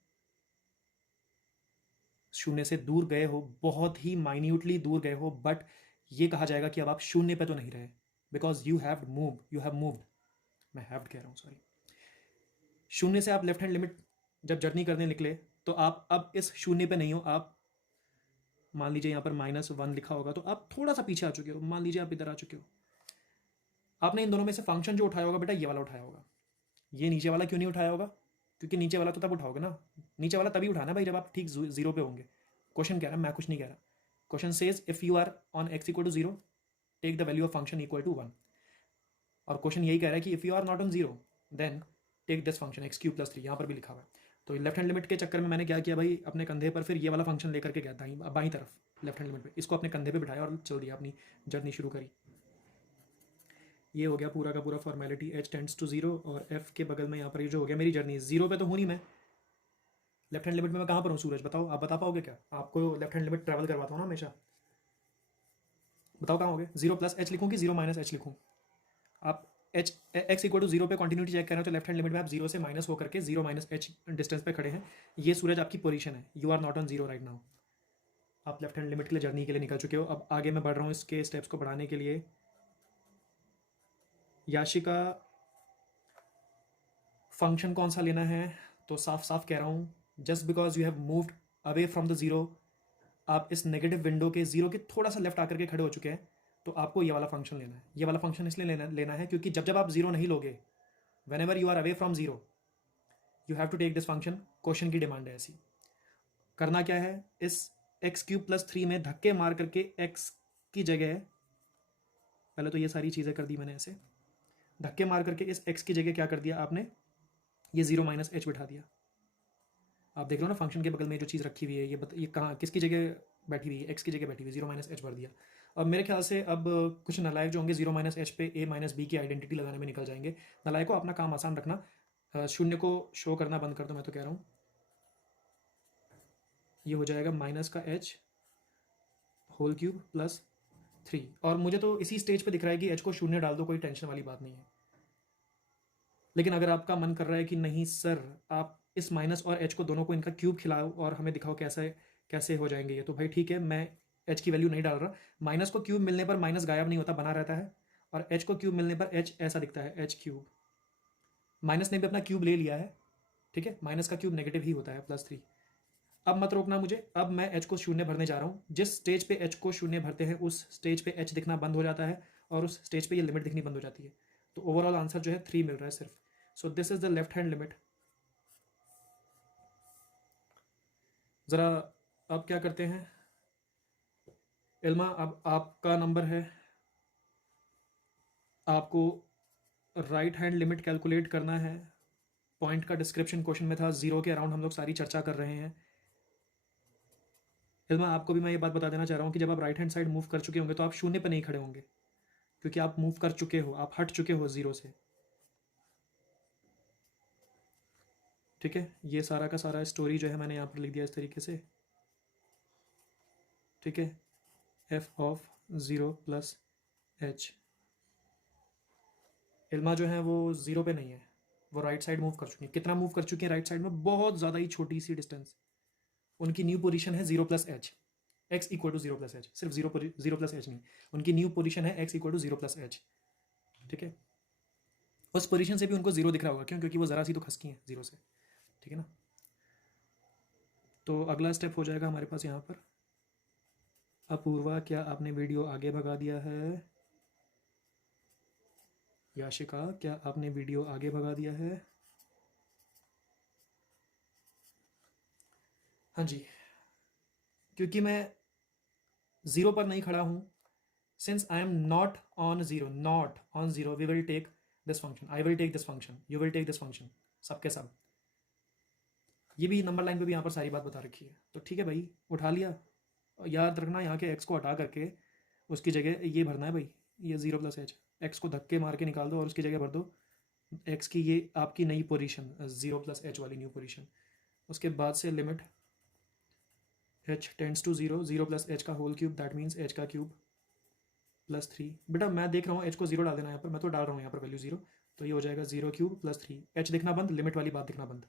शून्य से दूर गए हो, बहुत ही minutely दूर गए हो, बट ये कहा जाएगा कि अब आप शून्य पे तो नहीं रहे, because you have move, you have moved, मैं हैव कह रहा हूँ सॉरी। शून्य से आप लेफ्ट हैंड लिमिट जब जर्नी करने निकले, तो आप अब इस शून्य पे नहीं हो, आप मान लीजिए यहाँ पर -1 लिखा होगा, तो आप थोड़ा सा पीछे आ चुके हो, मान लीजिए आप इधर आ चुके हो। आपने इन दोनों में से फंक्शन जो उठाया होगा बेटा, ये वाला उठाया होगा। ये नीचे वाला क्यों नहीं उठाया होगा, क्योंकि नीचे वाला तो तब उठाओगे ना, नीचे वाला तभी उठाना भाई जब आप ठीक 0 पे होंगे। क्वेश्चन कह रहा है, मैं कुछ नहीं कह रहा। Question says if you are on x equal to 0 take the value of function equal to 1। और क्वेश्चन यही कह रहा है कि if you are not on 0 then take this function x³ + 3, यहाँ पर भी लिखा हुआ है। तो लेफ्ट हैंड लिमिट के चक्कर में मैंने क्या किया भाई, अपने कंधे पर फिर ये वाला फंक्शन लेकर के गया था बाई तरफ लेफ्ट हैंड लिमिट पे, इसको अपने कंधे पे बिठाया और चल दिया, अपनी जर्नी शुरू करी। ये हो गया पूरा का पूरा फॉर्मेलिटी, h टेंड्स टू 0 और f के बगल में यहाँ पर ये जो हो गया मेरी जर्नी, 0 पे तो हूँ नहीं मैं, लेफ्ट हैंड लिमिट में मैं कहाँ पर हूँ सूरज, बताओ, आप बता पाओगे क्या, आपको लेफ्ट हैंड लिमिट ट्रैवल करवाता हूँ ना हमेशा, बताओ कहाँ हो गए, 0 + h लिखूँ कि 0 - h लिखूँ। आप h x इक्वल टू 0 पे कंटिन्यूटी चेक कर रहे हो, तो लेफ्ट हैंड लिमिट में आप 0 से माइनस होकर के 0 - h डिस्टेंस पे खड़े हैं। ये सूरज आपकी पोजीशन है, you are not on 0 right now. आप लेफ्ट हैंड लिमिट के लिए जर्नी के लिए निकल चुके हो। अब आगे मैं बढ़ रहा हूँ इसके स्टेप्स को बढ़ाने के लिए। याशिका, फंक्शन कौन सा लेना है, तो साफ साफ कह रहा हूँ, just because you have moved away from the 0, आप इस नेगेटिव विंडो के 0 के थोड़ा सा लेफ्ट आकर के खड़े हो चुके हैं, तो आपको ये वाला फंक्शन लेना है। ये वाला फंक्शन इसलिए लेना है क्योंकि जब जब आप 0 नहीं लोगे, whenever you are away from 0 you have to take this function. Question की डिमांड है ऐसी। करना क्या है, इस x³ + 3 में धक्के मार करके x की जगह, पहले तो ये सारी चीज़ें कर दी मैंने ऐसे, धक्के मार करके इस x की जगह क्या कर दिया आपने, ये 0 - h बिठा दिया। आप देख लो ना फंक्शन के बगल में जो चीज़ रखी हुई है, ये कहाँ किसकी जगह बैठी हुई है, x की जगह बैठी हुई है, 0 - h भर दिया। अब मेरे ख्याल से अब कुछ नलायक जो होंगे 0 - h पे a - b की आइडेंटिटी लगाने में निकल जाएंगे। नलायकों, अपना काम आसान रखना, शून्य को शो करना बंद कर दो, मैं तो कह रहा हूँ। ये हो जाएगा -h होल क्यूब + 3, और मुझे तो इसी स्टेज पे दिख रहा है कि h को शून्य डाल दो, कोई टेंशन वाली बात नहीं है। लेकिन अगर आपका मन कर रहा है कि नहीं सर, आप इस माइनस और h को दोनों को इनका क्यूब खिलाओ और हमें दिखाओ कैसे कैसे हो जाएंगे ये, तो भाई ठीक है, मैं h की वैल्यू नहीं डाल रहा। माइनस को क्यूब मिलने पर माइनस गायब नहीं होता, बना रहता है, और h को क्यूब मिलने पर h ऐसा दिखता है, h³। माइनस ने भी अपना क्यूब ले लिया है, ठीक है, माइनस का क्यूब नेगेटिव ही होता है, +3। अब मत रोकना मुझे, अब मैं h को शून्य भरने जा रहा हूँ। जिस स्टेज पे h को शून्य भरते हैं उस स्टेज पे h दिखना बंद हो जाता है, और उस स्टेज पे ये लिमिट दिखनी बंद हो जाती है। तो ओवरऑल आंसर जो है 3 मिल रहा है सिर्फ। So this is the left hand limit. ज़रा अब क्या करते हैं, इल्मा, अब आपका नंबर है, आपको राइट हैंड लिमिट कैलकुलेट करना है। पॉइंट का डिस्क्रिप्शन क्वेश्चन में था, 0 के अराउंड हम लोग सारी चर्चा कर रहे हैं। इल्मा, आपको भी मैं ये बात बता देना चाह रहा हूँ कि जब आप राइट हैंड साइड मूव कर चुके होंगे तो आप शून्य पर नहीं खड़े होंगे, क्योंकि आप मूव कर चुके हो, आप हट चुके हो 0 से, ठीक है। ये सारा का सारा स्टोरी जो है मैंने यहाँ पर लिख दिया इस तरीके से, ठीक है, f of 0 + h। इल्मा जो है वो 0 पे नहीं है, वो राइट साइड मूव कर चुकी है। कितना मूव कर चुकी है राइट साइड में? बहुत ज़्यादा ही छोटी सी डिस्टेंस। उनकी न्यू पोजीशन है 0+h, x equal to 0+h। सिर्फ 0+h नहीं, उनकी न्यू पोजीशन है x इक्वल टू 0+h। ठीक है, उस पोजीशन से भी उनको 0 दिख रहा होगा, क्यों? क्योंकि वो ज़रा सी तो खसकी है 0 से। ठीक है ना? तो अगला स्टेप हो जाएगा हमारे पास यहाँ पर। अपूर्वा, क्या आपने वीडियो आगे भगा दिया है? याशिका, क्या आपने वीडियो आगे भगा दिया है? हाँ जी, क्योंकि मैं 0 पर नहीं खड़ा हूँ। Since I am not on 0, we will take this function, I will take this function, you will take this function, सबके सब। ये भी नंबर लाइन पे भी यहाँ पर सारी बात बता रखी है। तो ठीक है भाई, उठा लिया। याद रखना, यहाँ के x को हटा करके उसकी जगह ये भरना है भाई, ये 0+h। x को धक्के मार के निकाल दो और उसकी जगह भर दो x की ये आपकी नई पोजीशन 0+h वाली न्यू पोजीशन। उसके बाद से limit h tends to 0+h का whole cube, that means h का क्यूब +3। बेटा मैं देख रहा हूँ h को 0 डाल देना यहाँ पर, मैं तो डाल रहा हूँ यहाँ पर वैल्यू 0, तो ये हो जाएगा 0³ +3। h दिखना बंद, लिमिट वाली बात दिखना बंद।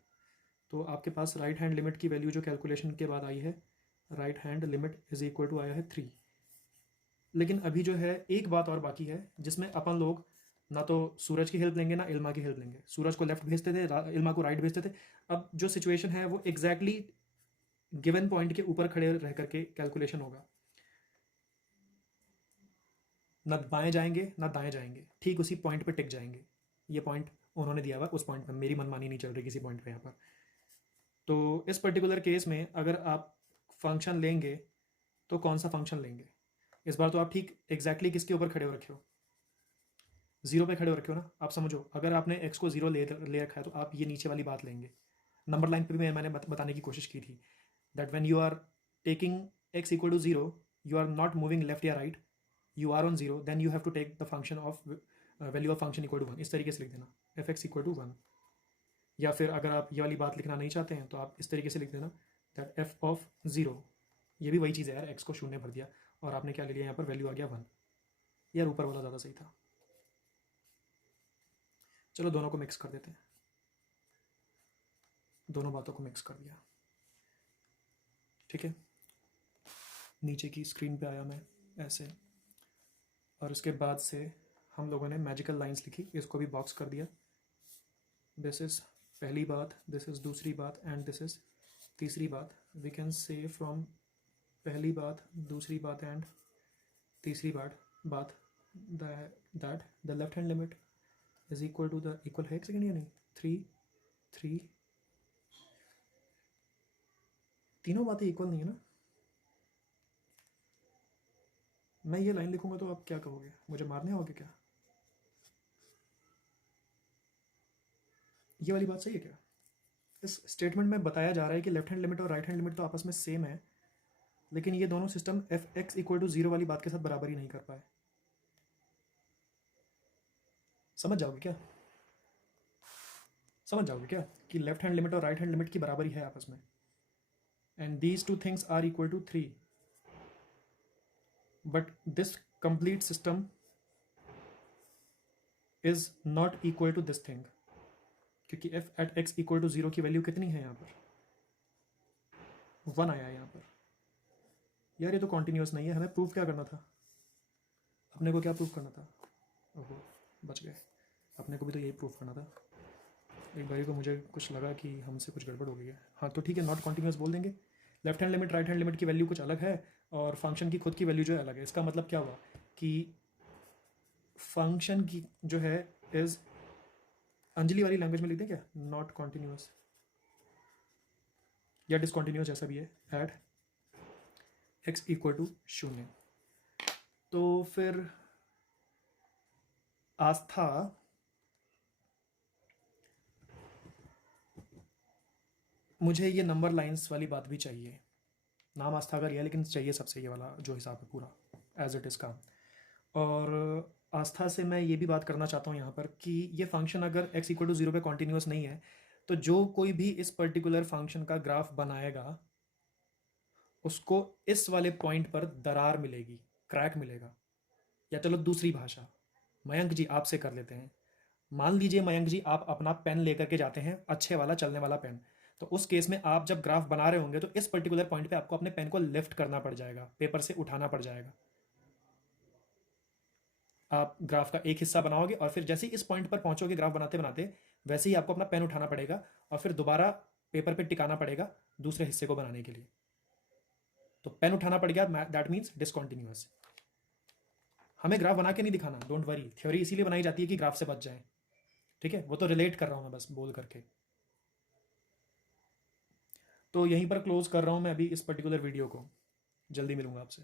तो आपके पास राइट हैंड लिमिट की वैल्यू जो कैलकुलेशन के बाद आई है, right hand limit is equal to आया है 3। लेकिन अभी जो है एक बात और बाकी है, जिसमें अपन लोग ना तो सूरज की हेल्प लेंगे ना इल्मा की हेल्प लेंगे। सूरज को लेफ्ट भेजते थे, इल्मा को राइट भेजते थे। अब जो सिचुएशन है वो एग्जैक्टली गिवन पॉइंट के ऊपर खड़े रह करके कैलकुलेशन होगा। ना बाएं जाएंगे ना दाएं जाएंगे, ठीक उसी पॉइंट पे टिक जाएंगे। ये पॉइंट उन्होंने दिया हुआ, उस पॉइंट पर मेरी मनमानी नहीं चल रही किसी पॉइंट पे यहाँ पर। तो इस पर्टिकुलर केस में अगर आप फंक्शन लेंगे तो कौन सा फंक्शन लेंगे? इस बार तो आप ठीक एग्जैक्टली किसके ऊपर खड़े हो रखे हो? 0 पे खड़े हो रखे हो ना। आप समझो, अगर आपने x को 0 ले रखा है तो आप ये नीचे वाली बात लेंगे। नंबर लाइन पे भी मैंने बताने की कोशिश की थी that when you are taking x equal to 0, you are not moving left या right, you are on 0, then you have to take the function of value of function equal to 1। इस तरीके से लिख देना f(x) इक्वल टू 1। या फिर अगर आप ये वाली बात लिखना नहीं चाहते हैं तो आप इस तरीके से लिख देना दैट f ऑफ 0, ये भी वही चीज़ है यार, x को 0 भर दिया और आपने क्या ले लिया यहाँ पर, वैल्यू आ गया 1। यार ऊपर वाला ज़्यादा सही था। चलो दोनों को मिक्स कर देते हैं, दोनों बातों को मिक्स कर दिया। ठीक है, नीचे की स्क्रीन पे आया मैं ऐसे, और उसके बाद से हम लोगों ने मैजिकल लाइंस लिखी, इसको भी बॉक्स कर दिया। दिस इज़ पहली बात, दिस इज़ दूसरी बात, एंड दिस इज़ तीसरी बात। वी कैन से फ्रॉम पहली बात, दूसरी बात एंड तीसरी बात that the left hand limit is equal to the equal है, एक सेकेंड या नहीं, 3 तीनों बातें इक्वल नहीं है ना। मैं ये लाइन लिखूंगा तो आप क्या कहोगे, मुझे मारने आओगे क्या? ये वाली बात सही है क्या? इस स्टेटमेंट में बताया जा रहा है कि लेफ्ट हैंड लिमिट और राइट हैंड लिमिट तो आपस में सेम है, लेकिन ये दोनों सिस्टम f(x) इक्वल टू 0 वाली बात के साथ बराबरी नहीं कर पाए। समझ जाओगे क्या? समझ जाओगे क्या कि लेफ्ट हैंड लिमिट और राइट हैंड लिमिट की बराबरी है आपस में, and these two things are equal to 3, but this complete system is not equal to this thing, क्योंकि f(x) इक्वल टू 0 की वैल्यू कितनी है यहाँ पर? 1 आया है यहाँ पर। यार ये तो कॉन्टिन्यूस नहीं है, हमें प्रूफ क्या करना था? अपने को क्या प्रूफ करना था? ओहो, बच गए। अपने को भी तो यही प्रूफ करना था। एक बारी को मुझे कुछ लगा कि हमसे कुछ गड़बड़ हो गई है। हाँ तो ठीक है, नॉट कॉन्टिन्यूस बोल देंगे। Left hand limit right hand limit की वैल्यू कुछ अलग है और फंक्शन की खुद की वैल्यू जो है अलग है। इसका मतलब क्या हुआ कि फंक्शन की जो है इज, अंजलि वाली लैंग्वेज में लिख दें क्या, नॉट कॉन्टिन्यूस या डिसकॉन्टिन्यूस जैसा भी है, एट x इक्वल टू 0। तो फिर आस्था मुझे ये नंबर लाइंस वाली बात भी चाहिए। नाम आस्था का लिया लेकिन चाहिए सबसे ये वाला जो हिसाब है पूरा एज इट इज़ का। और आस्था से मैं ये भी बात करना चाहता हूँ यहाँ पर कि ये फंक्शन अगर x इक्वल टू 0 पे कॉन्टिन्यूस नहीं है तो जो कोई भी इस पर्टिकुलर फंक्शन का ग्राफ बनाएगा उसको इस वाले पॉइंट पर दरार मिलेगी, क्रैक मिलेगा। या चलो दूसरी भाषा, मयंक जी आपसे कर लेते हैं, मान लीजिए मयंक जी आप अपना पेन लेकर के जाते हैं, अच्छे वाला चलने वाला पेन, तो उस केस में आप जब ग्राफ बना रहे होंगे तो इस पर्टिकुलर पॉइंट पे आपको अपने पेन को लिफ्ट करना पड़ जाएगा, पेपर से उठाना पड़ जाएगा। आप ग्राफ का एक हिस्सा बनाओगे और फिर जैसे ही इस पॉइंट पर पहुंचोगे ग्राफ बनाते बनाते, वैसे ही आपको अपना पेन उठाना पड़ेगा और फिर दोबारा पेपर पे टिकाना पड़ेगा दूसरे हिस्से को बनाने के लिए। तो पेन उठाना पड़ गया, दैट मीन्स डिसकॉन्टिन्यूअस। हमें ग्राफ बना के नहीं दिखाना, डोंट वरी, थ्योरी इसीलिए बनाई जाती है कि ग्राफ से बच जाए। ठीक है, वो तो रिलेट कर रहा हूँ मैं बस बोल करके। तो यहीं पर क्लोज कर रहा हूँ मैं अभी इस पर्टिकुलर वीडियो को। जल्दी मिलूंगा आपसे।